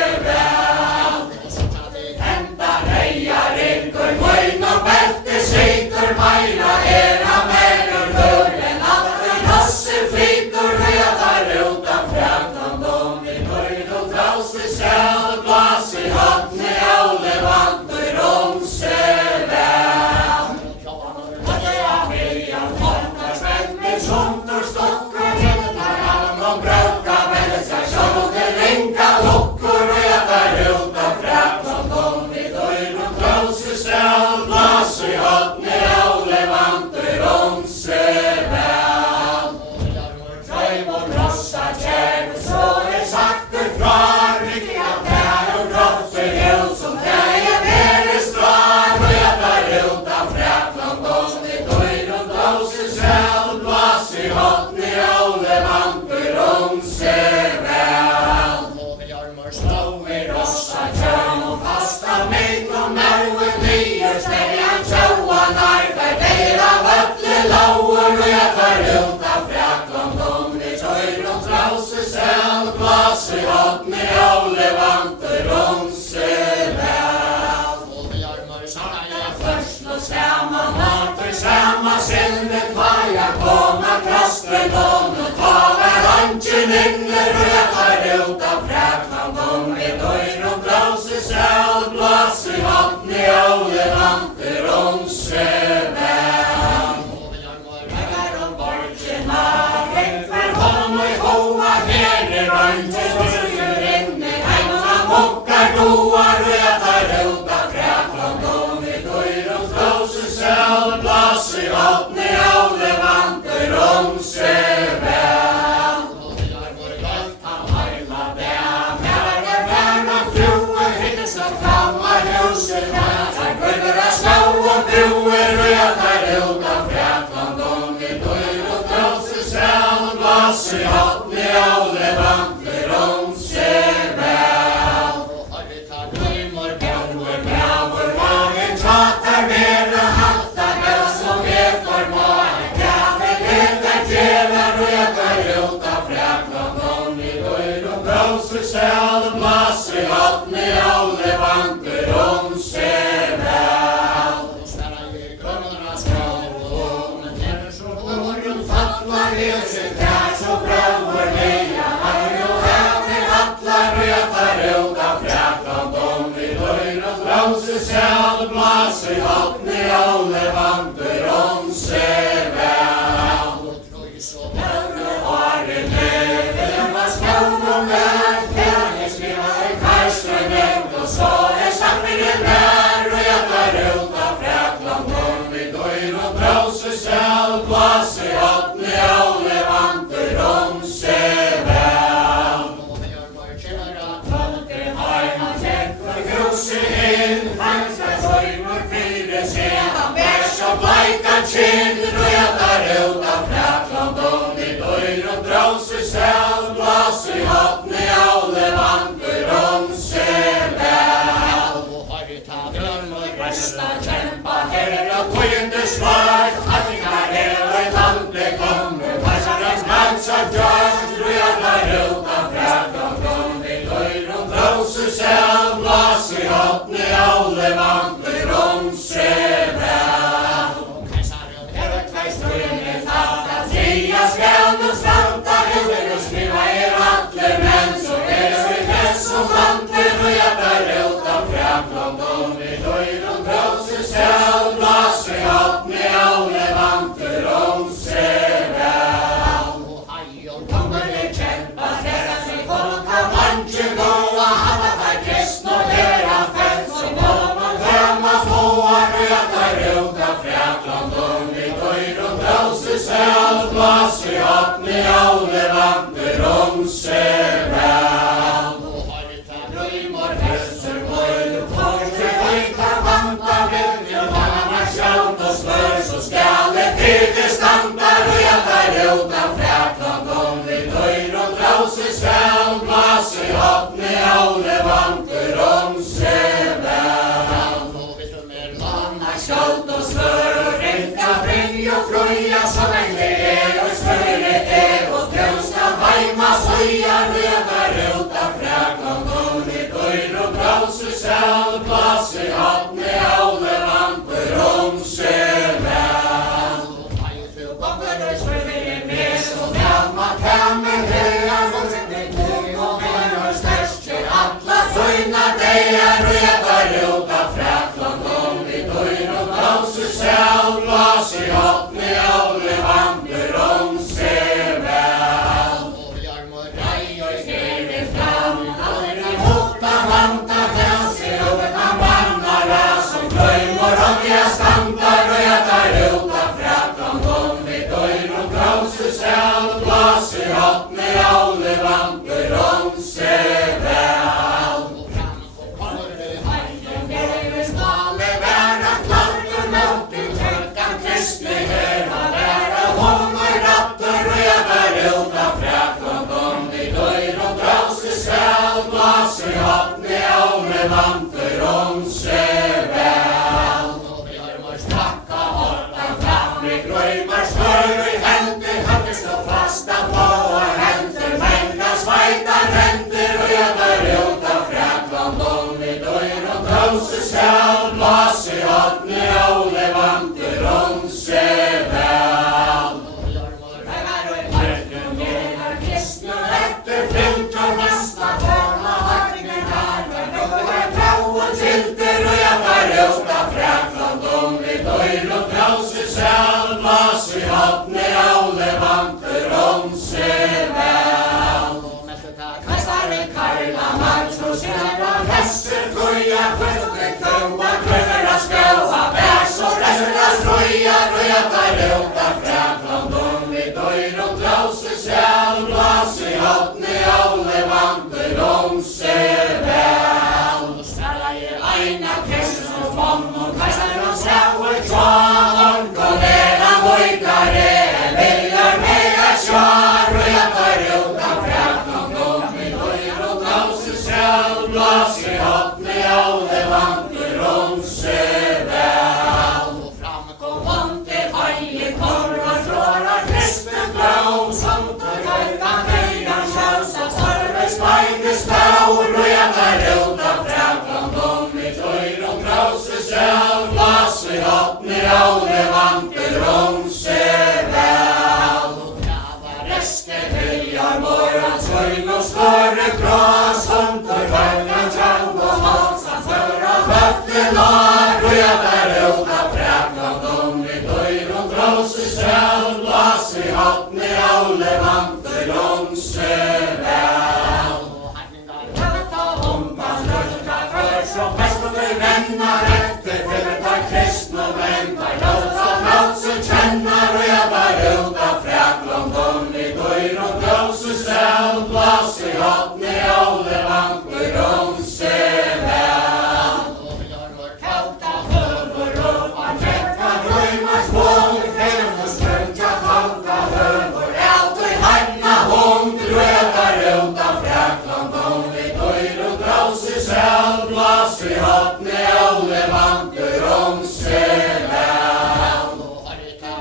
och jag tar ut av fräknan gång med dörr och brause säl blås i hatten i olevanter om söven. Och jag mår vägar om borgerna, rättver håll och hoa herre rönt styrker inne, hemma mockar doar och jag tar ut av fräknan gång med dörr och brause säl blås i hatten i olevanter om söven. Broer och jag tar ut av fräknan gång i dörr och trosser säl och glas i hatten i olevanter om söven. Och har vi tar drömmor, broer, bravor, magen tjatar mer och haltar väl som är för magen. Kaffe, letar, tjälar och jag tar ut av fräknan gång i dörr och trosser säl och glas i hatten i olevanter om söven. Reset där så brömmor leja här och även hattlar och jag tar ut av fräknan gång i dörr och brause säl blås i hatten i olevanter om söven. Och trojs och börre har det lever vad skål och mär kan jag skriva en karström och så är samlingen där och jag tar ut av fräknan gång i dörr och brause säl blås i hatten i olevanter om söven. Och jag var kära tolken har man sett för grusig in fanska sjöjmor fyra sedan bärs och blajkad kind och jag tar ut av fräknan gång i dörr och brause säl blås i hatten i olevanter om söven. Och har du tagit och rösta kämpa herre och tøyende svart hattingar hela ett handle kommer passarens mans av jörn tror jag tar ut av fräknan gång i dörr och brause säl blås i hatten i olevanter om söven. Och kejsaren herre tvärströmmen fattar fria skall och slanta huvudet och skriva atler men så är det dess som vanter och jag tar ut av fräknan gång i dörr och brause säl blås i hatten i olevanter om söven. Och hajon kommer det kämpa träda sig folk har manchen gåa alla tar kristna och dera fält som någon drömma fåar och jag tar ut av fräknan gång i dörr och brause säl blås i hatten i olevanter om söven. Och har vi tar drömmor höster boj och torster höjta vanta vilken manna sjaut och slör så skall det fyrt stantar och jag tar ut av fräknan gång i dörr och brause säl blås i hatten i olevanter om söven. Och vi som manna sjaut och slör och ränka brinj och fröja så länge det och större det och trösta vajma slöjar och jag tar ut av fräknan gång i dörr och brause säl blås i hatten i olevanter om söven. Och hajfil bankar och strömmer med så gammal kammer höjar och sätter tog och menar störst till alla fröjna dejar och jag tar ut av fräknan gång i dörr och brause säl blås i hatten i olevanter om söven. Och jag må raj och skriver fram aldrig hota vanta fäls i öppna mannara som glömmor om jag stantar och jag tar ut av fräknan gång i dörr och brause säl blås i hatten i olevanter om söven. Och framför kommer det hajen lever smale värna klart och mot i kyrkan kristne höra lära hon och ratter och jag tar ut av fräknan gång i dörr och brause säl blås i hatten i olevanter om söven. Och vi har mars tacka hålla fram i gröjmar smör i händer hade stå fasta på och händer mänga svajta ränter och jag tar ut av fräknan gång i dörr och brause säl blås i hatten i olevanter om söven. Och jag mår vägar och kristna och efter rota Frakland vi døyr og trause sjæl, blas I hotne alle vanter om seg vel. Kajsaren Karla Magnus Herra Hester Fruja Kvölde Kva Kvöra Skåa Bärs og Stressras Ruja Ruja tar rota Frakland vi døyr og trause sjæl, blas I hotne alle vanter om seg vel. Strala eina Kristus mann og Kajsaren Sjauer Tva Anko Lera Voikare Viljar Meja Sjár Ruja tar rota Frakland vi døyr og trause sjæl, blas I hotne alle vanter om seg vel. Framkom til heie korvar trårar kristen blå, samtar høygan høygan sjálsa sarves meines taur, ruja tar rota Frakland vi døyr og trause sjæl, blas I hotne alle vanter om seg vel. Reste viljar morans høyn og større kras, håndtor høygan tjall og halsan føra bøttenar, ruja tar rota Frakland vi døyr og trause sjæl, blas I hotne alle vanter om seg vel. Som pestor vennar etter fyltar kristna ventar låta halsen kjennar og jeg tar rota Frakland vi døyr og trause sjæl, blas I hotne alle vanter om seg vel. Kauta høver råpar trekka drøymars våg, hevnes krønka kauta høver alt I heimna hånd, jeg tar rota Frakland vi døyr og trause sjæl, blas I hotne alle vanter om seg vel.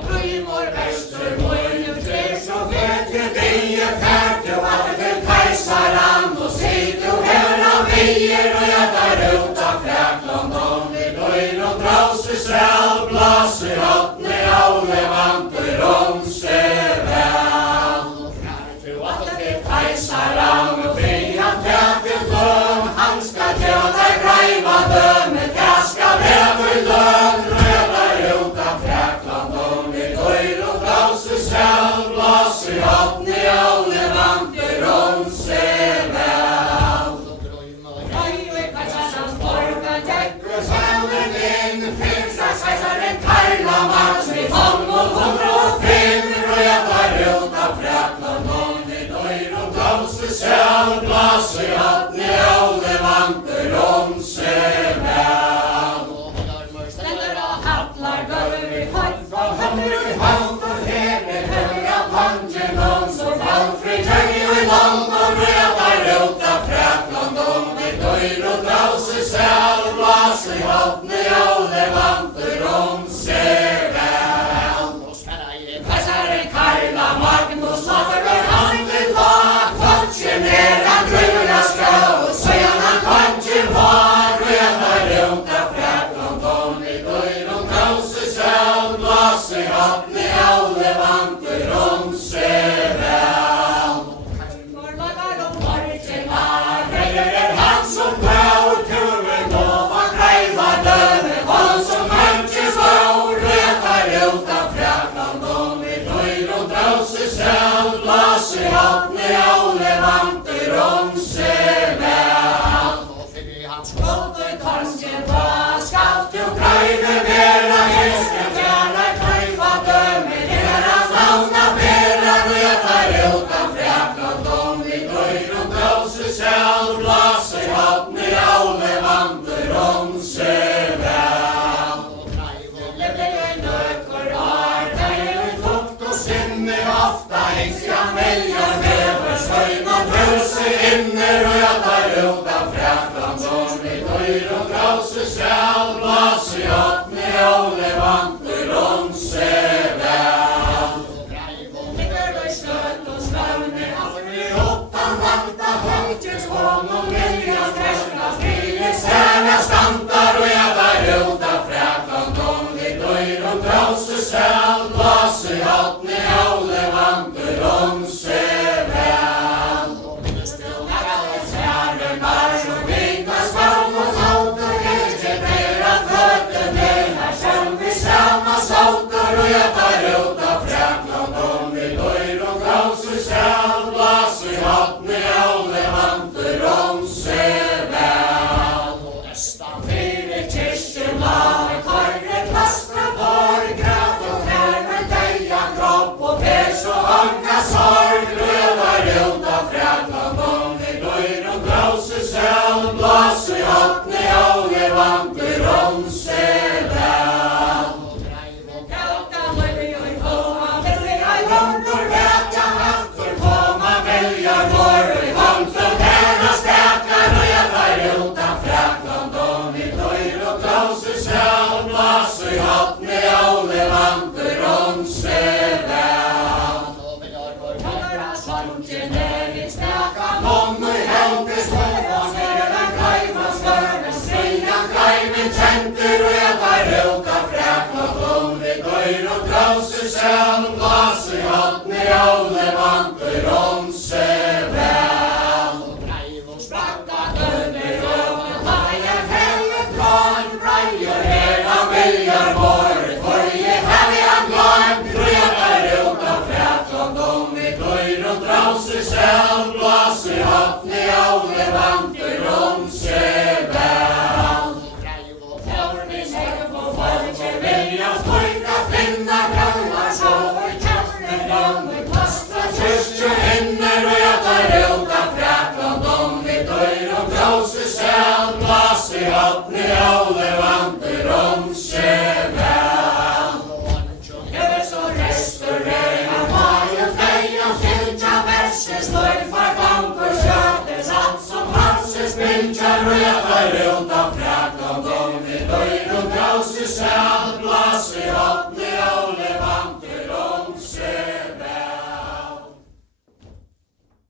Brymor vestur møyne tres og vekje deie færte og at til kajsaran og sitte og høra veier og jeg tar rota Frakland vi døyr og trause sjæl, blas I hotne alle vanter om seg vel. Færte og at til kajsaran og veia til løn, han skal til deg greiva døme, jeg skal være for løn, røda rota Frakland vi døyr og trause sjæl, blas I hotne alle vanter om seg vel. Kajsarens borgen tekker sjælen inn, finsa Kajsaren Karla Magnus vi 1205, røda rota Frakland vi døyr og trause sjæl, blas I hotne alle vanter om seg vel. Steller og hatlar dør I hånd og hømmer I hånd og hever høyra pangen om så valfri tøy I land og røda rota Frakland vi døyr og trause sjæl, blas I hotne alle vanter om seg vel. Kajsaren Karla Magnus later vi handlet bak, touchen han drømmerna skål, søyan han kanskje var, røda rota Frakland vi døyr og trause sjæl, blas I hotne alle vanter om seg vel. Kajsar lagar om morgen var, reier han som blår, kurven lova greiva døme, han som kanskje står, røda rota Frakland vi døyr og trause sjæl, blas I hotne alle vanter om seg vel. Hans gode kanskje var, skal du greive vera, elsker fjæra greiva døme, deres navna bera, røda rota Frakland vi døyr og trause sjæl, blas I hotne alle vanter om seg vel. Levde nøkker har, deilig tukt og sinne, ofta engskjan velja never, søgn og pølse inne, røda rota Frakland vi døyr og trause sjæl, blas I hotne alle vanter om seg vel. Ligger og støtt og stavne, aldri åttan vanta, høytjes hånd og viljas tresna, frie sæna standar, og jeg tar rota Frakland vi døyr og trause sjæl, blas I hotne alle vanter om seg vel. Still åpne alle vanter om seg vel. Hever så restaurera magen, feia fylkja verses, når for banker skjøtes alt som halses, bilkja røyder ut av frakland, om vi løyr og grauser sel.